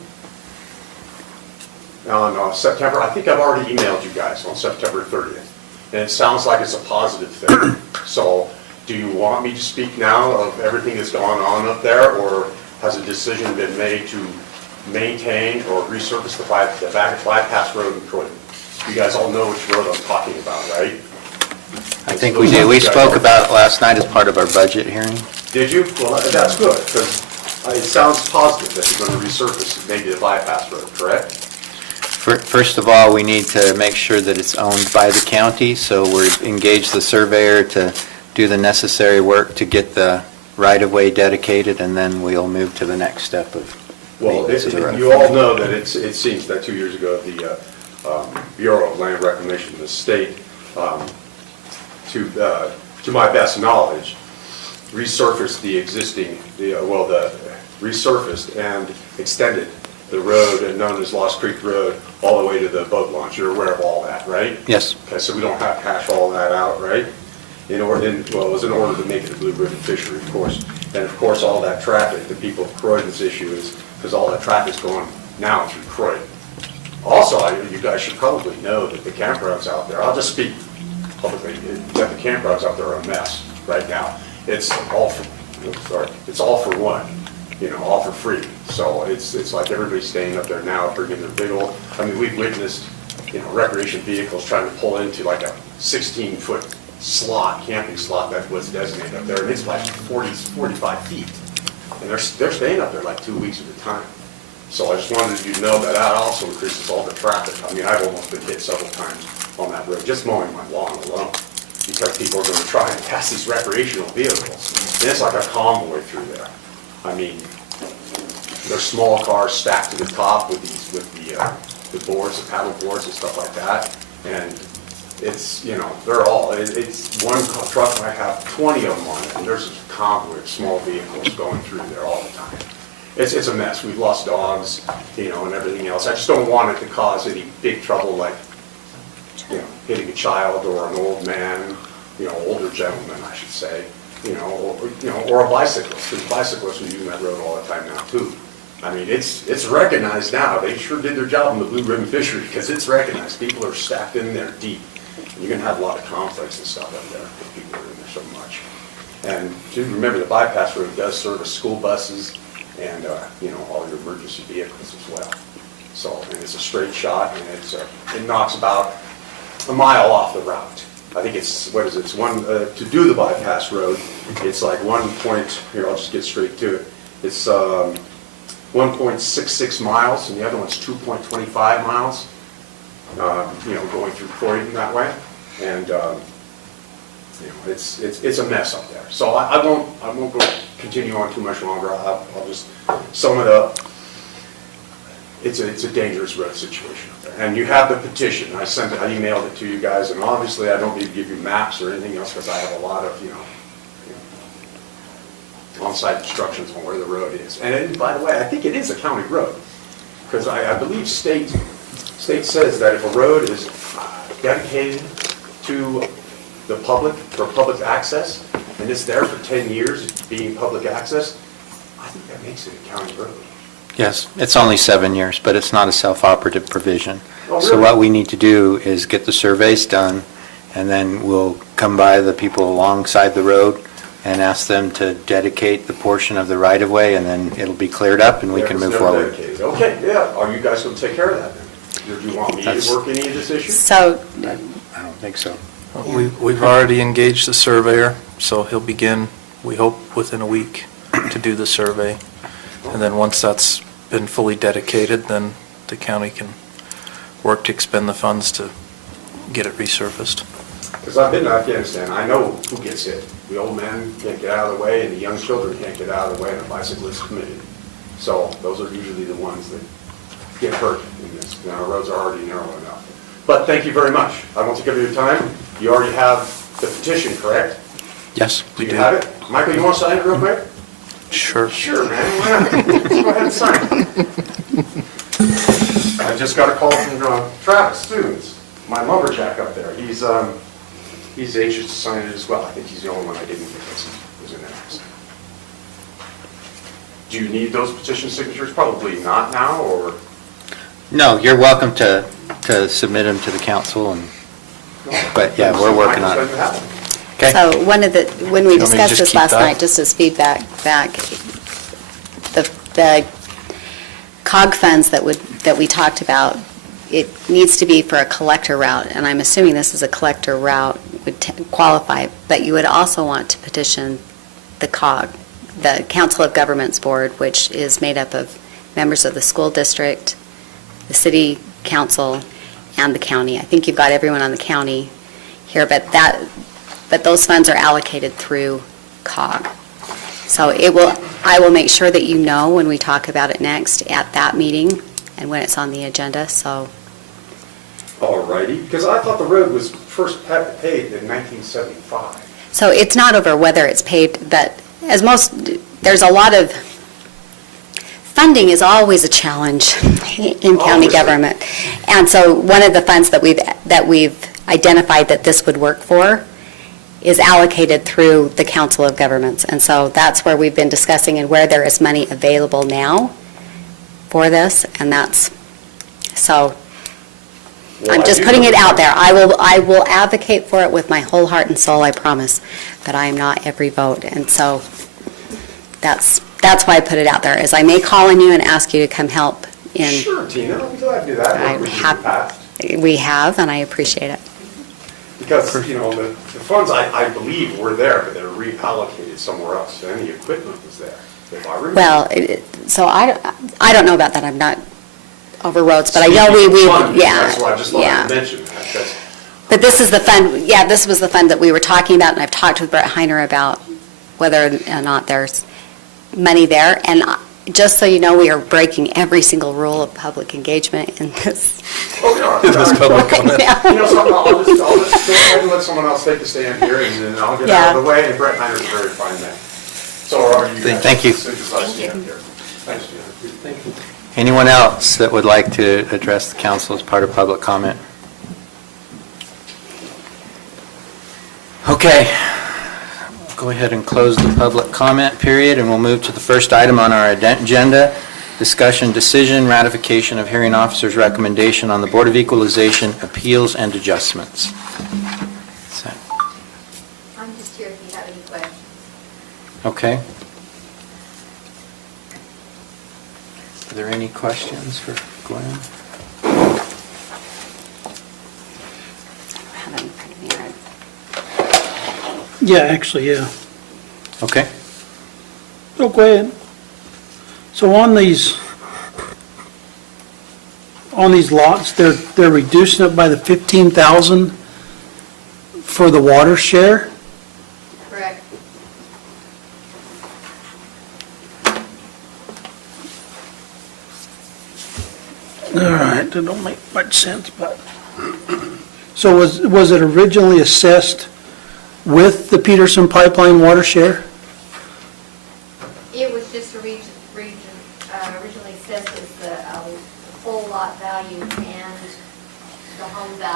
On September, I think I've already emailed you guys on September 30th, and it sounds like it's a positive thing. So do you want me to speak now of everything that's gone on up there, or has a decision been made to maintain or resurface the bypass road in Croydon? You guys all know which road I'm talking about, right? I think we did. We spoke about it last night as part of our budget hearing. Did you? Well, that's good, because it sounds positive that you're going to resurface maybe the bypass road, correct? First of all, we need to make sure that it's owned by the county, so we've engaged the surveyor to do the necessary work to get the right-of-way dedicated, and then we'll move to the next step of Well, maintenance of the road. you all know that it seems that 2 years ago, the Bureau of Land Reclamation of the state, to my best knowledge, resurfaced the existing, resurfaced and extended the road known as Lost Creek Road all the way to the boat launch. You're aware of all that, right? Yes. Okay, so we don't have to hash all that out, right? It was in order to make it a blue ribbon fishery, of course. And of course, all that traffic, the people of Croydon's issue is, because all that traffic's going now through Croydon. Also, you guys should probably know that the campgrounds out there, I'll just speak publicly, that the campgrounds out there are a mess right now. It's all for one, all for free. So it's like everybody's staying up there now, bringing their big old, we've witnessed, recreation vehicles trying to pull into like a 16-foot slot, camping slot that was designated up there, and it's like 45 feet. And they're staying up there like 2 weeks at a time. So I just wanted you to know that also increases all the traffic. I've almost been hit several times on that road, just mowing my lawn alone, because people are going to try and pass these recreational vehicles. And it's like a convoy through there. There's small cars stacked to the top with the boards, the paddle boards and stuff like that. And it's, it's one truck might have 20 of them on it, and there's a convoy of small vehicles going through there all the time. It's a mess. We've lost dogs, and everything else. I just don't want it to cause any big trouble like, hitting a child or an old man, older gentleman, I should say, or a bicyclist, because bicyclists are using that road all the time now too. It's recognized now. They sure did their job in the blue ribbon fishery, because it's recognized. People are stacked in there deep. You're going to have a lot of conflicts and stuff up there if people are in there so much. And to remember, the bypass road does service school buses and, all your emergency vehicles as well. So, and it's a straight shot, and it knocks about a mile off the route. I think it's to do the bypass road, it's like here, I'll just get straight to it. It's 1.66 miles, and the other one's 2.25 miles, going through Croydon that way. And, it's a mess up there. So I won't go continue on too much longer. I'll just sum it up. It's a dangerous road situation up there. And you have the petition. I emailed it to you guys, and obviously I don't need to give you maps or anything else, because I have a lot of, on-site instructions on where the road is. And by the way, I think it is a county road, because I believe state says that if a road is dedicated to the public, for public access, and it's there for 10 years being public access, I think that makes it a county road. Yes, it's only 7 years, but it's not a self-operative provision. Oh, So really? what we need to do is get the surveys done, and then we'll come by the people alongside the road and ask them to dedicate the portion of the right-of-way, and then it'll be cleared up and we Yeah, can it's move never forward. dedicated. Okay, yeah, are you guys going to take care of that then? Do you want me That's- to work any of this issue? So, I don't think so. We've already engaged the surveyor, so he'll begin, we hope, within a week to do the survey. And then once that's been fully dedicated, then the county can work to expend the funds to get it resurfaced. Because I've been to Afghanistan, I know who gets hit. The old men can't get out of the way, and the young children can't get out of the way, and the bicyclists committed. So those are usually the ones that get hurt in this. And our roads are already narrow enough. But thank you very much. I won't take up your time. You already have the petition, correct? Yes, Do you have it? Michael, you want to sign it real quick? Sure. Sure, man. Why not? Go ahead and sign it. I just got a call from Travis Stevens, my lumberjack up there. He's anxious to sign it as well. I think he's the only one I didn't get because he was in an accident. Do you need those petition signatures? Probably not now, or? No, you're welcome to submit them to the council, but yeah, we're working on it. Michael's letting you have them. Okay? So when we me to discussed just this keep last that? night, just as feedback back, the COG funds that we talked about, it needs to be for a collector route, and I'm assuming this is a collector route would qualify, but you would also want to petition the COG, the Council of Governments Board, which is made up of members of the school district, the city council, and the county. I think you've got everyone on the county here, but those funds are allocated through COG. So I will make sure that you know when we talk about it next at that meeting and when it's on the agenda, so. All righty, because I thought the road was first paid in 1975. So it's not over whether it's paid, but there's a lot of, funding is always a challenge in county government. And so one of the funds that we've identified that this would work for is allocated through the Council of Governments. And so that's where we've been discussing and where there is money available now for this, and so I'm just putting it out there. I will advocate for it with my whole heart and soul, I promise, but I am not every vote. And so that's why I put it out there, is I may call on you and ask you to come help in. Sure, Tina, I'm glad to do that. We have, and I appreciate it. Because, the funds, I believe, were there, but they were reallocated somewhere else, and the equipment was there, if I remember. Well, so I don't know about that. I'm not over roads, but I know That's why I just thought I'd mention that. But this is the fund, this was the fund that we were talking about, and I've talked with Brett Heiner about whether or not there's money there. And just so you know, we are breaking every single rule of public engagement in this. Oh, we are. This public comment. Something, I'll just go ahead and let someone else take the stand here, and then I'll get out of the way, and Brett Heiner's a very fine man. So are you guys. Thank you. Thanks, Tina. Thank you. Anyone else that would like to address the council as part of public comment? Okay. Go ahead and close the public comment period, and we'll move to the first item on our agenda, discussion, decision, ratification of hearing officer's recommendation on the Board of Equalization Appeals and Adjustments. So, I'm just here if you have any questions. okay. Are there any questions for Gwen? Yeah, actually, yeah. Okay. So go ahead. So on these lots, they're reducing it by the 15,000 for the water share? Correct. All right, that don't make much sense, but, so was it originally assessed with the Peterson Pipeline water share?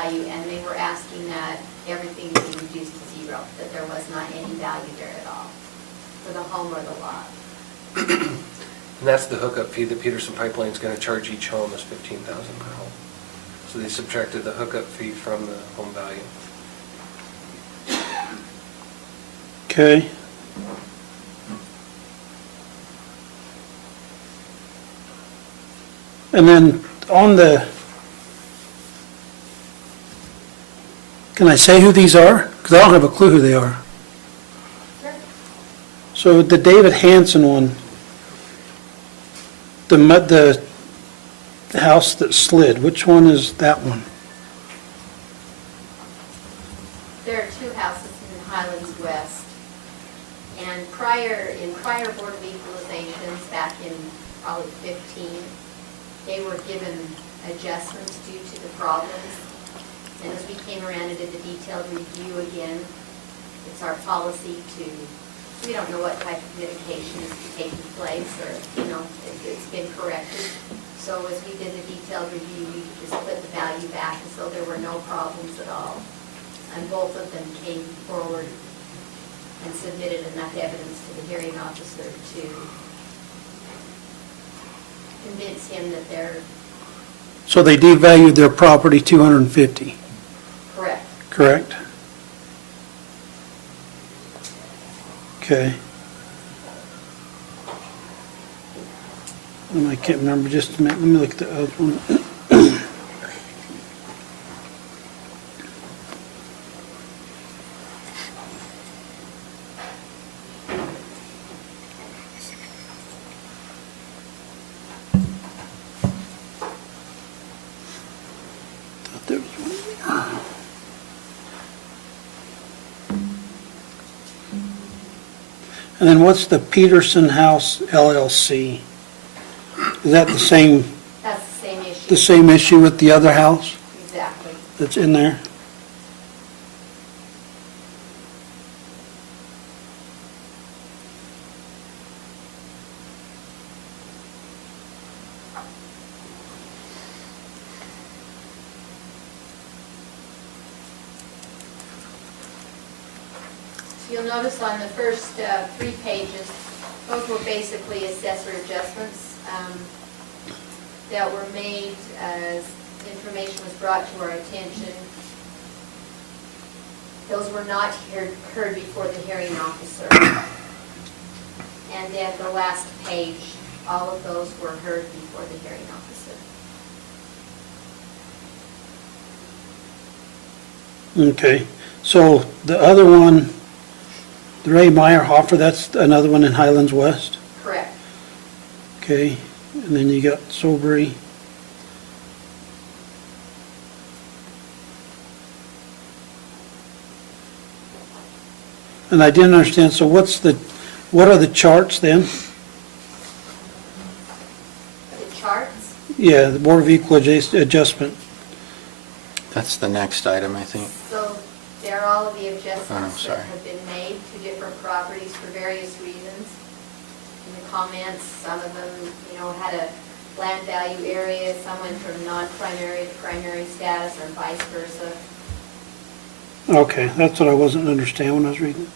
value, and they were asking that everything be reduced to zero, that there was not any value there at all for the home or the lot. And that's the hookup fee that Peterson Pipeline's gonna charge each home is $15,000 per home. So they subtracted the hookup fee from the home value. Okay. And then on the, can I say who these are? Because I don't have a clue who they are. So the David Hanson one, the house that slid, which one is that one? There are two houses in Highlands West. And in prior Board of Equalizations, back in probably 15, they were given adjustments due to the problems. And as we came around and did the detailed review again, it's our policy to, we don't know what type of mitigation is taking place or, it's been corrected. So as we did the detailed review, we just put the value back as though there were no problems at all. And both of them came forward and submitted enough evidence to the hearing officer to convince him that they're So they devalued their property 250, correct. correct? Okay. I can't remember, just a minute, let me look at the other one. Thought there was one more. And then what's the Peterson House LLC? Is that the same, That's the same issue. the same issue with the other house Exactly. that's in there? So you'll notice on the first 3 pages, those were basically assessor adjustments that were made as information was brought to our attention. Those were not heard before the hearing officer. And then the last page, all of those were heard before the hearing officer. Okay, so the other one, the Ray Meyer Hoffer, that's another one in Highlands West? Correct. Okay, and then you got Sobry. And I didn't understand, so what are the charts then? The charts, Yeah, the Board of Equal Adjustment. That's the next item, I think. so they're all of the adjustments that sorry. have been made to different properties for various reasons. In the comments, some of them, had a land value area, some went from non-primary to primary status, or vice versa. Okay, that's what I wasn't understanding when I was reading.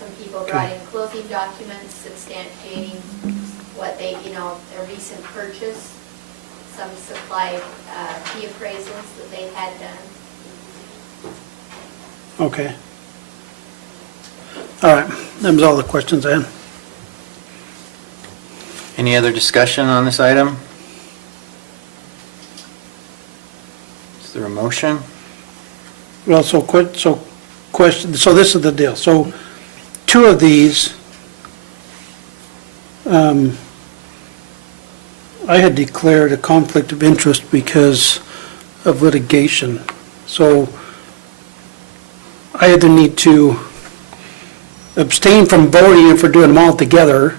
Some people brought in closing documents substantiating what they, their recent purchase. Some supplied fee appraisals that they had done. Okay. All right, that was all the questions I had. Any other discussion on this item? Is there a motion? Well, so question, so this is the deal. So 2 of these, I had declared a conflict of interest because of litigation. So I either need to abstain from voting if we're doing them all together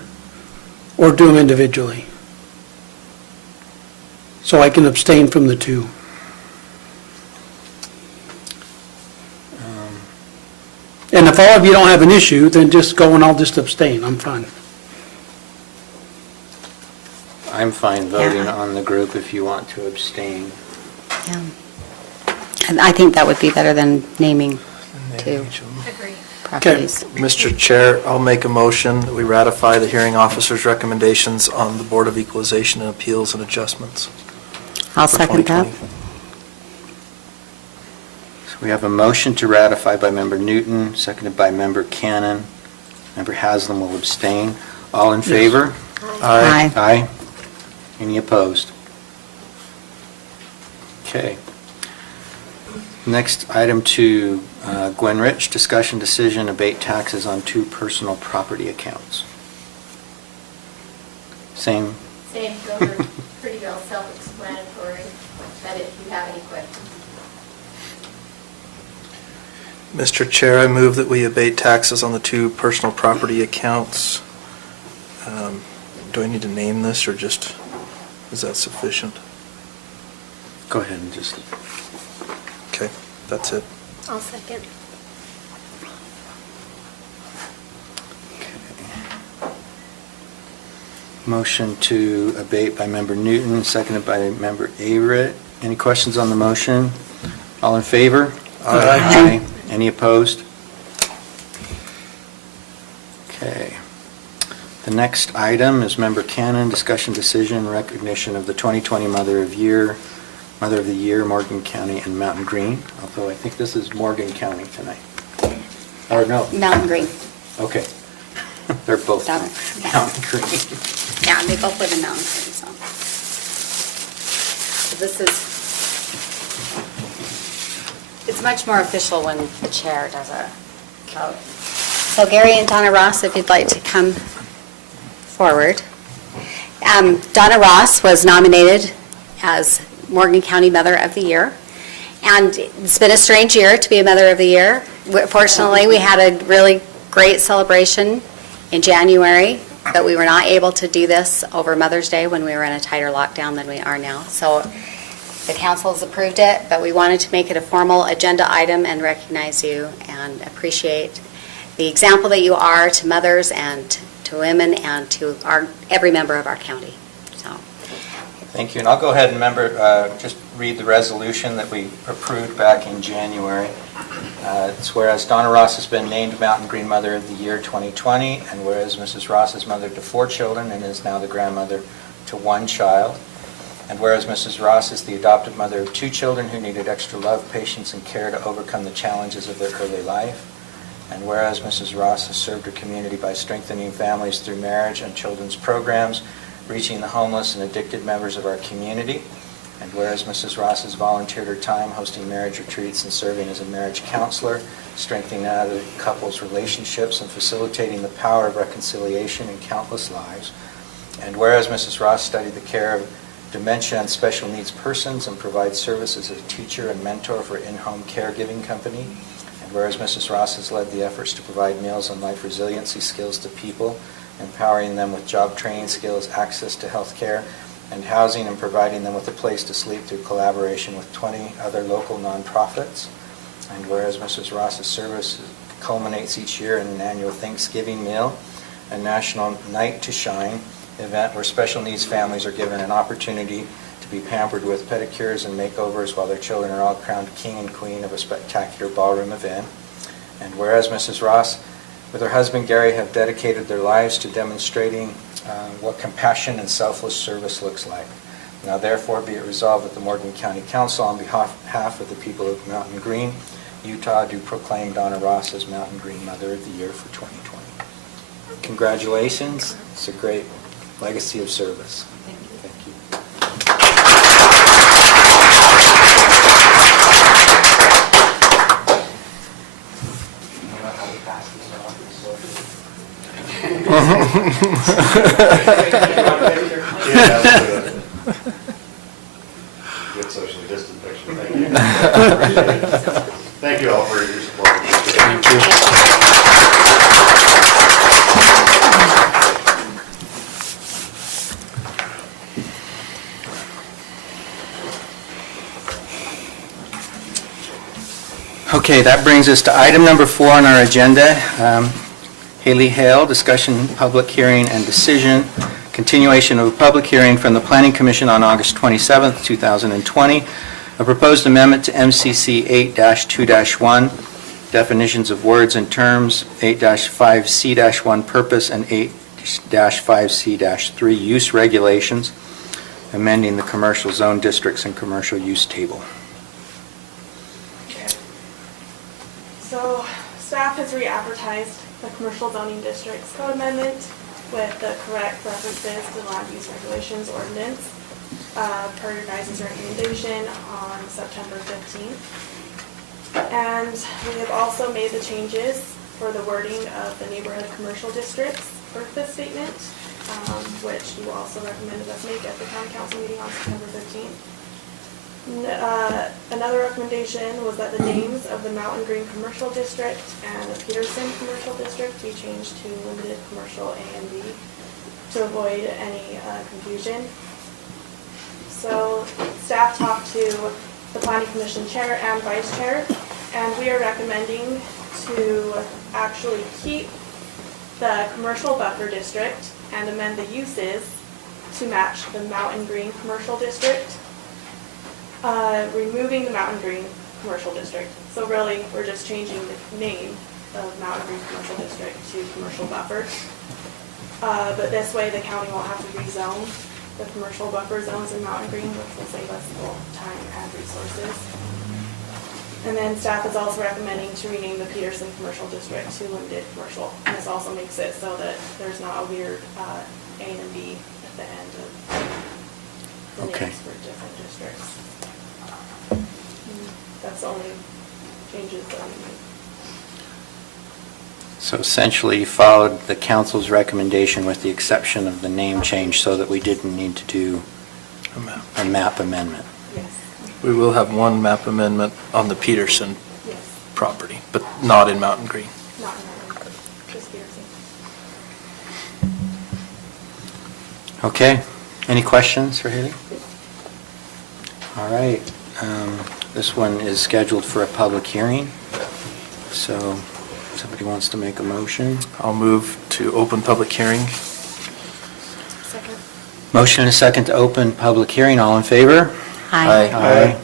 or do them individually. So I can abstain from the 2. And if all of you don't have an issue, then just go and I'll just abstain, I'm fine. I I'm fine voting on the group if you want to abstain. Yeah. And I think that would be better than naming two Agree. properties. Mr. Chair, I'll make a motion that we ratify the hearing officer's recommendations on the Board of Equalization and Appeals and Adjustments. I'll for second that. 2020. So we have a motion to ratify by Member Newton, seconded by Member Cannon. Member Haslam will abstain. All in favor? Aye. Aye. Any opposed? Okay. Next, item 2, Gwen Rich, discussion decision, abate taxes on 2 personal property accounts. Same. Same, those are pretty well self-explanatory, but if you have any questions. Mr. Chair, I move that we abate taxes on the 2 personal property accounts. Do I need to name this, or just, is that sufficient? Go ahead and just... Okay, that's it. I'll second. Motion to abate by Member Newton, seconded by Member Averett. Any questions on the motion? All in favor? Aye. Any opposed? Okay. The next item is Member Cannon, discussion decision, recognition of the 2020 Mother of the Year, Morgan County and Mountain Green, although I think this is Morgan County tonight. Or no? Mountain Green. Okay. They're both Mountain, yeah. Mountain Green. Yeah, they both live in Mountain Green, so. So this is, it's much more official when the chair does a vote. So Gary and Donna Ross, if you'd like to come forward. Donna Ross was nominated as Morgan County Mother of the Year. And it's been a strange year to be a Mother of the Year. Fortunately, we had a really great celebration in January, but we were not able to do this over Mother's Day when we were in a tighter lockdown than we are now. So the council has approved it, but we wanted to make it a formal agenda item and recognize you and appreciate the example that you are to mothers and to women and to every member of our county. So, Thank you, and I'll go ahead and just read the resolution that we approved back in January. It's whereas Donna Ross has been named Mountain Green Mother of the Year 2020, and whereas Mrs. Ross is mother to 4 children and is now the grandmother to 1 child, and whereas Mrs. Ross is the adopted mother of 2 children who needed extra love, patience, and care to overcome the challenges of their early life, and whereas Mrs. Ross has served her community by strengthening families through marriage and children's programs, reaching the homeless and addicted members of our community, and whereas Mrs. Ross has volunteered her time hosting marriage retreats and serving as a marriage counselor, strengthening other couples' relationships and facilitating the power of reconciliation in countless lives, and whereas Mrs. Ross studied the care of dementia and special needs persons and provides services as a teacher and mentor for in-home caregiving company, and whereas Mrs. Ross has led the efforts to provide meals and life resiliency skills to people, empowering them with job training skills, access to health care, and housing, and providing them with a place to sleep through collaboration with 20 other local nonprofits. And whereas Mrs. Ross's service culminates each year in an annual Thanksgiving meal, a National Night to Shine event where special needs families are given an opportunity to be pampered with pedicures and makeovers while their children are all crowned king and queen of a spectacular ballroom event. And whereas Mrs. Ross with her husband Gary have dedicated their lives to demonstrating what compassion and selfless service looks like. Now therefore be it resolved that the Morgan County Council on behalf of the people of Mountain Green, Utah, do proclaim Donna Ross as Mountain Green Mother of the Year for 2020. Congratulations. It's a great legacy of service. Thank you. Good socially distant picture, thank you. Thank you all for your support. Thank you. Okay, that brings us to item number 4 on our agenda. Haley Hale, discussion, public hearing, and decision, continuation of a public hearing from the Planning Commission on August 27th, 2020, a proposed amendment to MCC 8-2-1, definitions of words and terms, 8-5C-1 purpose, and 8-5C-3 use regulations, amending the commercial zone districts and commercial use table. So staff has re-advertised the commercial zoning districts code amendment with the correct references to the land use regulations ordinance per your guys' recommendation on September 15th. And we have also made the changes for the wording of the neighborhood commercial districts purpose statement, which you also recommended us make at the town council meeting on September 15th. Another recommendation was that the names of the Mountain Green Commercial District and the Peterson Commercial District be changed to limited commercial A and B to avoid any confusion. So staff talked to the Planning Commission Chair and Vice Chair, and we are recommending to actually keep the commercial buffer district and amend the uses to match the Mountain Green Commercial District, removing the Mountain Green Commercial District. So really, we're just changing the name of Mountain Green Commercial District to Commercial Buffer. But this way, the county won't have to rezone the commercial buffer zones in Mountain Green, which will save us both time and resources. And then staff is also recommending to rename the Peterson Commercial District to Limited Commercial. And this also makes it so that there's not a weird A and B at the end of the Okay. names for different districts. That's the only changes that I'm making. So essentially, you followed the council's recommendation with the exception of the name change so that we didn't need to do a map amendment. Yes. We will have one map amendment on the Peterson Yes. property, but not in Mountain Green. Not in Mountain Green, just Peterson. Okay, any questions for Haley? All right, this one is scheduled for a public hearing, so somebody wants to make a motion? I'll move to open public hearing. Second. Motion and a second to open public hearing, all in favor? Aye. Aye.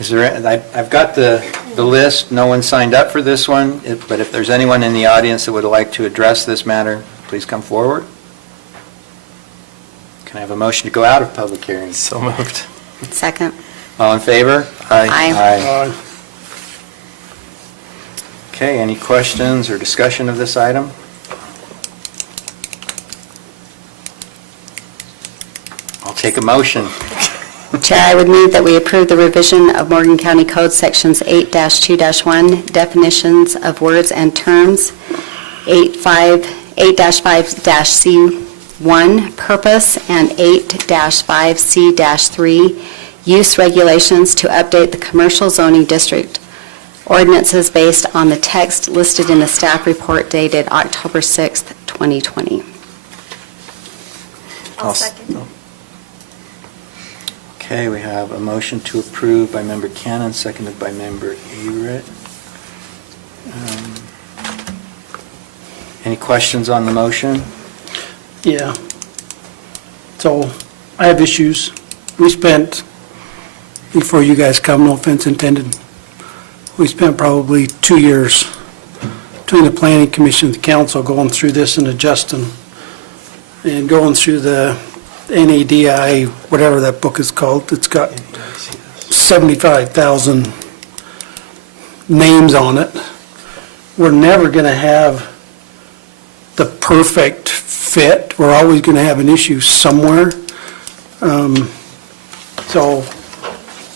Is there, I've got the list, no one signed up for this one, but if there's anyone in the audience that would like to address this matter, please come forward. Can I have a motion to go out of public hearing? So moved. Second. All in favor? Aye. Aye. Okay, any questions or discussion of this item? I'll take a motion. Chair, I would move that we approve the revision of Morgan County Code Sections 8-2-1, definitions of words and terms, 8-5C1, purpose, and 8-5C-3, use regulations to update the commercial zoning district ordinances based on the text listed in the staff report dated October 6th, 2020. I'll second. Okay, we have a motion to approve by Member Cannon, seconded by Member Averett. Any questions on the motion? Yeah. So I have issues. We spent, before you guys come, no offense intended, we spent probably 2 years between the planning commission and the council going through this and adjusting and going through the NADI, whatever that book is called. It's got 75,000 names on it. We're never going to have the perfect fit. We're always going to have an issue somewhere. So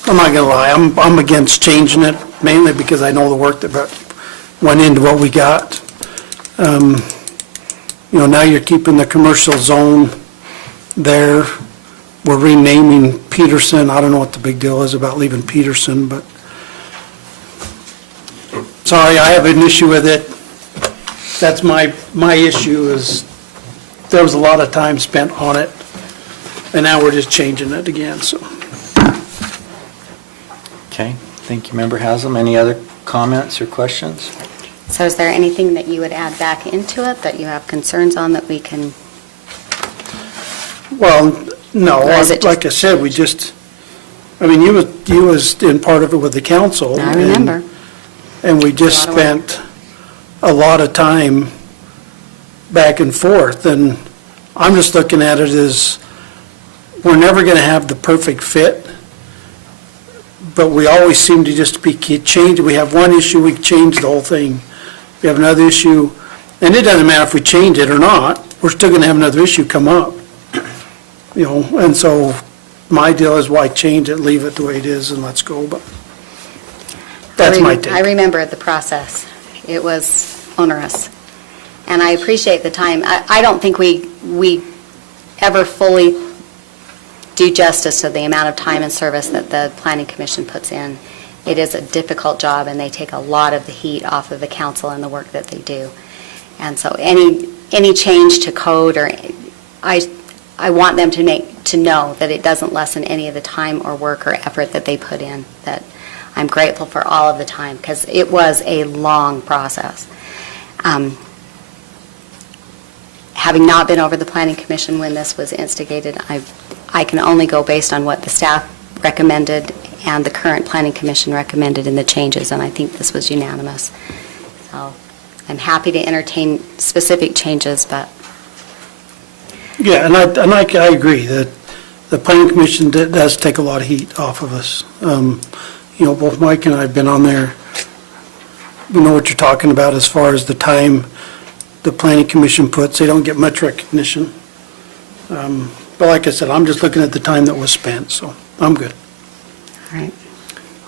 I'm not going to lie, I'm against changing it, mainly because I know the work that went into what we got. Now you're keeping the commercial zone there. We're renaming Peterson. I don't know what the big deal is about leaving Peterson, but sorry, I have an issue with it. That's my issue is there was a lot of time spent on it, and now we're just changing it again, so. Okay, thank you, Member Haslam. Any other comments or questions? So is there anything that you would add back into it that you have concerns on that we can? Well, no, Or is it like I said, we just, I mean, you was in part of it with the council. I remember. And we just A lot of work. spent a lot of time back and forth, and I'm just looking at it as, we're never gonna have the perfect fit, but we always seem to just be changing. We have one issue, we change the whole thing. We have another issue, and it doesn't matter if we change it or not, we're still gonna have another issue come up. You know, and so my deal is why change it, leave it the way it is, and let's go, but that's my take. I remember the process. It was onerous. And I appreciate the time. I don't think we ever fully do justice to the amount of time and service that the Planning Commission puts in. It is a difficult job, and they take a lot of the heat off of the council and the work that they do. And so any change to code, or I want them to know that it doesn't lessen any of the time or work or effort that they put in, that I'm grateful for all of the time, because it was a long process. Having not been over the Planning Commission when this was instigated, I can only go based on what the staff recommended and the current Planning Commission recommended in the changes, and I think this was unanimous. So I'm happy to entertain specific changes, but Yeah, and I agree that the planning commission does take a lot of heat off of us. You know, both Mike and I have been on there. We know what you're talking about as far as the time the planning commission puts. They don't get much recognition. But like I said, I'm just looking at the time that was spent, so I'm good. all right.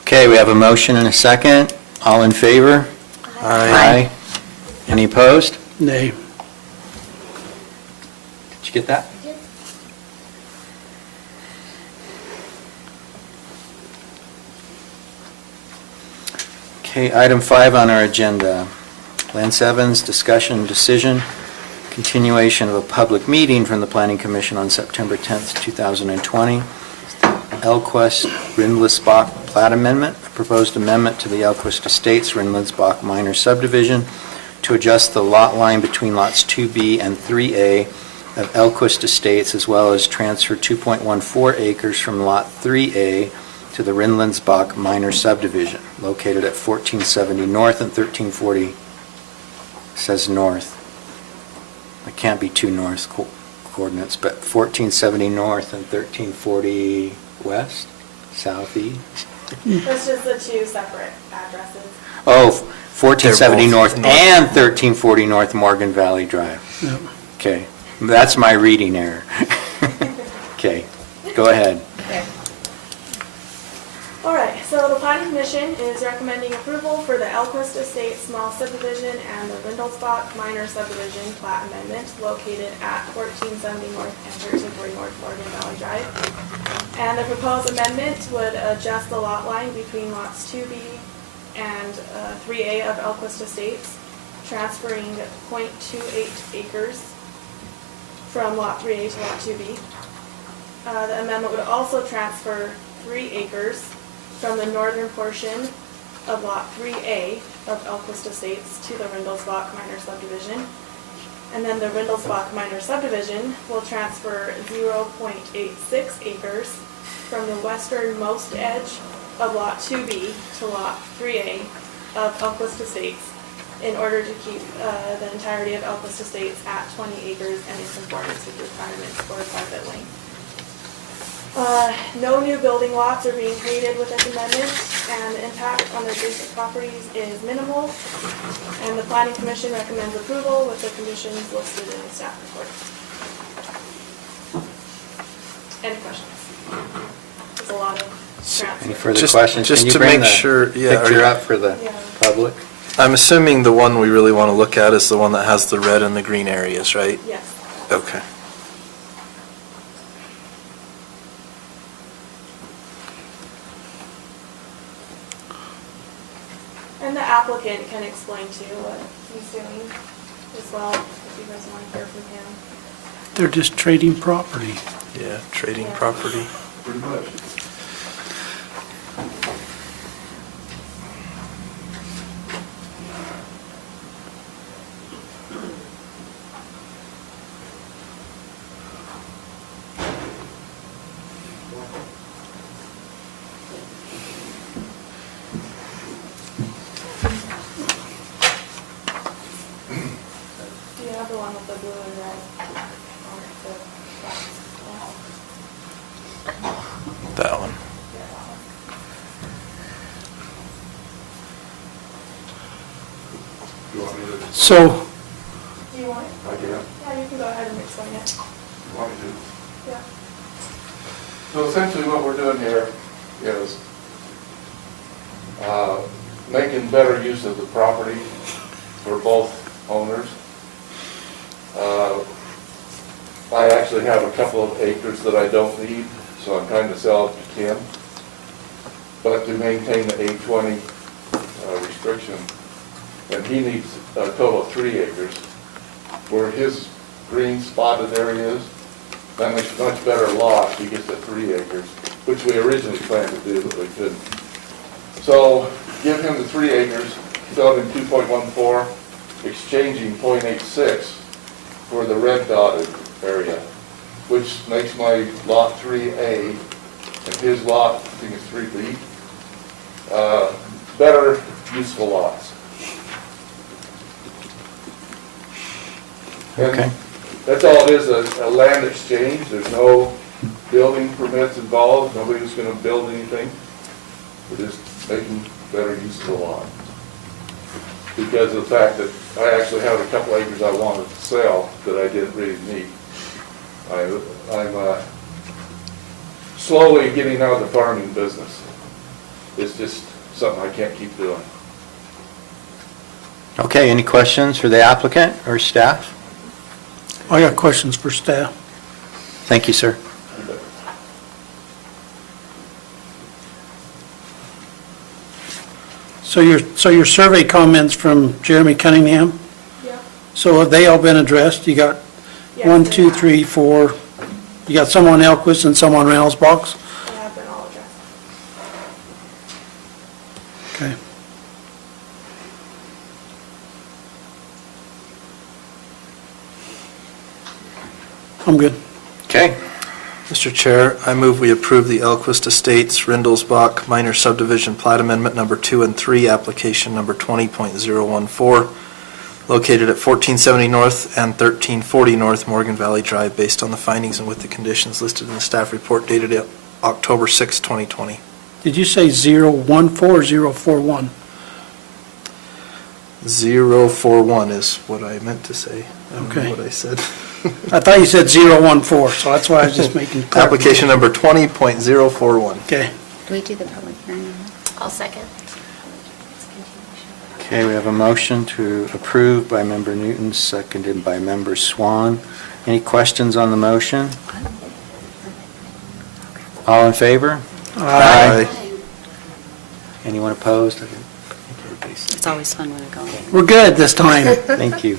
Okay, we have a motion and a second. All in favor? Aye. Any opposed? Nay. Did you get that? Okay, item 5 on our agenda. Lance Evans, discussion and decision, continuation of a public meeting from the Planning Commission on September 10th, 2020. Elquest Rindlisbach Plat Amendment, a proposed amendment to the Elquest Estates Rindlisbach minor subdivision to adjust the lot line between lots 2B and 3A of Elquest Estates, as well as transfer 2.14 acres from Lot 3A to the Rindlisbach minor subdivision, located at 1470 North and 1340, says north. It can't be two north coordinates, but 1470 North and 1340 West, southeast. That's just the two separate addresses. Oh, 1470 They're both North north. and 1340 North Morgan Valley Drive. Yep. Okay, that's my reading error. Okay, go ahead. All right, so the planning commission is recommending approval for the Elquest Estates small subdivision and the Rindelsbach minor subdivision plat amendment located at 1470 North and 1340 North Morgan Valley Drive. And the proposed amendment would adjust the lot line between lots 2B and 3A of Elquest Estates, transferring 0.28 acres from lot 3A to lot 2B. The amendment would also transfer 3 acres from the northern portion of Lot 3A of Elquest Estates to the Rindelsbach minor subdivision. And then the Rindelsbach minor subdivision will transfer 0.86 acres from the westernmost edge of Lot 2B to Lot 3A of Elquest Estates in order to keep the entirety of Elquest Estates at 20 acres and in conformance with requirements for a private lane. No new building lots are being created with this amendment, and the impact on the adjacent properties is minimal, and the planning commission recommends approval with the conditions listed in the staff report. Any questions? There's a lot of Any transfer. further Just- questions? just Can you to bring make the sure- yeah, picture are- up for the Yeah. public? I'm assuming the one we really want to look at is the one that has the red and the green areas, right? Yes. Okay. And the applicant can explain too what he's doing as well, if you guys want to hear from him. They're just trading property. Yeah, trading Yeah. property. Pretty much. You want me to? So, Do you want it? I can. Yeah, you can go ahead and explain it. You want me to? Yeah. So essentially what we're doing here is making better use of the property for both owners. I actually have a couple of acres that I don't need, so I'm trying to sell it to Tim. But to maintain the 820 restriction, and he needs a total of 3 acres. Where his green spotted area is, that makes a much better lot, he gets the 3 acres, which we originally planned to do, but we couldn't. So give him the 3 acres, filled in 2.14, exchanging .86 for the red dotted area, which makes my lot 3A and his lot, I think it's 3B, better useful lots. Okay. And that's all it is, a land exchange. There's no building permits involved. Nobody's going to build anything. We're just making better use of the lot. Because of the fact that I actually have a couple acres I wanted to sell that I didn't really need. I'm slowly getting out of the farming business. It's just something I can't keep doing. Okay, any questions for the applicant or staff? I got questions for staff. Thank you, sir. So your survey comments from Jeremy Cunningham, Yeah. so have they all been addressed? You got Yes, 1, they 2, have. 3, 4, you got some on Elquist and some on Reynolds Box? They have been all addressed. Okay. I'm good. Okay. Mr. Chair, I move we approve the Elquist Estates Rindelsbach Minor Subdivision Plat Amendment Number 2 and 3, application number 20.014, located at 1470 North and 1340 North Morgan Valley Drive, based on the findings and with the conditions listed in the staff report dated October 6, 2020. Did you say 014 or 041? 041 is what I meant to say. I don't know Okay. what I said. I thought you said 014, so that's why I was just making. Application number 20.041. Okay. Do we do the public hearing? I'll second. Okay, we have a motion to approve by Member Newton, seconded by Member Swan. Any questions on the motion? All in favor? Aye. Anyone opposed? It's always fun when I go. We're good this time. Thank you.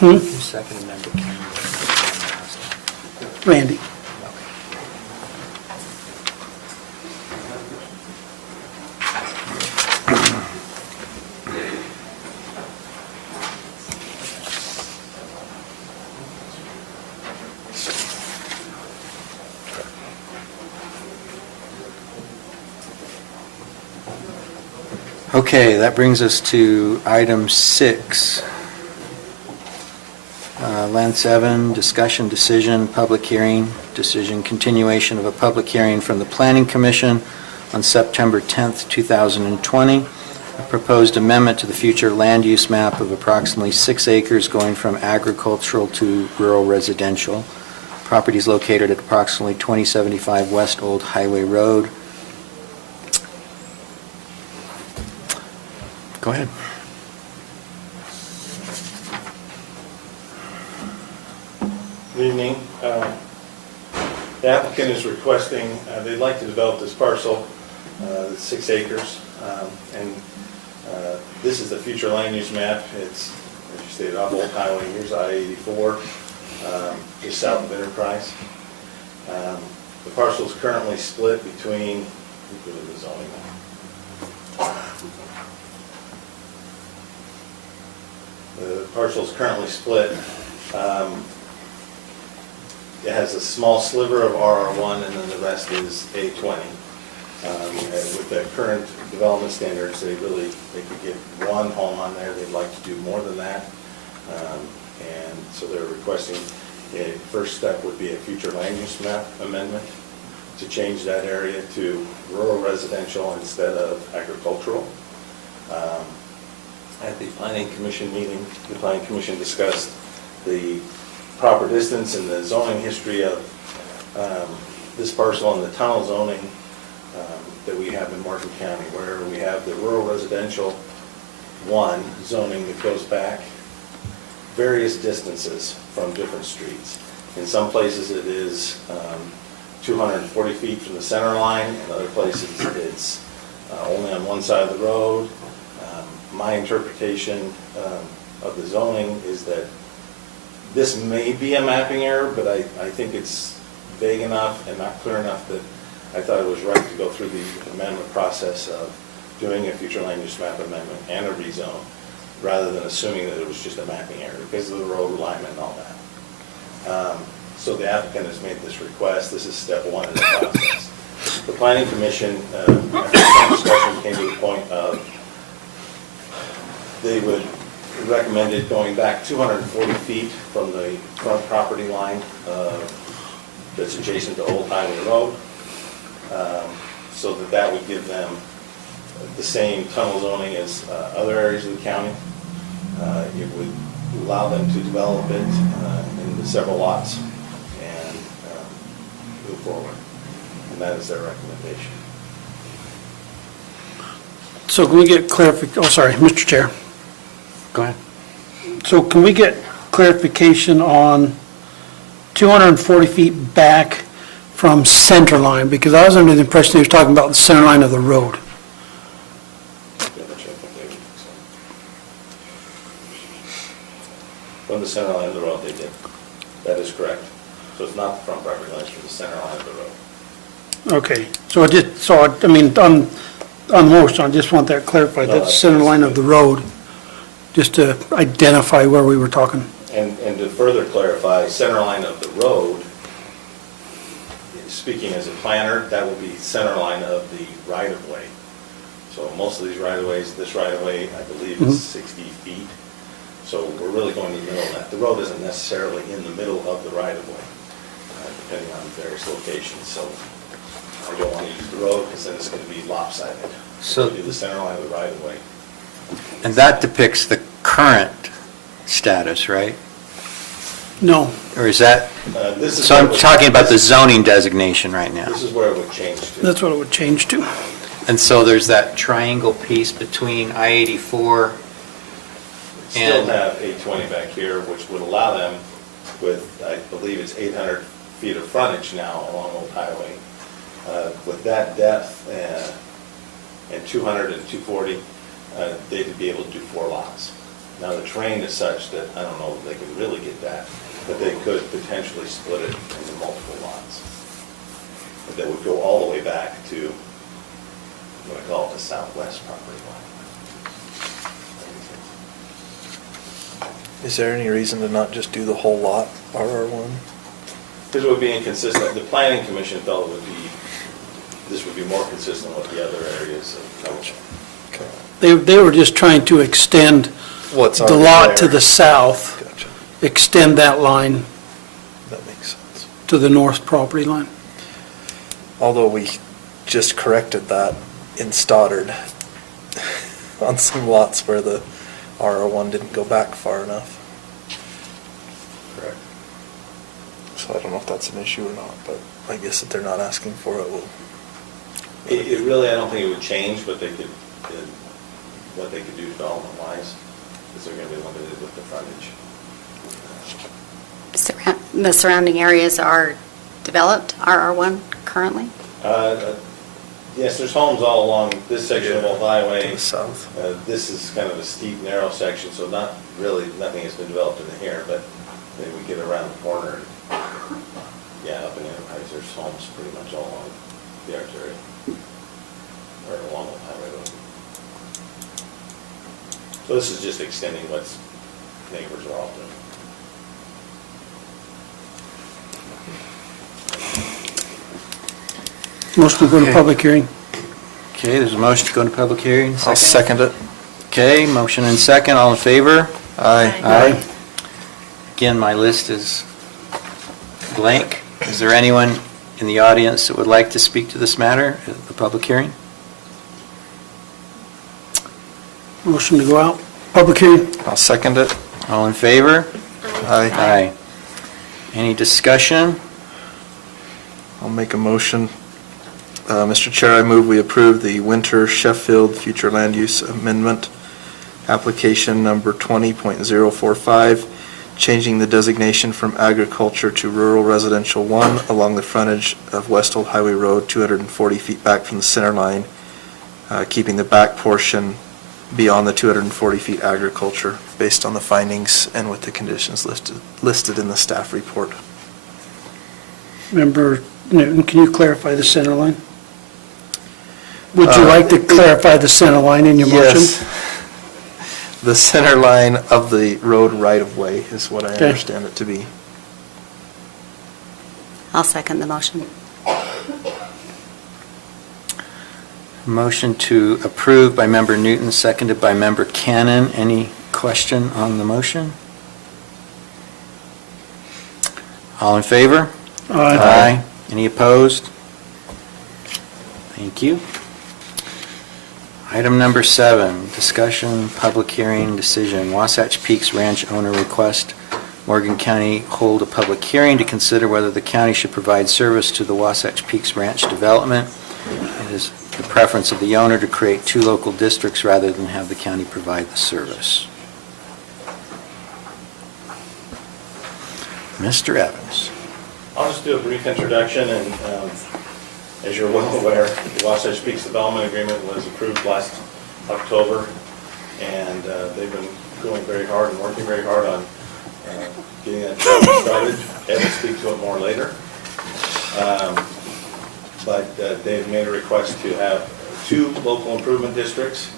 Hmm? Second Member Kennedy. Randy. Okay, that brings us to item 6. Land 7, discussion, decision, public hearing, decision, continuation of a public hearing from the Planning Commission on September 10th, 2020. A proposed amendment to the future land use map of approximately 6 acres going from agricultural to rural residential. Property is located at approximately 2075 West Old Highway Road. Go ahead. Good evening. The applicant is requesting, they'd like to develop this parcel, 6 acres, and this is the future land use map. It's, as you stated, off Old Highway, here's I-84, just south of Enterprise. The parcel is currently split between, let me go to the zoning map. The parcel is currently split. It has a small sliver of RR1, and then the rest is A20. With the current development standards, they could get one home on there. They'd like to do more than that. And so they're requesting, a first step would be a future land use map amendment. to change that area to rural residential instead of agricultural. At the planning commission meeting, the planning commission discussed the proper distance and the zoning history of this parcel and the tunnel zoning that we have in Morgan County, where we have the rural residential 1 zoning that goes back various distances from different streets. In some places it is 240 feet from the center line, in other places it's only on one side of the road. My interpretation of the zoning is that this may be a mapping error, but I think it's vague enough and not clear enough that I thought it was right to go through the amendment process of doing a future land use map amendment and a rezone, rather than assuming that it was just a mapping error because of the road alignment and all that. So the applicant has made this request. This is step 1 in the process. The planning commission, after some discussion, came to the point of they would recommended going back 240 feet from the front property line that's adjacent to Old Highway Road, so that would give them the same tunnel zoning as other areas of the county. It would allow them to develop it into several lots and move forward. And that is their recommendation. So can we get clarification, oh, sorry, Mr. Chair. Go ahead. So can we get clarification on 240 feet back from center line? Because I was under the impression he was talking about the center line of the road. From the center line of the road, they did. That is correct. So it's not the front property line, it's from the center line of the road. Okay, so I mean, on motion, I just want that clarified, No, that's the center line of the road, just to identify where we were talking. And to further clarify, center line of the road, speaking as a planner, that will be center line of the right-of-way. So most of these right-of-ways, this right-of-way, I believe, is 60 feet. So we're really going to the middle of that. The road isn't necessarily in the middle of the right-of-way, depending on various locations. So I don't want to use the road because then it's going to be lopsided. So we do the center line of the right-of-way. And that depicts the current status, right? No. Or is that, This is so I'm where it would- talking about the zoning designation right now. This is where it would change to. That's what it would change to. And so there's that triangle piece between I-84 Still and... have 820 back here, which would allow them with, I believe it's 800 feet of frontage now along Old Highway. With that depth and 200 and 240, they'd be able to do 4 lots. Now, the terrain is such that I don't know if they could really get that, but they could potentially split it into multiple lots. But that would go all the way back to, I'm going to call it the southwest property line. Is there any reason to not just do the whole lot RR1? Because it would be inconsistent. The planning commission felt it would be, this would be more consistent with the other areas of township. They were just trying to extend What's the already lot there. to the south, Gotcha. extend that line That makes sense. to the north property line. Although we just corrected that in Stoddard on some lots where the RR1 didn't go back far enough. Correct. So I don't know if that's an issue or not, but I guess if they're not asking for it, we'll. It really, I don't think it would change what they could do development-wise, because they're going to be limited with the frontage. The surrounding areas are developed, RR1 currently? Yes, there's homes all along this section of Old Highway. To the south. This is kind of a steep, narrow section, so not really, nothing has been developed in here, but then we get around the corner. Yeah, up in Enterprise, there's homes pretty much all along the artery, or along Old Highway Road. So this is just extending what neighbors are all doing. Motion to go to Okay. public hearing. Okay, there's a motion to go into public hearing. I'll second it. Okay, motion and second, all in favor? Aye. Aye. Again, my list is blank. Is there anyone in the audience that would like to speak to this matter at the public hearing? Motion to go out, public hearing. I'll second it. All in favor? Aye. Aye. Any discussion? I'll make a motion. Mr. Chair, I move we approve the Winter Sheffield Future Land Use Amendment, application number 20.045, changing the designation from agriculture to rural residential 1 along the frontage of West Old Highway Road, 240 feet back from the center line, keeping the back portion beyond the 240 feet agriculture, based on the findings and with the conditions listed in the staff report. Member Newton, can you clarify the center line? Would you like to clarify the center line in your motion? Yes. The center line of the road right-of-way is what I Okay. understand it to be. I'll second the motion. Motion to approve by Member Newton, seconded by Member Cannon. Any question on the motion? All in favor? Aye. Any opposed? Thank you. Item number 7, discussion, public hearing, decision. Wasatch Peaks Ranch owner request Morgan County hold a public hearing to consider whether the county should provide service to the Wasatch Peaks Ranch development. It is the preference of the owner to create 2 local districts rather than have the county provide the service. Mr. Evans. I'll just do a brief introduction, and as you're well aware, the Wasatch Peaks Development Agreement was approved last October, and they've been going very hard and working very hard on getting that started. Ed will speak to it more later. But they've made a request to have 2 local improvement districts,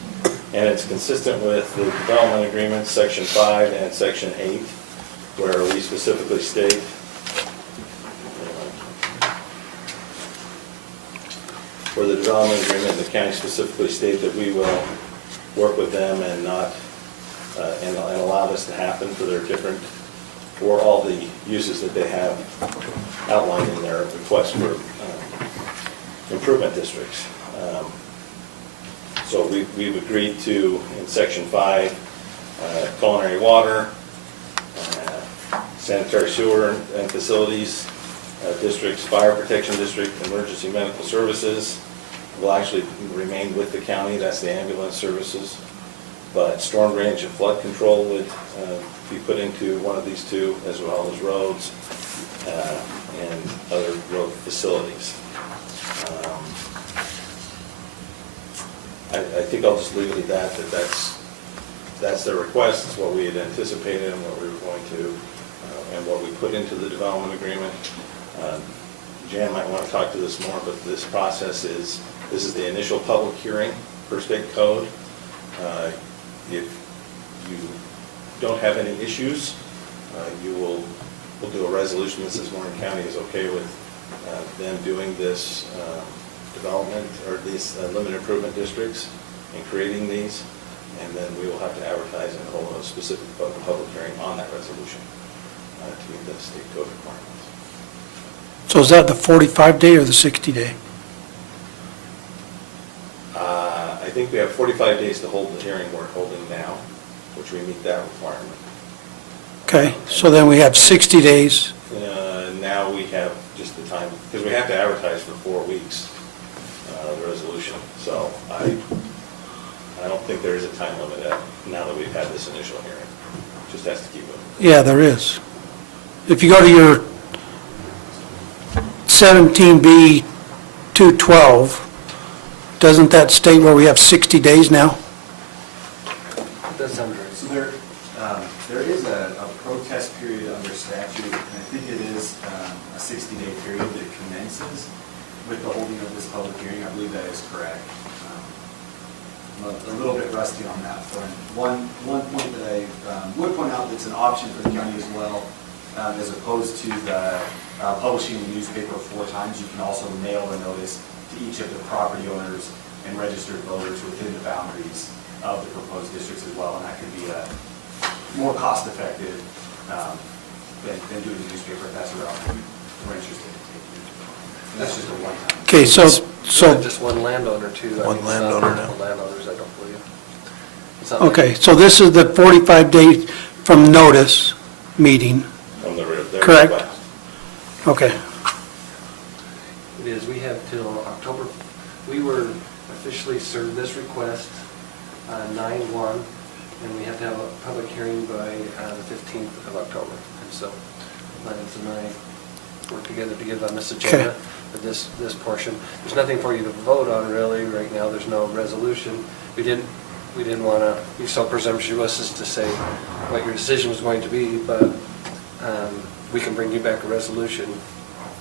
and it's consistent with the development agreement, Section 5 and Section 8, where we specifically state for the development agreement, the county specifically state that we will work with them and not, and allow this to happen for their different, for all the uses that they have outlined in their request for improvement districts. So we've agreed to, in Section 5, culinary water, sanitary sewer and facilities, districts, fire protection district, emergency medical services will actually remain with the county, that's the ambulance services. But storm drainage and flood control would be put into one of these 2, as well as roads and other road facilities. I think I'll just leave it at that's their request, it's what we had anticipated and what we were going to, and what we put into the development agreement. Jan might want to talk to this more, but this process is, this is the initial public hearing per state code. If you don't have any issues, we'll do a resolution that says Warren County is okay with them doing this development, or these limited improvement districts, and creating these, and then we will have to advertise and hold a specific public hearing on that resolution to meet the state code requirements. So is that the 45-day or the 60-day? I think we have 45 days to hold the hearing we're holding now, which we meet that requirement. Okay, so then we have 60 days. Now we have just the time, because we have to advertise for 4 weeks, the resolution. So I don't think there is a time limit now that we've had this initial hearing. Just has to keep moving. Yeah, there is. If you go to your 17B 212, doesn't that state where we have 60 days now? That sounds right. So there is a protest period under statute, and I think it is a 60-day period that commences with the holding of this public hearing. I believe that is correct. I'm a little bit rusty on that front. One point that I would point out that's an option for the county as well, as opposed to the publishing the newspaper 4 times, you can also mail a notice to each of the property owners and registered voters within the boundaries of the proposed districts as well, and that could be more cost-effective than doing the newspaper if that's a route we're interested in taking. That's just a one-time. Okay, so, Just one landowner too. I One mean, it's not landowner now. multiple landowners, I don't believe. It's not like- okay, so this is the 45 days from notice meeting, From their Correct. request. okay. It is, we have till October, we were officially served this request 9/1, and we have to have a public hearing by the 15th of October. And so Lance and I work together to get on this agenda, for this portion. There's nothing for you to vote on really, right now, there's no resolution. We didn't want to be so presumptuous as to say what your decision was going to be, but we can bring you back a resolution,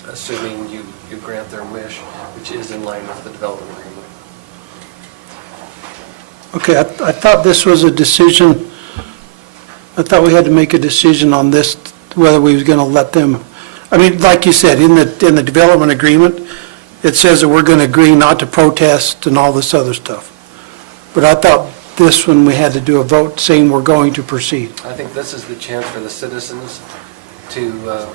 assuming you grant their wish, which is in line with the development agreement. Okay, I thought this was a decision, I thought we had to make a decision on this, whether we was going to let them, I mean, like you said, in the development agreement, it says that we're going to agree not to protest and all this other stuff. But I thought this one, we had to do a vote saying we're going to proceed. I think this is the chance for the citizens to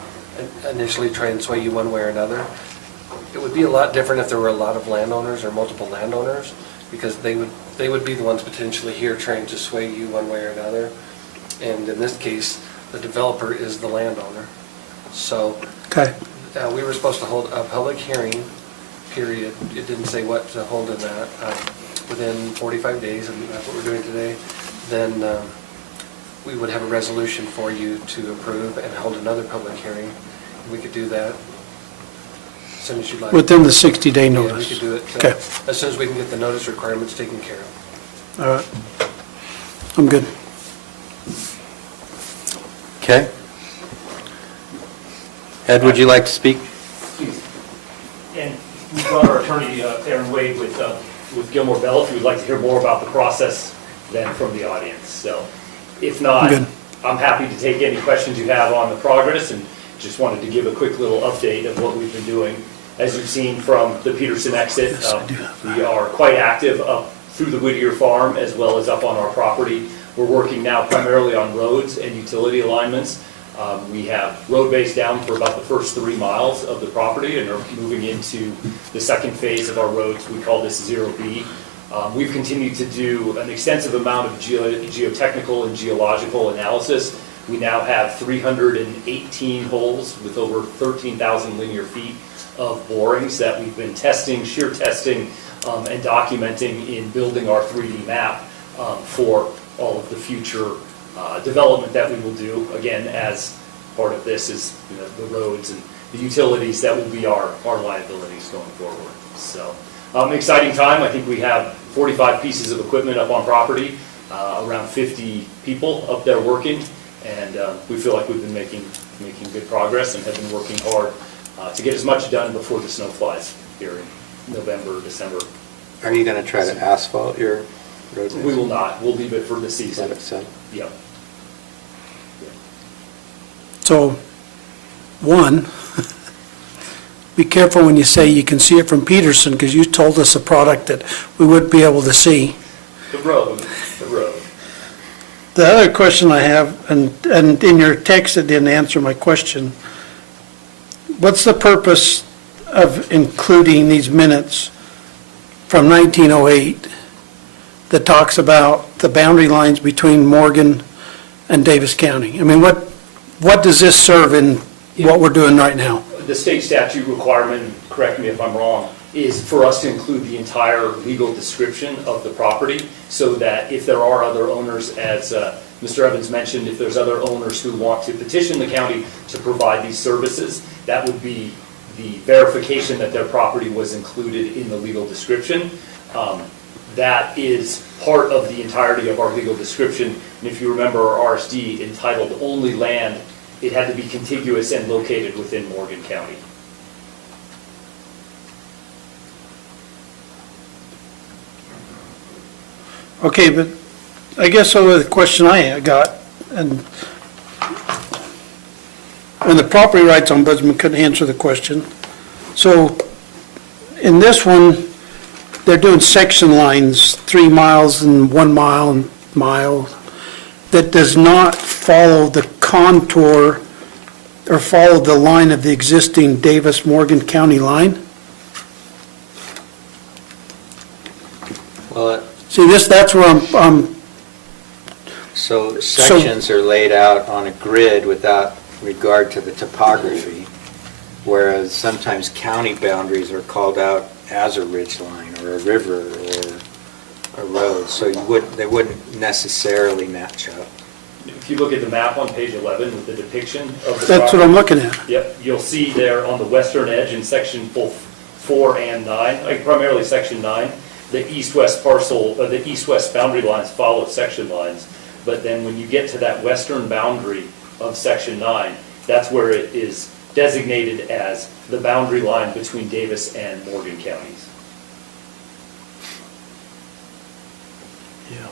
initially try and sway you one way or another. It would be a lot different if there were a lot of landowners or multiple landowners, because they would be the ones potentially here trying to sway you one way or another. And in this case, the developer is the landowner. So Okay. we were supposed to hold a public hearing, period. It didn't say what to hold in that, within 45 days, and that's what we're doing today. Then we would have a resolution for you to approve and hold another public hearing. We could do that as soon as you'd like. Within the 60-day Yeah, we notice. could do it Okay. as soon as we can get the notice requirements taken care of. All right. I'm good. Okay. Ed, would you like to speak? Please. And we've got our attorney, Aaron Wade, with Gilmore Bell, if you would like to hear more about the process than from the audience. So if not, Good. I'm happy to take any questions you have on the progress, and just wanted to give a quick little update of what we've been doing. As you've seen from the Peterson exit, Yes, I do have that. we are quite active up through the Whittier farm as well as up on our property. We're working now primarily on roads and utility alignments. We have road base down for about the first 3 miles of the property and are moving into the second phase of our roads. We call this 0B. We've continued to do an extensive amount of geotechnical and geological analysis. We now have 318 holes with over 13,000 linear feet of borings that we've been testing, shear testing, and documenting in building our 3D map for all of the future development that we will do. Again, as part of this is the roads and the utilities that will be our liabilities going forward. So, exciting time. I think we have 45 pieces of equipment up on property, around 50 people up there working, and we feel like we've been making good progress and have been working hard to get as much done before the snow flies here in November, December. Are you going to try to asphalt your road? We will not. We'll leave it for the season. Let it set? Yep. So, one, be careful when you say you can see it from Peterson, because you told us a product that we wouldn't be able to see. The road. The other question I have, and in your text it didn't answer my question, what's the purpose of including these minutes from 1908 that talks about the boundary lines between Morgan and Davis County? I mean, what does this serve in what we're doing right now? The state statute requirement, correct me if I'm wrong, is for us to include the entire legal description of the property, so that if there are other owners, as Mr. Evans mentioned, if there's other owners who want to petition the county to provide these services, that would be the verification that their property was included in the legal description. That is part of the entirety of our legal description. And if you remember our RSD entitled Only Land, it had to be contiguous and located within Morgan County. Okay, but I guess the question I got, and the property rights ombudsman couldn't answer the question. So in this one, they're doing section lines, 3 miles and 1 mile and mile, that does not follow the contour or follow the line of the existing Davis-Morgan County line? Well, See, that's where I'm, so sections are laid out on a grid without regard to the topography, whereas sometimes county boundaries are called out as a ridge line or a river or a road, so they wouldn't necessarily match up. If you look at the map on page 11 with the depiction of the that's what I'm looking at. Yep, you'll see there on the western edge in section both 4 and 9, like primarily section 9, the east-west the east-west boundary lines follow section lines. But then when you get to that western boundary of section 9, that's where it is designated as the boundary line between Davis and Morgan counties. Yeah.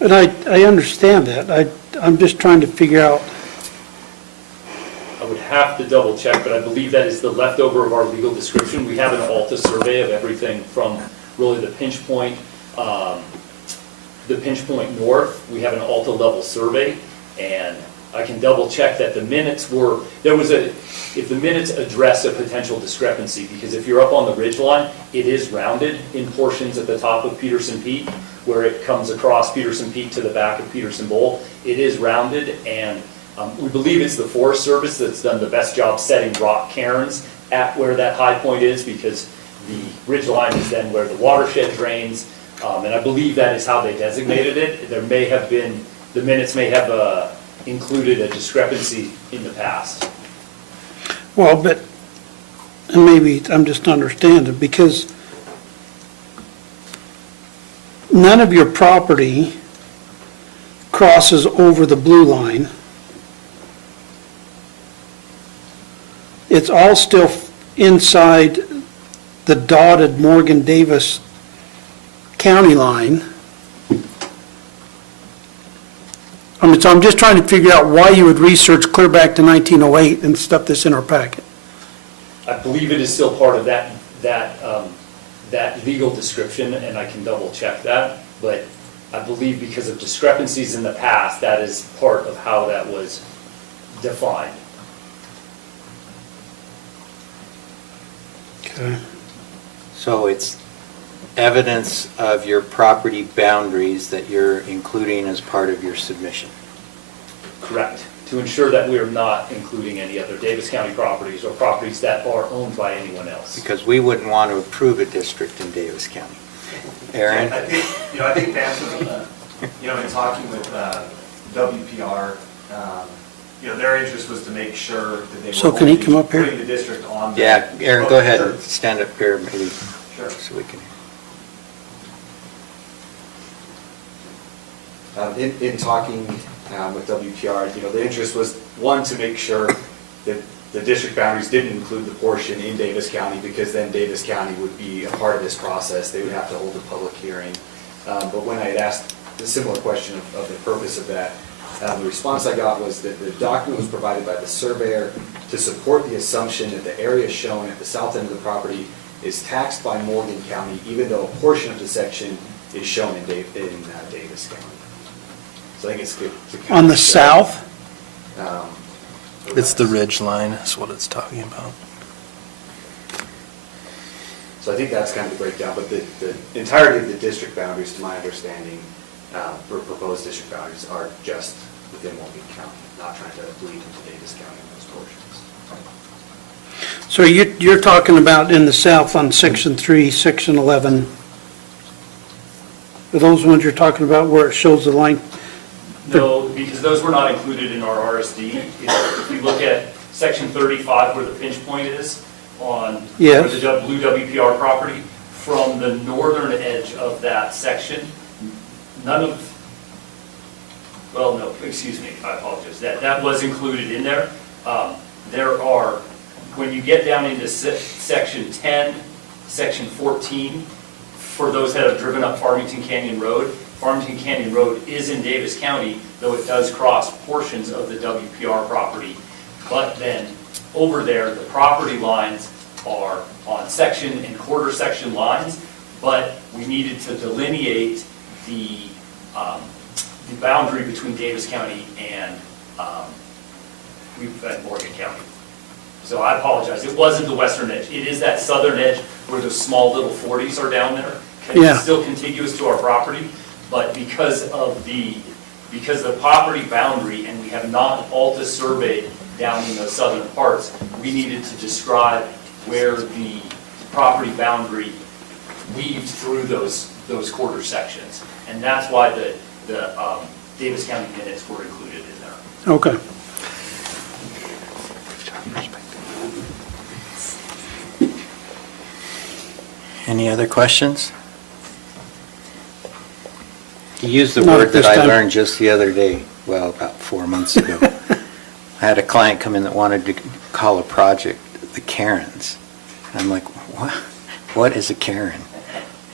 And I understand that. I'm just trying to figure out, I would have to double check, but I believe that is the leftover of our legal description. We have an Alta survey of everything from really the pinch point north. We have an Alta level survey, and I can double check that the minutes were, if the minutes address a potential discrepancy, because if you're up on the ridge line, it is rounded in portions at the top of Peterson Peak, where it comes across Peterson Peak to the back of Peterson Bowl. It is rounded, and we believe it's the Forest Service that's done the best job setting rock cairns at where that high point is, because the ridge line is then where the watershed drains, and I believe that is how they designated it. There may have been, the minutes may have included a discrepancy in the past. well, but, and maybe I'm just understanding, because none of your property crosses over the blue line. It's all still inside the dotted Morgan-Davis county line. So I'm just trying to figure out why you would research clear back to 1908 and stuff that's in our packet. I believe it is still part of that legal description, and I can double check that, but I believe because of discrepancies in the past, that is part of how that was defined. Okay. So it's evidence of your property boundaries that you're including as part of your submission. Correct. To ensure that we are not including any other Davis County properties or properties that are owned by anyone else. Because we wouldn't want to approve a district in Davis County. Aaron? I think that's, in talking with WPR, their interest was to make sure that they were So can he come up here? putting the district on. Yeah, Aaron, go ahead Sure. and stand up here maybe, Sure. so we can. In talking with WPR, the interest was, one, to make sure that the district boundaries didn't include the portion in Davis County, because then Davis County would be a part of this process. They would have to hold a public hearing. But when I had asked the similar question of the purpose of that, the response I got was that the document was provided by the surveyor to support the assumption that the area shown at the south end of the property is taxed by Morgan County, even though a portion of the section is shown in Davis County. So I think it's good to kind On of the show, south? It's the ridge line, is what it's talking about. So I think that's kind of the breakdown, but the entirety of the district boundaries, to my understanding, for proposed district boundaries are just within Morgan County, not trying to bleed into Davis County in those portions. So you're talking about in the south on section 3, section 11. Are those ones you're talking about where it shows the line? No, because those were not included in our RSD. If you look at section 35 where the pinch point is on Yes. where the blue WPR property, from the northern edge of that section, I apologize, that was included in there. There are, when you get down into section 10, section 14, for those that have driven up Farmington Canyon Road, Farmington Canyon Road is in Davis County, though it does cross portions of the WPR property. But then over there, the property lines are on section and quarter section lines, but we needed to delineate the boundary between Davis County and Morgan County. So I apologize, it wasn't the western edge. It is that southern edge where those small little 40s are down there. And Yeah. it's still contiguous to our property, but because the property boundary, and we have not ALTA surveyed down in the southern parts, we needed to describe where the property boundary weaved through those quarter sections. And that's why the Davis County minutes were included in there. Okay. Any other questions? You used the Not word at this that I time. learned just the other day, well, about 4 months ago. I had a client come in that wanted to call a project the Karens. And I'm like, what? What is a Karen?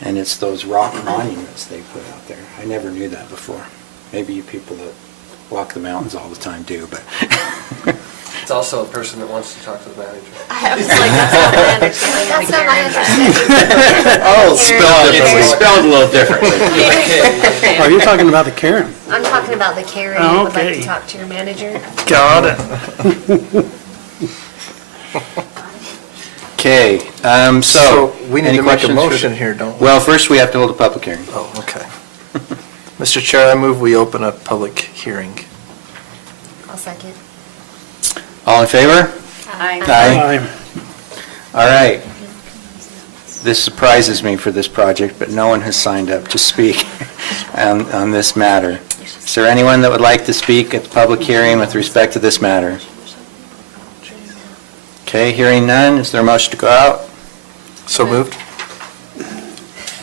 And it's those rock monuments they put out there. I never knew that before. Maybe you people that walk the mountains all the time do, but. It's also a person that wants to talk to the manager. I was like, that's not my understanding. That's not my understanding. Oh, it's spelled a little differently. Are you talking about the Karen? I'm talking about the Karen Oh, that would like okay. to talk to your manager. Got it. Okay, so. So we need any to make a questions for motion the- here, don't we? Well, first we have to hold a public hearing. Oh, okay. Mr. Chair, I move we open a public hearing. I'll second. All in favor? Aye. All right. This surprises me for this project, but no one has signed up to speak on this matter. Is there anyone that would like to speak at the public hearing with respect to this matter? Okay, hearing none, is there a motion to go out? So moved?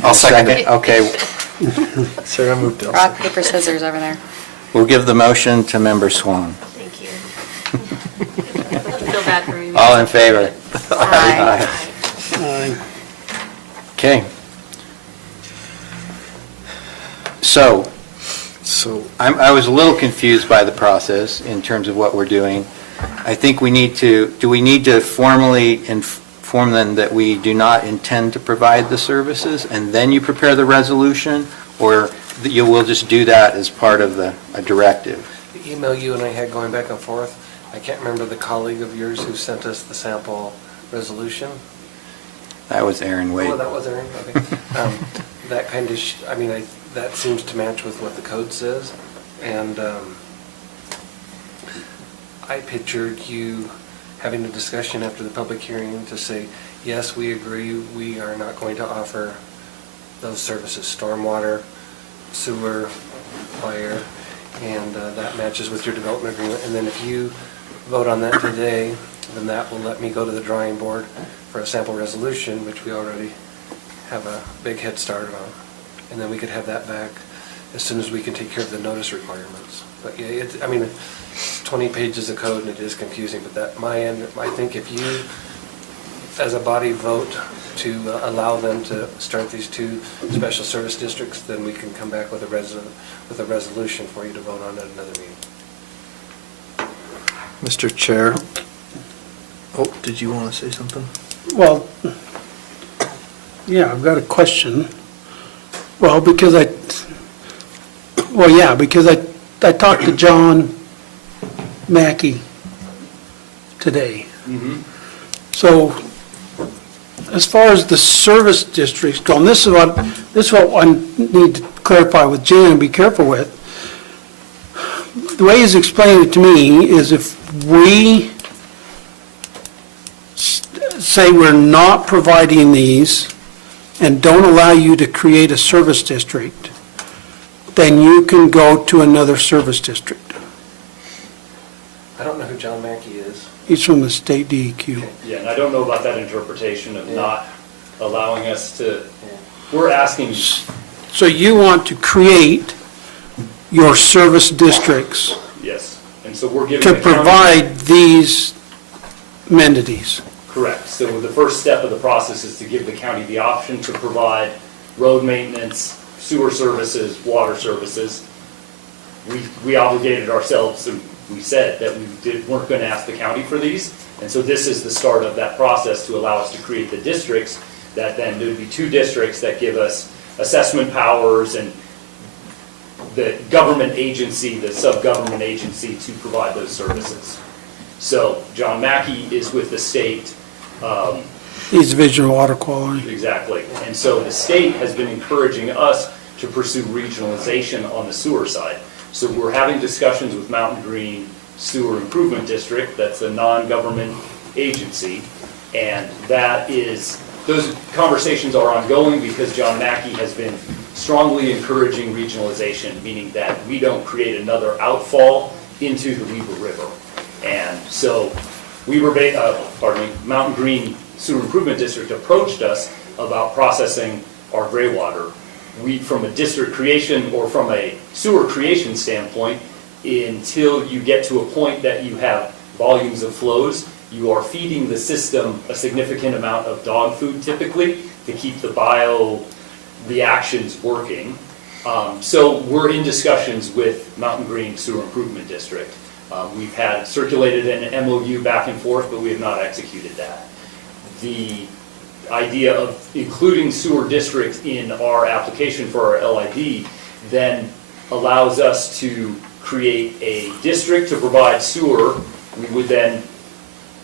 I'll second it. Okay, Sarah moved it. Rock, paper, scissors over there. we'll give the motion to Member Swan. Thank you. I feel bad for you. All in favor? Aye. Aye. Okay. So, So, I was a little confused by the process in terms of what we're doing. I think we need to, do we need to formally inform them that we do not intend to provide the services, and then you prepare the resolution? Or that you will just do that as part of a directive? The email you and I had going back and forth, I can't remember the colleague of yours who sent us the sample resolution. That was Aaron Wade. Oh, that was Aaron, okay. That kind of, that seems to match with what the code says. And I pictured you having a discussion after the public hearing to say, yes, we agree, we are not going to offer those services, stormwater, sewer, fire, and that matches with your development agreement. And then if you vote on that today, then that will let me go to the drawing board for a sample resolution, which we already have a big head start on. And then we could have that back as soon as we can take care of the notice requirements. But yeah, it's 20 pages of code and it is confusing, but that, my end, I think if you, as a body, vote to allow them to start these two special service districts, then we can come back with a resolution for you to vote on at another meeting. Mr. Chair. Oh, did you want to say something? Well, yeah, I've got a question. Well, because I talked to John Mackey today. So as far as the service districts go, and this is what I need to clarify with Jan and be careful with. The way he's explained it to me is if we say we're not providing these and don't allow you to create a service district, then you can go to another service district. I don't know who John Mackey is. He's from the state DEQ. Yeah, and I don't know about that interpretation of not allowing us to, we're asking. So you want to create your service districts Yes, and so we're giving to the county. provide these amenities. Correct. So the first step of the process is to give the county the option to provide road maintenance, sewer services, water services. We obligated ourselves, and we said that weren't going to ask the county for these. And so this is the start of that process to allow us to create the districts that then, there would be two districts that give us assessment powers and the government agency, the sub-government agency to provide those services. So John Mackey is with the state. He's Division of Water Quality. Exactly. And so the state has been encouraging us to pursue regionalization on the sewer side. So we're having discussions with Mountain Green Sewer Improvement District, that's a non-government agency, and those conversations are ongoing because John Mackey has been strongly encouraging regionalization, meaning that we don't create another outfall into the Weber River. And so Mountain Green Sewer Improvement District approached us about processing our gray water. From a district creation or from a sewer creation standpoint, until you get to a point that you have volumes of flows, you are feeding the system a significant amount of dog food typically to keep the reactions working. So we're in discussions with Mountain Green Sewer Improvement District. We've had circulated an MOU back and forth, but we have not executed that. The idea of including sewer district in our application for our LID then allows us to create a district to provide sewer. We would then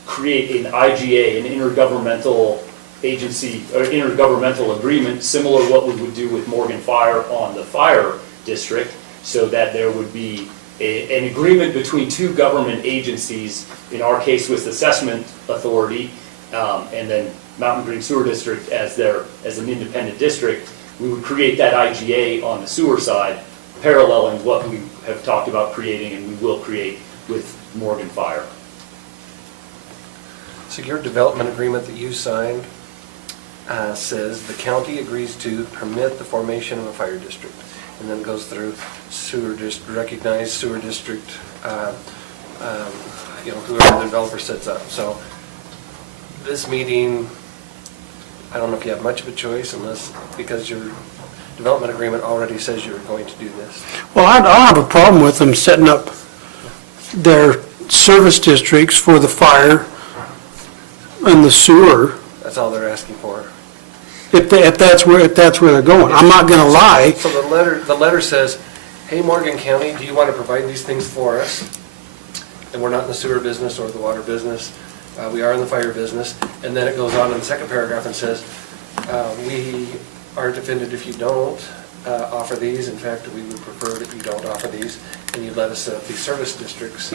create an IGA, an intergovernmental agency, or intergovernmental agreement, similar to what we would do with Morgan Fire on the fire district, so that there would be an agreement between two government agencies, in our case with Assessment Authority, and then Mountain Green Sewer District as an independent district. We would create that IGA on the sewer side, paralleling what we have talked about creating and we will create with Morgan Fire. So your development agreement that you signed says the county agrees to permit the formation of a fire district, and then goes through recognized sewer district, whoever the developer sets up. So this meeting, I don't know if you have much of a choice because your development agreement already says you're going to do this. Well, I don't have a problem with them setting up their service districts for the fire and the sewer, That's all they're asking for. if that's where they're going. I'm not gonna lie. So the letter says, hey, Morgan County, do you want to provide these things for us? And we're not in the sewer business or the water business. We are in the fire business. And then it goes on in the second paragraph and says, we aren't offended if you don't offer these. In fact, we would prefer that you don't offer these, and you let us set up these service districts.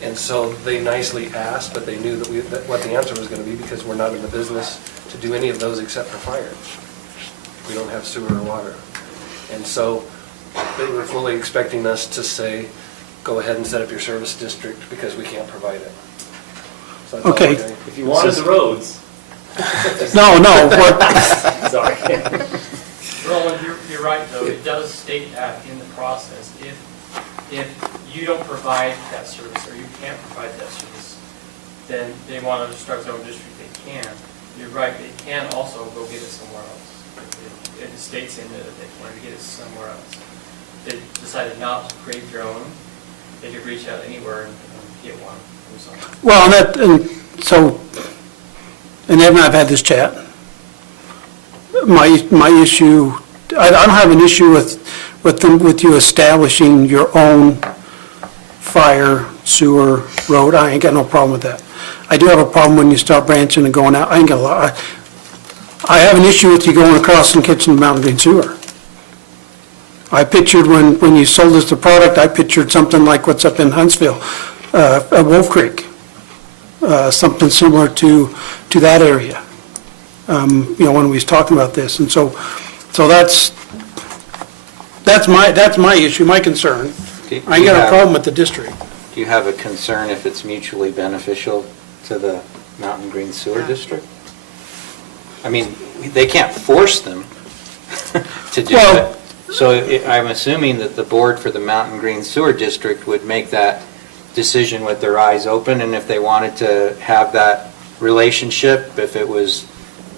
And so they nicely asked, but they knew that what the answer was going to be, because we're not in the business to do any of those except for fire. We don't have sewer or water. And so they were fully expecting us to say, go ahead and set up your service district because we can't provide it. So that's all Okay. we're doing. If you wanted the roads. No, Sorry. Roland, you're right, though. It does state that in the process. If you don't provide that service, or you can't provide that service, then they want to start their own district, they can. You're right, they can also go get it somewhere else. It states in there that they wanted to get it somewhere else. They decided not to create their own, they could reach out anywhere and get one from someone. Well, and Evan and I have had this chat. My issue, I don't have an issue with you establishing your own fire, sewer, road. I ain't got no problem with that. I do have a problem when you start branching and going out. I have an issue with you going across and catching the Mountain Green Sewer. I pictured when you sold us the product, I pictured something like what's up in Huntsville, at Wolf Creek, something similar to that area. When we was talking about this, and so that's my issue, my concern. I ain't got a problem with the district. Do you have a concern if it's mutually beneficial to the Mountain Green Sewer District? I mean, they can't force them to do it. So I'm assuming that the board for the Mountain Green Sewer District would make that decision with their eyes open, and if they wanted to have that relationship, if it was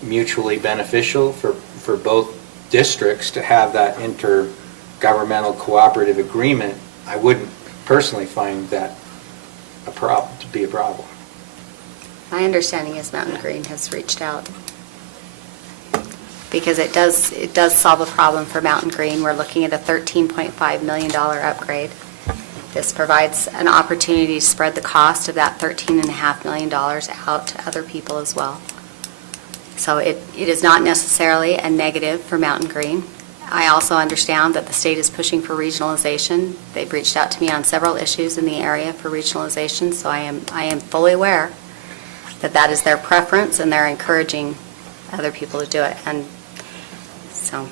mutually beneficial for both districts to have that intergovernmental cooperative agreement, I wouldn't personally find that to be a problem. My understanding is Mountain Green has reached out, because it does solve a problem for Mountain Green. We're looking at a $13.5 million upgrade, This provides an opportunity to spread the cost of that $13.5 million out to other people as well. So it is not necessarily a negative for Mountain Green. I also understand that the state is pushing for regionalization. They've reached out to me on several issues in the area for regionalization, so I am fully aware that that is their preference, and they're encouraging other people to do it. And so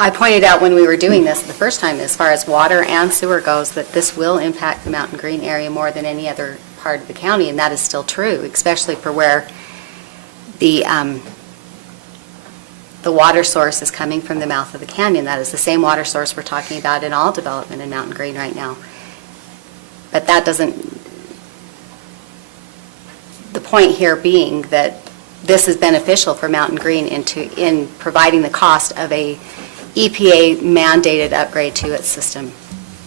I pointed out when we were doing this the first time, as far as water and sewer goes, that this will impact the Mountain Green area more than any other part of the county, and that is still true, especially for where the water source is coming from the mouth of the canyon. That is the same water source we're talking about in all development in Mountain Green right now. But that doesn't, the point here being that this is beneficial for Mountain Green in providing the cost of a EPA mandated upgrade to its system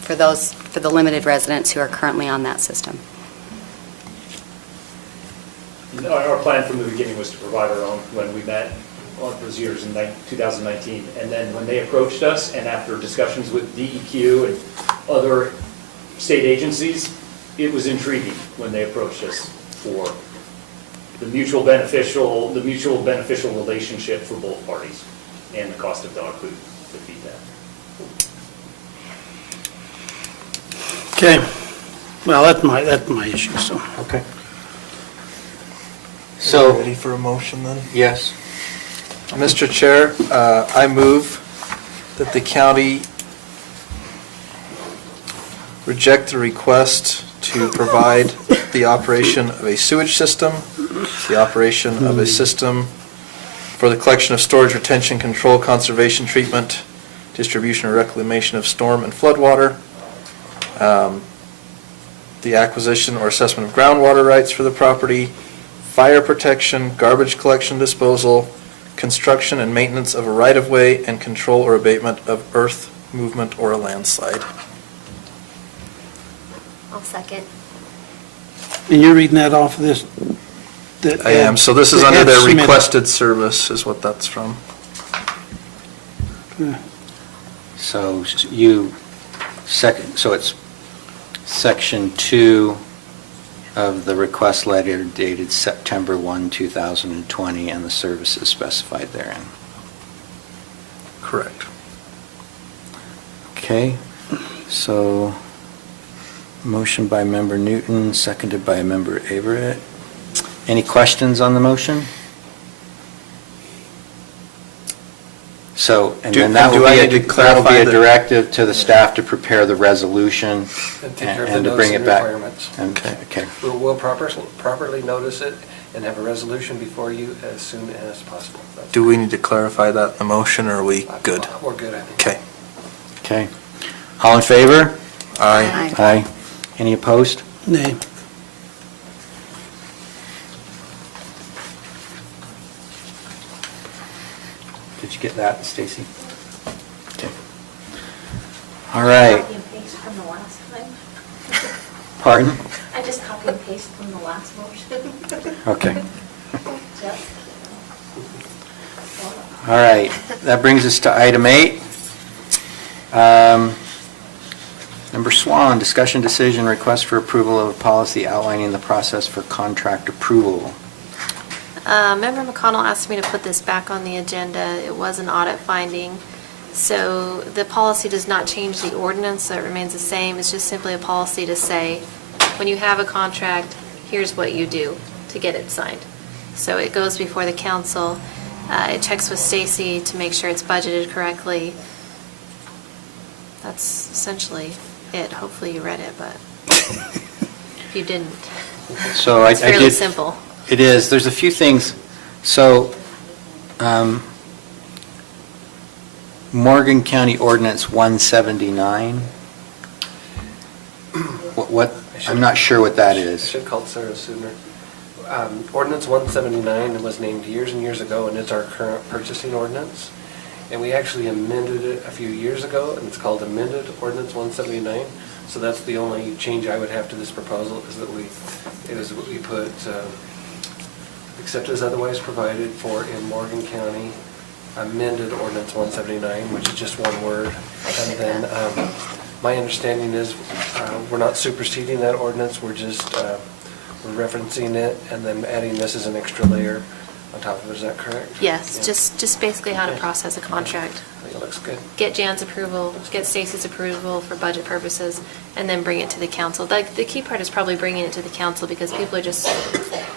for the limited residents who are currently on that system. Our plan from the beginning was to provide our own when we met on those years in 2019. And then when they approached us, and after discussions with DEQ and other state agencies, it was intriguing when they approached us for the mutual beneficial relationship for both parties and the cost of dog food to feed that. Okay, well, that's my issue, so. Okay. So. Ready for a motion then? Yes. Mr. Chair, I move that the county reject the request to provide the operation of a sewage system, the operation of a system for the collection of storage, retention, control, conservation, treatment, distribution, or reclamation of storm and floodwater, the acquisition or assessment of groundwater rights for the property, fire protection, garbage collection, disposal, construction and maintenance of a right-of-way, and control or abatement of earth movement or a landslide. I'll second. And you're reading that off of this? that I am, so this is that under Ed their submitted. requested service is what that's from. So so it's section 2 of the request letter dated September 1, 2020, and the services specified therein. Correct. Okay, so motion by member Newton, seconded by member Averett. Any questions on the motion? So, and then that do will I be need to that'll be clarify a that- directive to the staff to prepare the resolution And take care of the and to bring noticing it back. requirements. Okay. We'll properly notice it and have a resolution before you as soon as possible. That's- Do we need to clarify that in the motion, or are we good? We're good, I think. Okay. Okay. All in favor? Aye. Aye. Any opposed? Nay. Did you get that, Stacy? Okay. All right. Copy and paste from the last time. Pardon? I just copy and paste from the last motion. Okay. Yep. All right. That brings us to item 8. Member Swan, discussion decision, request for approval of a policy outlining the process for contract approval. Member McConnell asked me to put this back on the agenda. It was an audit finding. So the policy does not change the ordinance, so it remains the same. It's just simply a policy to say, when you have a contract, here's what you do to get it signed. So it goes before the council. It checks with Stacy to make sure it's budgeted correctly. That's essentially it. Hopefully you read it, but if you didn't, So I it's did. fairly simple. It is. There's a few things. So, Morgan County Ordinance 179. What, I'm not sure what that I is. should have called Sarah sooner. Ordinance 179 was named years and years ago, and it's our current purchasing ordinance. And we actually amended it a few years ago, and it's called amended Ordinance 179. So that's the only change I would have to this proposal, is that we put, except as otherwise provided for in Morgan County, amended Ordinance 179, which is just one word. And then My understanding is we're not superseding that ordinance, we're just, we're referencing it and then adding this as an extra layer on top of it, is that correct? Yes, Yeah. just basically how to process a contract. I think it looks good. Get Jan's approval, get Stacy's approval for budget purposes, and then bring it to the council. The key part is probably bringing it to the council because people are just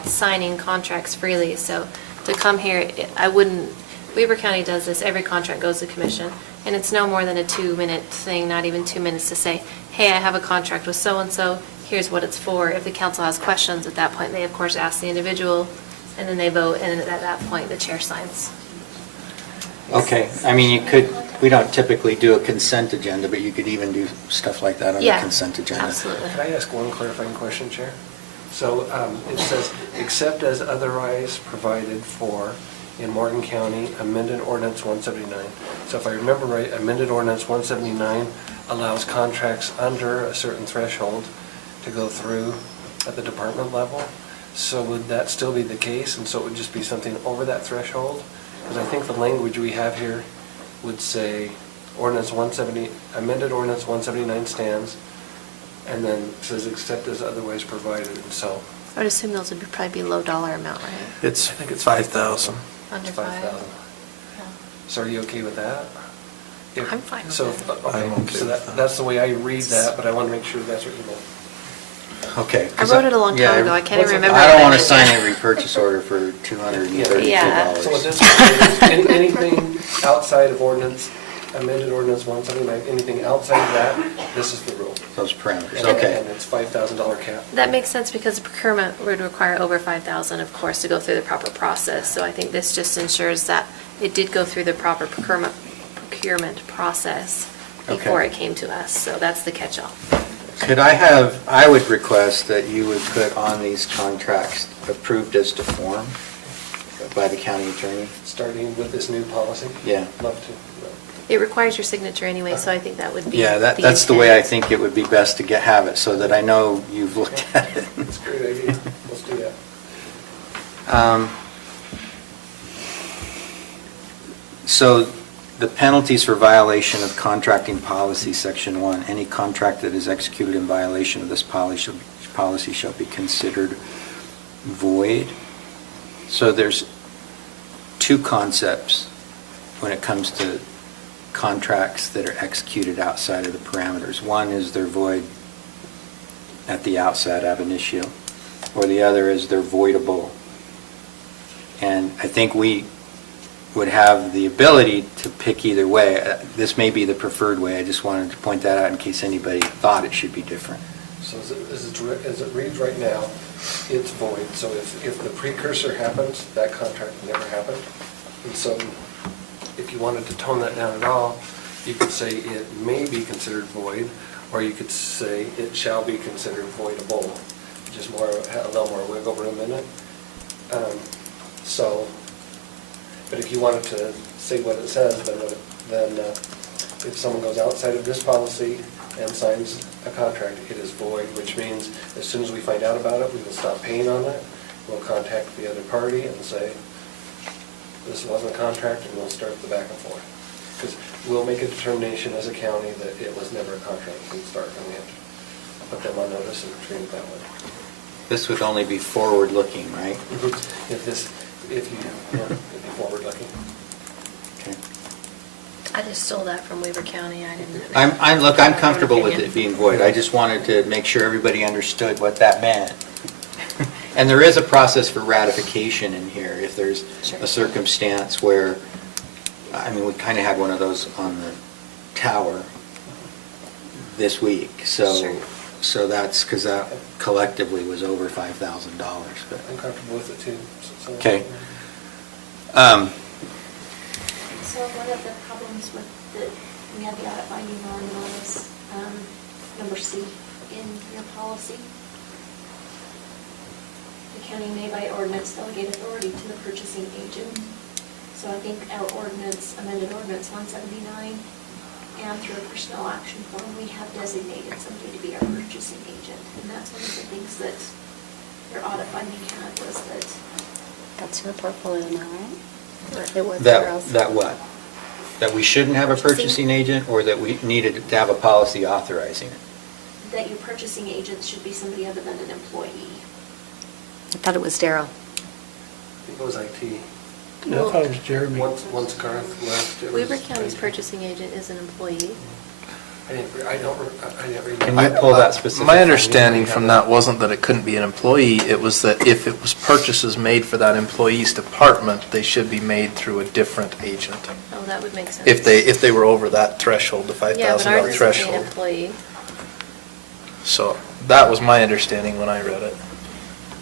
signing contracts freely. So to come here, I wouldn't, Weber County does this, every contract goes to commission, and it's no more than a 2-minute thing, not even 2 minutes to say, hey, I have a contract with so-and-so, here's what it's for. If the council has questions at that point, they of course ask the individual, and then they vote, and at that point, the chair signs. Okay, I mean, you could, we don't typically do a consent agenda, but you could even do stuff like that on a Yeah, consent agenda. absolutely. Can I ask one clarifying question, Chair? So it says, except as otherwise provided for in Morgan County, amended ordinance 179. So if I remember right, amended ordinance 179 allows contracts under a certain threshold to go through at the department level. So would that still be the case? And so it would just be something over that threshold? Because I think the language we have here would say ordinance 170, amended ordinance 179 stands, and then says except as otherwise provided, and so. I would assume those would probably be low dollar amount, right? It's 5,000. Under It's 5? 5,000. So are you okay with that? If- I'm fine with so, that. okay, I'm okay so with that. that's the way I read that, but I want to make sure that's what you meant. Okay. I wrote it a long time ago. I can't even remember. I don't what want to meant. sign a repurchase order for $232. Yeah. So what this is, anything outside of ordinance, amended ordinance 179, anything outside of that, this is the rule. Those parameters, And- okay. And it's $5,000 cap. That makes sense because procurement would require over 5,000, of course, to go through the proper process. So I think this just ensures that it did go through the proper procurement process before Okay. it came to us. So that's the catch-all. Could I would request that you would put on these contracts approved as to form by the county attorney? Starting with this new policy? Yeah. Love to. It requires your signature anyway, so I think that would be. Yeah, that's the way I intent. think it would be best to have it, so that I know you've looked at it. That's a great idea. Let's do that. So the penalties for violation of contracting policy, section 1, any contract that is executed in violation of this policy shall be considered void. So there's two concepts when it comes to contracts that are executed outside of the parameters. One is they're void at the outset ab initio, or the other is they're voidable. And I think we would have the ability to pick either way. This may be the preferred way. I just wanted to point that out in case anybody thought it should be different. So as it reads right now, it's void. So if the precursor happens, that contract never happened. And so if you wanted to tone that down at all, you could say it may be considered void, or you could say it shall be considered voidable, just more, a little more wiggle room in it. But if you wanted to say what it says, then if someone goes outside of this policy and signs a contract, it is void, which means as soon as we find out about it, we will stop paying on it. We'll contact the other party and say, this wasn't a contract, and we'll start the back and forth. Because we'll make a determination as a county that it was never a contract from the start, and we have to put them on notice and treat it that way. This would only be forward-looking, right? If you be forward-looking. Okay. I just stole that from Weber County. I didn't. I'm comfortable with it being void. I just wanted to make sure everybody understood what that meant. And there is a process for ratification in here if there's a circumstance where, I mean, we kind of had one of those on the tower this week. So that's because that collectively was over $5,000. But I'm comfortable with it too. So- okay. So one of the problems with the, we had the audit finding on was number C in your policy. The county may by ordinance delegate authority to the purchasing agent. So I think our ordinance, amended ordinance 179, and through a personnel action form, we have designated somebody to be our purchasing agent. And that's one of the things that your audit finding had was that That's your portfolio now, right? Or it was That girls. what? That we shouldn't have a purchasing agent, or that we needed to have a policy authorizing it? That your purchasing agent should be somebody other than an employee. I thought it was Daryl. I think it was IT. I thought it was Jeremy. Once Garth left, it was. Weaver County's purchasing agent is an employee. I didn't read. Can you pull that specific? My understanding from that wasn't that it couldn't be an employee, it was that if it was purchases made for that employee's department, they should be made through a different agent. Oh, that would make sense. If they were over that threshold, the Yeah, but $5,000 ours is an threshold. employee. So that was my understanding when I read it.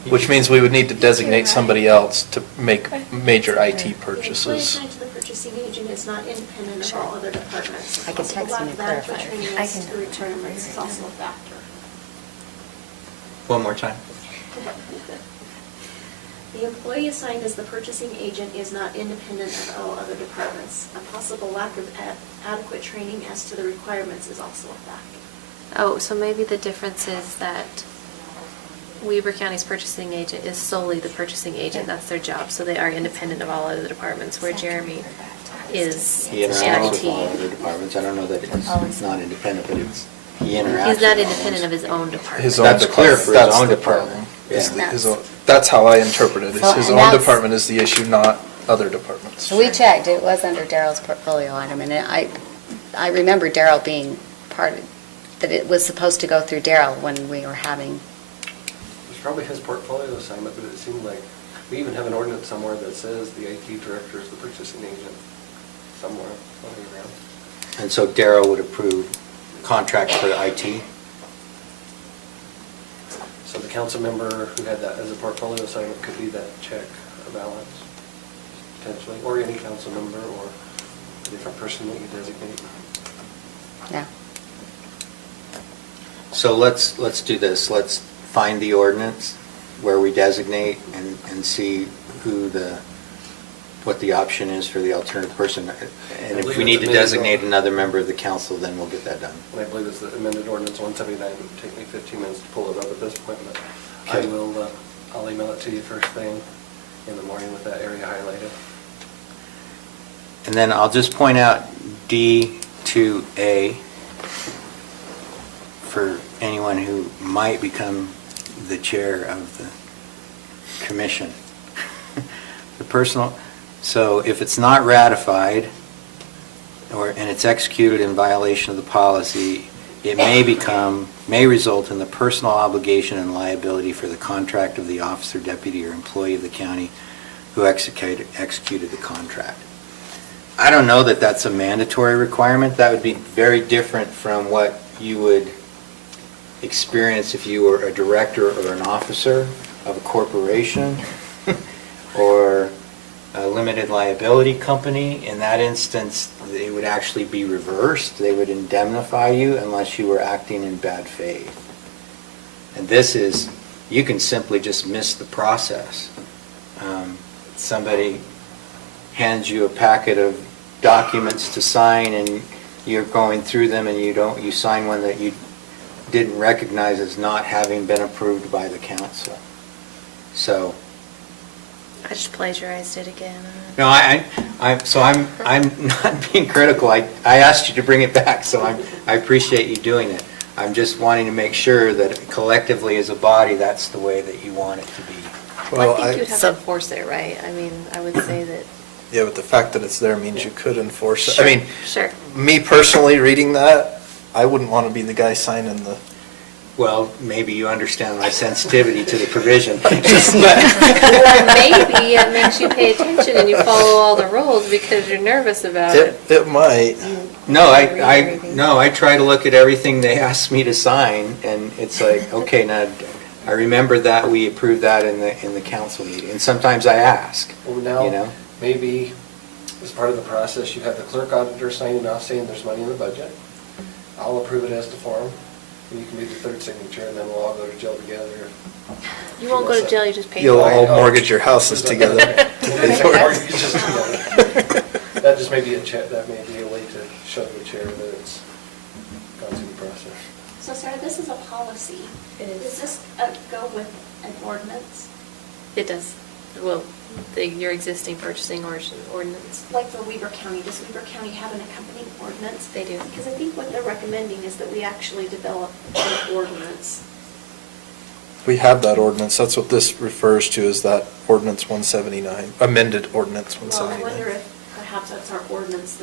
Which means we would need to designate somebody else to make major IT The employee purchases. assigned to the purchasing agent is not independent of all other departments. I can Also, text lack him and of adequate clarify. training I as can- to requirements is also a factor. One more time. The employee assigned as the purchasing agent is not independent of all other departments. A possible lack of adequate training as to the requirements is also a factor. Oh, so maybe the difference is that Weber County's purchasing agent is solely the purchasing agent, that's their job, so they are independent of all other departments, where Jeremy is He interacts with all IT. other departments. I don't know that it's not independent, but he interacts. He's not with all independent ones. of his own department. His own That's clear for his that's own the department. problem. Yeah. Is the- his own- That's how I interpret it, is So, his and own that's- department is the issue, not other departments. So we checked, it was under Daryl's portfolio item, and I remember Daryl being part of, that it was supposed to go through Daryl when we were having, It's probably his portfolio assignment, but it seemed like, we even have an ordinance somewhere that says the IT director is the purchasing agent, somewhere, floating around. And so Daryl would approve contract for IT? So the council member who had that as a portfolio assignment could be that check or balance, potentially, or any council member or a different person that you designate. yeah. So let's do this. Let's find the ordinance where we designate and see what the option is for the alternative person. And if we need to designate another member of the council, then we'll get that done. And I believe it's the amended ordinance 179, it would take me 15 minutes to pull it up at this point, but I Okay. will, I'll email it to you first thing in the morning with that area highlighted. And then I'll just point out D2A for anyone who might become the chair of the commission. The personal, so if it's not ratified, and it's executed in violation of the policy, it may result in the personal obligation and liability for the contract of the officer, deputy, or employee of the county who executed the contract. I don't know that that's a mandatory requirement. That would be very different from what you would experience if you were a director or an officer of a corporation or a limited liability company. In that instance, it would actually be reversed. They would indemnify you unless you were acting in bad faith. And this is, you can simply just miss the process. Somebody hands you a packet of documents to sign and you're going through them and you sign one that you didn't recognize as not having been approved by the council. So, I just plagiarized it again. no, I'm not being critical. I asked you to bring it back, so I appreciate you doing it. I'm just wanting to make sure that collectively as a body, that's the way that you want it to be. Well, I think you'd have to enforce it, right? I mean, I would say that. Yeah, but the fact that it's there means you could enforce it. I mean, Sure. me personally reading that, I wouldn't want to be the guy signing the. Well, maybe you understand my sensitivity to the provision. Or maybe it makes you pay attention and you follow all the rules because you're nervous about it. It might. No, I try to look at everything they ask me to sign, and it's like, okay, now, I remember that we approved that in the council meeting, and sometimes I ask, Well, now, you know? maybe as part of the process, you have the clerk auditor signing off saying there's money in the budget. I'll approve it as to form, and you can be the third signature, and then we'll all go to jail together. You won't go to jail, you just pay You'll for it. all mortgage your houses together. Mortgages together. That just may be that may be a way to show the chair that it's gone through the process. So Sarah, this is a policy. It is. Does this go with an ordinance? It does. Well, your existing purchasing ordinance. Like for Weaver County, does Weaver County have an accompanying ordinance? They do. Because I think what they're recommending is that we actually develop an ordinance. We have that ordinance, that's what this refers to, is that ordinance 179, amended ordinance Well, I 179. wonder if perhaps that's our ordinance,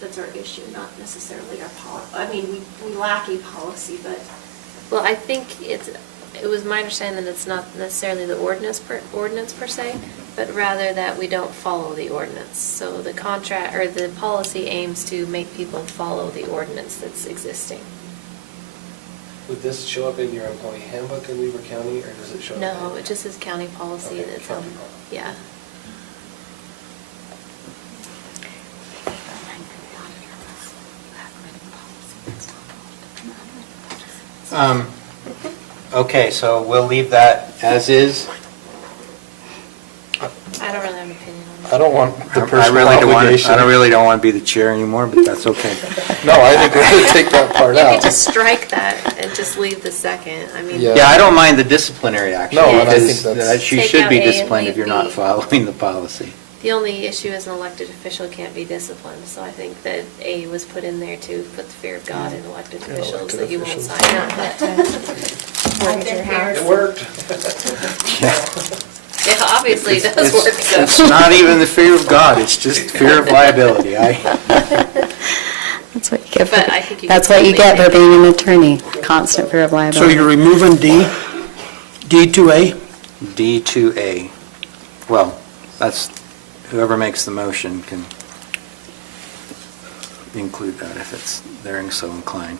that's our issue, not necessarily our policy. I mean, we lack a policy, but Well, I think it was my understanding that it's not necessarily the ordinance per se, but rather that we don't follow the ordinance. So the contract, or the policy aims to make people follow the ordinance that's existing. Would this show up in your employee handbook in Weaver County, or does it show up? No, it just says county policy Okay, that's county on, policy. yeah. Okay, so we'll leave that as is. I don't really have an opinion on that. I don't want the I personal really don't want, obligation. I really don't want to be the chair anymore, but that's okay. No, I think we're gonna take that part You out. could just strike that and just leave the second, I mean. Yeah. Yeah, I don't mind the disciplinary action. No, and I because think that's- she Take should out be A and disciplined if leave you're not B. following the policy. The only issue is an elected official can't be disciplined, so I think that A was put in there to put the fear of God in elected Yeah, officials, elected that you won't officials. sign up. I've been here. It worked. Yeah, obviously it does work, so. It's not even the fear of God, it's just fear of liability. That's what you get But I think you that's could what you get for certainly being an attorney, constant fear of So liability. you're removing D2A? D2A. Well, that's, whoever makes the motion can include that if it's, they're so inclined.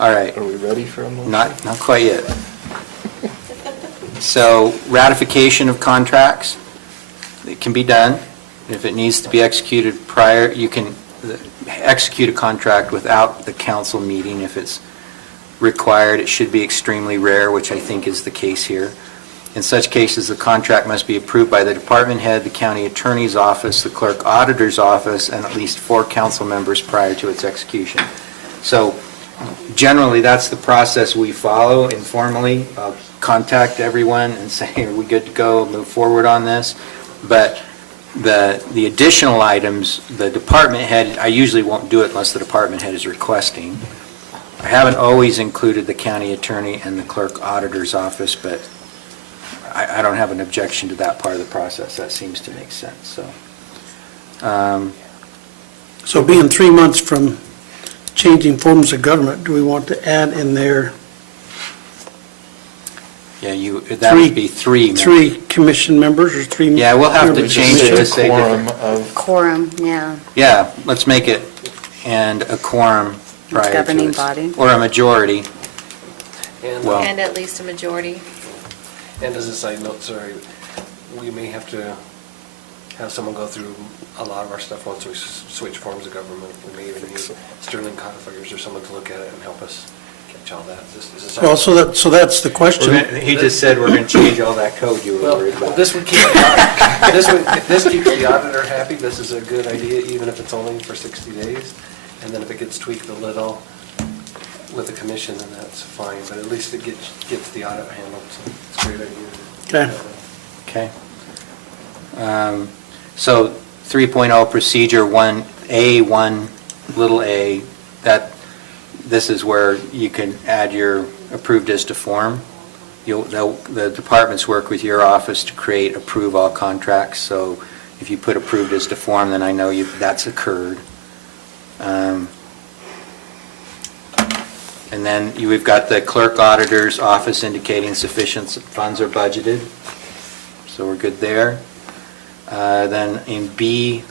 All right. Are we ready for a motion? Not quite yet. So ratification of contracts, it can be done. If it needs to be executed prior, you can execute a contract without the council meeting if it's required. It should be extremely rare, which I think is the case here. In such cases, the contract must be approved by the department head, the county attorney's office, the clerk auditor's office, and at least 4 council members prior to its execution. So generally, that's the process we follow informally. I'll contact everyone and say, are we good to go, move forward on this? But the additional items, the department head, I usually won't do it unless the department head is requesting. I haven't always included the county attorney and the clerk auditor's office, but I don't have an objection to that part of the process. That seems to make sense, so. So being 3 months from changing forms of government, do we want to add in there Yeah, that would be 3. 3 commission members or 3? Yeah, we'll have to members? change it to say Quorum different. of, Quorum, yeah. Yeah, let's make it, and a quorum prior to Governing its- body. Or a majority. And, Well- And at least a majority. and as a side note, sorry, we may have to have someone go through a lot of our stuff once we switch forms of government. We may even need Sterling codifiers or someone to look at it and help us catch all that. This is a side Well, note. so that's the question. He just said we're going to change all that code you were Well, worried about. this would keep, if this keeps the auditor happy, this is a good idea, even if it's only for 60 days. And then if it gets tweaked a little with the commission, then that's fine, but at least it gets the audit handled, so it's a great idea. Okay. Okay. So 3.0 procedure 1A, 1 little a, this is where you can add your approved as to form. The departments work with your office to create approve all contracts, so if you put approved as to form, then I know that's occurred. And then we've got the clerk auditor's office indicating sufficient funds are budgeted, so we're good there. Then in B1B,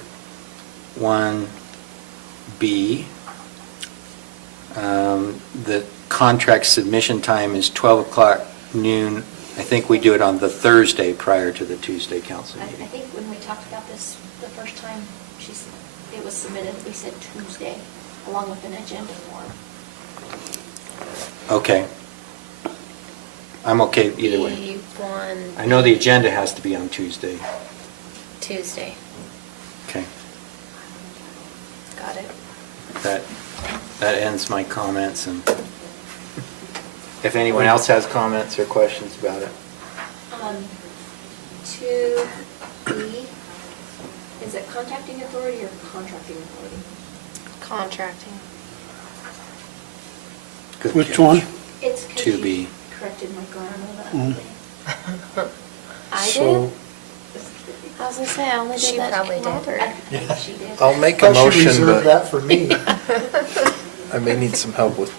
the contract submission time is 12 o'clock noon. I think we do it on the Thursday prior to the Tuesday council I meeting. think when we talked about this the first time, it was submitted, we said Tuesday, along with an agenda form. Okay. I'm okay either way. B1. I know the agenda has to be on Tuesday. Tuesday. Okay. Got it. That ends my comments, and if anyone else has comments or questions about it. 2B, Is it contacting authority or contracting authority? Contracting. Good Which catch. one? It's because To you be. corrected my grammar that Mm. day. I So- did? I was gonna say, I only She did that probably to did. Robert. I think she did. I'll make a Thought she motion, reserved but that for me. I may need some help with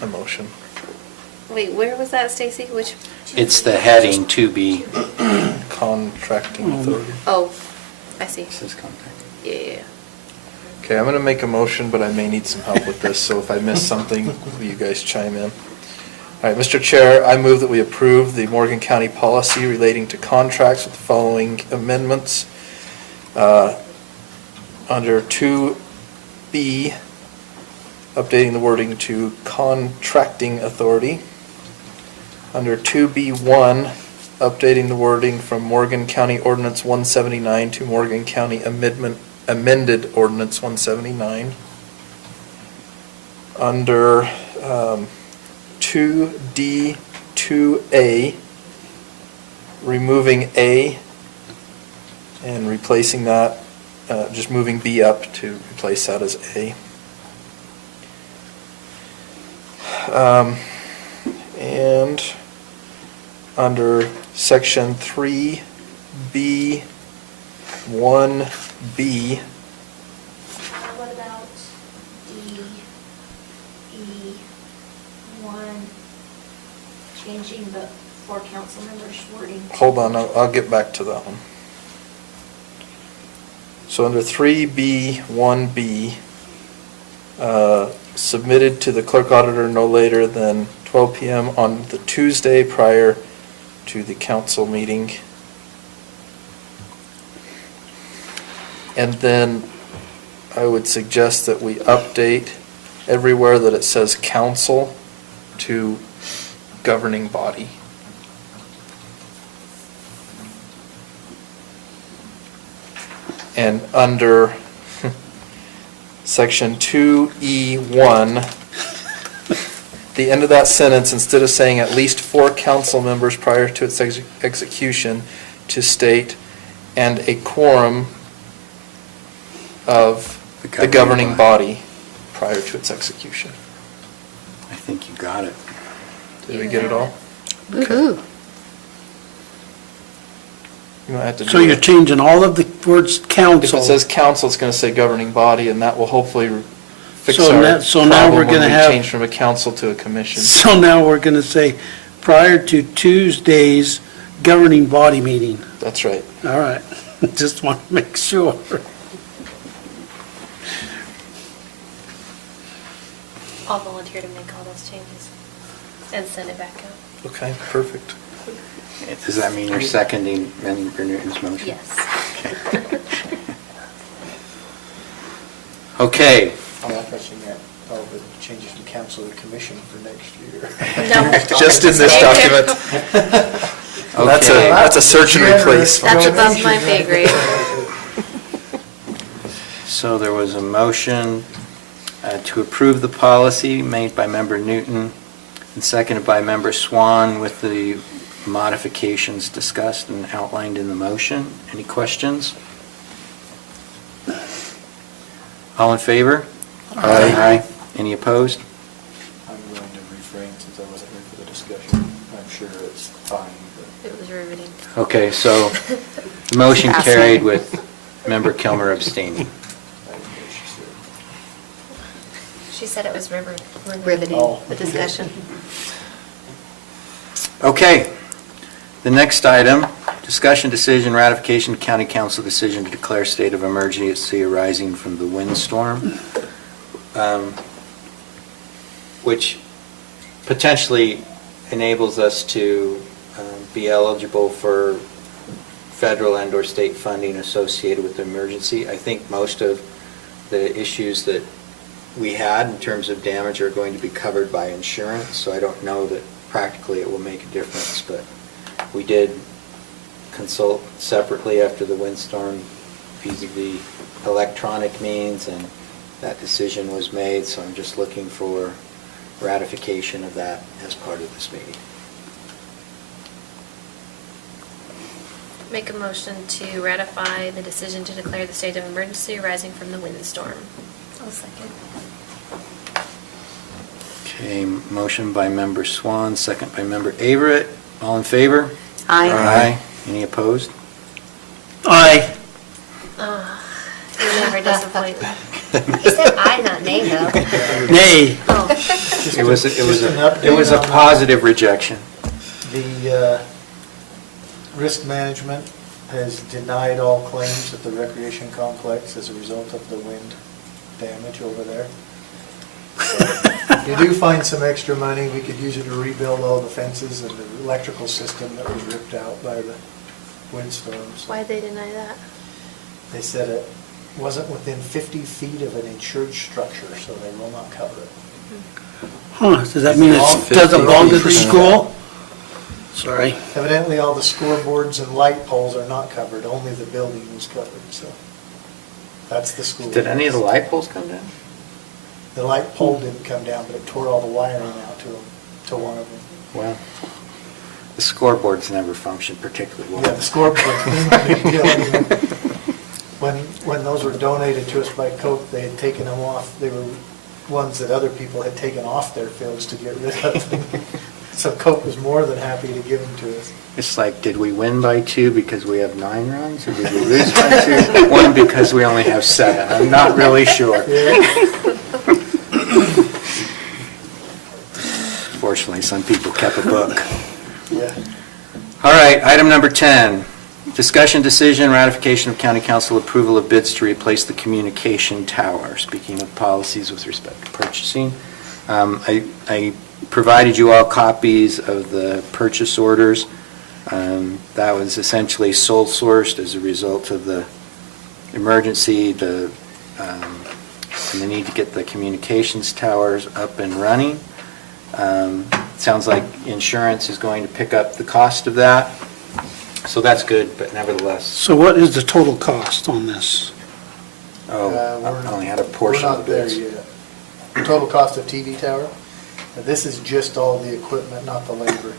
a motion. Wait, where was that, Stacy? Which? It's the heading to be. Contracting authority. Oh, I see. Says contact. Yeah, yeah, yeah. Okay, I'm gonna make a motion, but I may need some help with this, so if I miss something, will you guys chime in? All right, Mr. Chair, I move that we approve the Morgan County policy relating to contracts with the following amendments. Under 2B, updating the wording to contracting authority. Under 2B1, updating the wording from Morgan County Ordinance 179 to Morgan County amended Ordinance 179. Under 2D, 2A, removing A and replacing that, just moving B up to replace that as A. And under section 3B, 1B, What about D, E, 1, changing the 4 council members wording? hold on, I'll get back to that one. So under 3B, 1B, submitted to the clerk auditor no later than 12 PM on the Tuesday prior to the council meeting. And then I would suggest that we update everywhere that it says council to governing body. And under section 2E1, the end of that sentence, instead of saying at least 4 council members prior to its execution, to state, and a quorum of the governing body prior to its execution. I think you got it. Did we get it all? Woo-hoo. You don't have to do So you're it. changing all of the words If council. it says council, it's going to say governing body, and that will hopefully fix So our now- so now we're problem when gonna we have- change from a council to a commission. So now we're going to say prior to Tuesday's governing body meeting. That's right. All right, just want to make sure. I'll volunteer to make all those changes and send it back out. Okay, perfect. Does that mean you're seconding Member Newton's motion? Yes. Okay. I'm not touching that, all the changes to council and commission for next year. No. Just in this document. That's a search and replace. That's above my pay grade. So there was a motion to approve the policy made by Member Newton and seconded by Member Swan with the modifications discussed and outlined in the motion. Any questions? All in favor? Aye. Any opposed? I'm willing to refrain since I wasn't here for the discussion. I'm sure it's fine, but. It was riveting. Okay, so the motion carried with Member Kilmer abstaining. She said it was Riveting. Oh. the discussion. Okay, the next item, discussion decision ratification county council decision to declare state of emergency arising from the windstorm, which potentially enables us to be eligible for federal and/or state funding associated with the emergency. I think most of the issues that we had in terms of damage are going to be covered by insurance, so I don't know that practically it will make a difference, but we did consult separately after the windstorm vis-a-vis electronic means, and that decision was made, so I'm just looking for ratification of that as part of this meeting. Make a motion to ratify the decision to declare the state of emergency arising from the windstorm. I'll second. Okay, motion by member Swan, second by member Averett. All in favor? Aye. Aye. Any opposed? Aye. You never disappoint me. He said aye, not nay, though. Nay. It was, Just an update it was a on that. positive rejection. The risk management has denied all claims at the recreation complex as a result of the wind damage over there. So, if you do find some extra money, we could use it to rebuild all the fences and the electrical system that was ripped out by the windstorms. Why'd they deny that? They said it wasn't within 50 feet of an insured structure, so they will not cover it. Huh, does that mean it doesn't belong to the school? Sorry. Evidently, all the scoreboards and light poles are not covered, only the building was covered, so that's the school. Did any of the light poles come down? The light pole didn't come down, but it tore all the wiring out to one of them. Well, the scoreboards never functioned particularly well. Yeah, the scoreboards, no big deal. When those were donated to us by Coke, they had taken them off. They were ones that other people had taken off their fields to get rid of. So Coke was more than happy to give them to us. It's like, did we win by 2 because we have 9 runs, or did we lose by 2? 1 because we only have 7. I'm not really sure. Fortunately, some people kept a book. Yeah. All right, item number 10, discussion decision, ratification of county council approval of bids to replace the communication tower. Speaking of policies with respect to purchasing, I provided you all copies of the purchase orders. That was essentially sole sourced as a result of the emergency, and the need to get the communications towers up and running. Sounds like insurance is going to pick up the cost of that, so that's good, but nevertheless. So what is the total cost on this? Oh, I only had a portion of the bids. We're not there yet. The total cost of TV tower, this is just all the equipment, not the labor.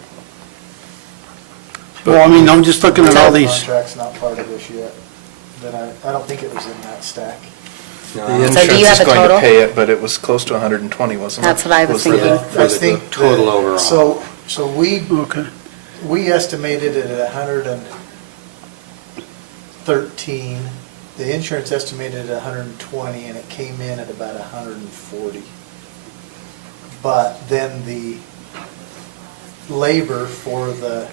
Well, I mean, I'm just looking at all these. Contract's not part of this yet, but I don't think it was in that stack. The So do you insurance have is a going to total? pay it, but it was close to 120, wasn't it? That's what I was the- thinking. for I the- think total that- overall. So Okay. we estimated it at 113. The insurance estimated at 120, and it came in at about 140. But then the labor for the,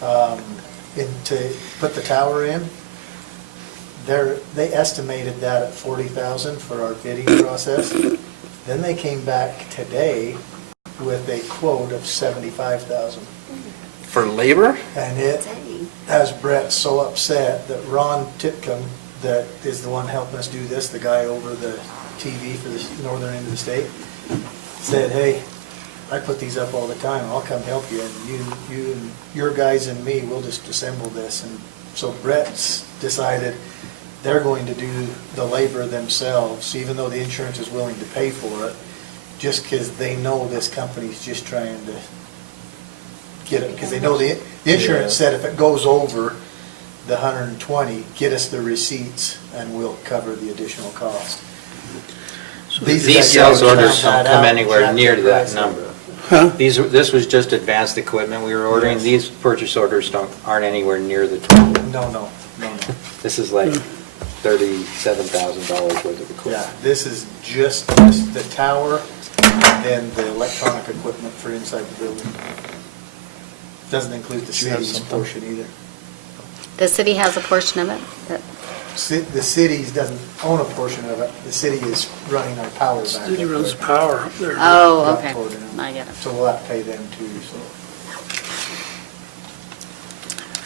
to put the tower in, they estimated that at 40,000 for our bidding process. Then they came back today with a quote of 75,000. For labor? And it has Brett so upset that Ron Titcomb, that is the one helping us do this, the guy over the TV for the northern end of the state, said, hey, I put these up all the time, I'll come help you, and you and your guys and me, we'll just assemble this. And so Brett's decided they're going to do the labor themselves, even though the insurance is willing to pay for it, just because they know this company's just trying to get it, because they know the insurance said if it goes over the 120, get us the receipts and we'll cover the additional cost. These guys sales found orders don't that come out, anywhere jacked near the to that price up. number. Huh? This was just advanced equipment we were ordering. Yes. These purchase orders aren't anywhere near the total. No. This is like $37,000 worth of equipment. Yeah, this is just the tower and then the electronic equipment for inside the building. Doesn't include the Do you have city's something? portion either. The city has a portion of it? That- The city doesn't own a portion of it. The city is running our power back. City up runs there. power up there. Oh, Rock okay. Ford and- I get it. So we'll have to pay them too, so.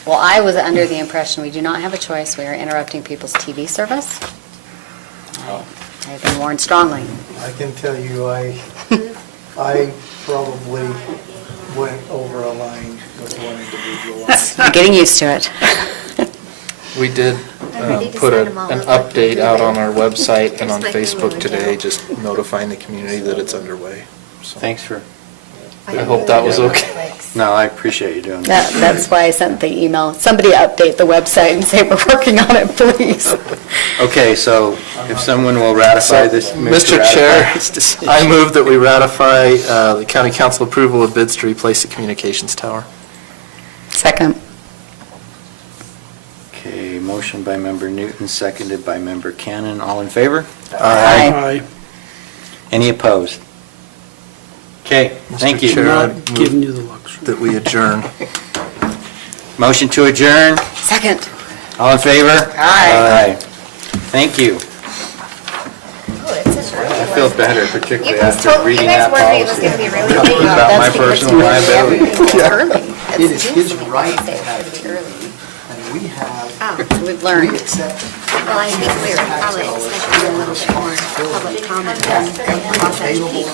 Well, I was under the impression we do not have a choice. We are interrupting people's TV service. I've been warned strongly. I can tell you, I probably went over a line with one individual. I'm getting used to it. We did ready to put sign them all an up like we update do out on there. our website and on Just like we Facebook would today, do. just notifying the community that it's underway. So Thanks for I hope that was okay. No, I appreciate you doing that. That's why I sent the email. Somebody update the website and say we're working on it, please. Okay, so if someone will ratify this. move to Mr. ratify Chair, this decision. I move that we ratify the county council approval of bids to replace the communications tower. Second. Okay, motion by member Newton, seconded by member Cannon. All in favor? Aye. Any opposed? Okay, thank you. Mr. Chair, I Not giving move you the luxury. that we adjourn. Motion to adjourn. Second. All in favor? Aye. Thank you. Oh, it's a I feel better, particularly You guys after told, you reading guys that were worried it was policy. gonna be really late. About my personal liability. It is his right to have it, and we have, We've learned. we accept. Well, I think we're probably expecting a little bit more public comment than process piece.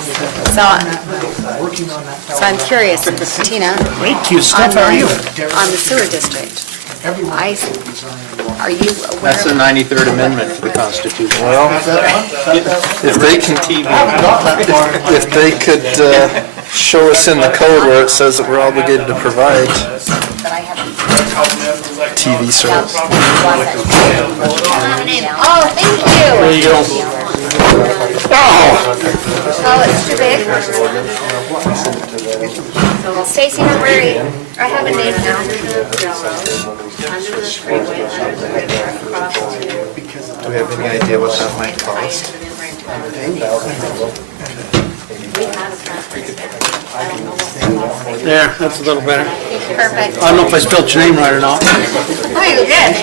Working on that. So I'm curious, Tina. Thank you, Steph, how are you? On the sewer district, are you aware? That's the 93rd Amendment to the Constitution. Well, if they can, if they could show us in the code where it says that we're obligated to provide TV service. Oh, thank you. There you go. Oh, it's too big. Stacy, don't worry. I have a name now. Do we have any idea what that might cost? There, that's a little better. Perfect. I don't know if I spelled your name right or not. Oh, you did.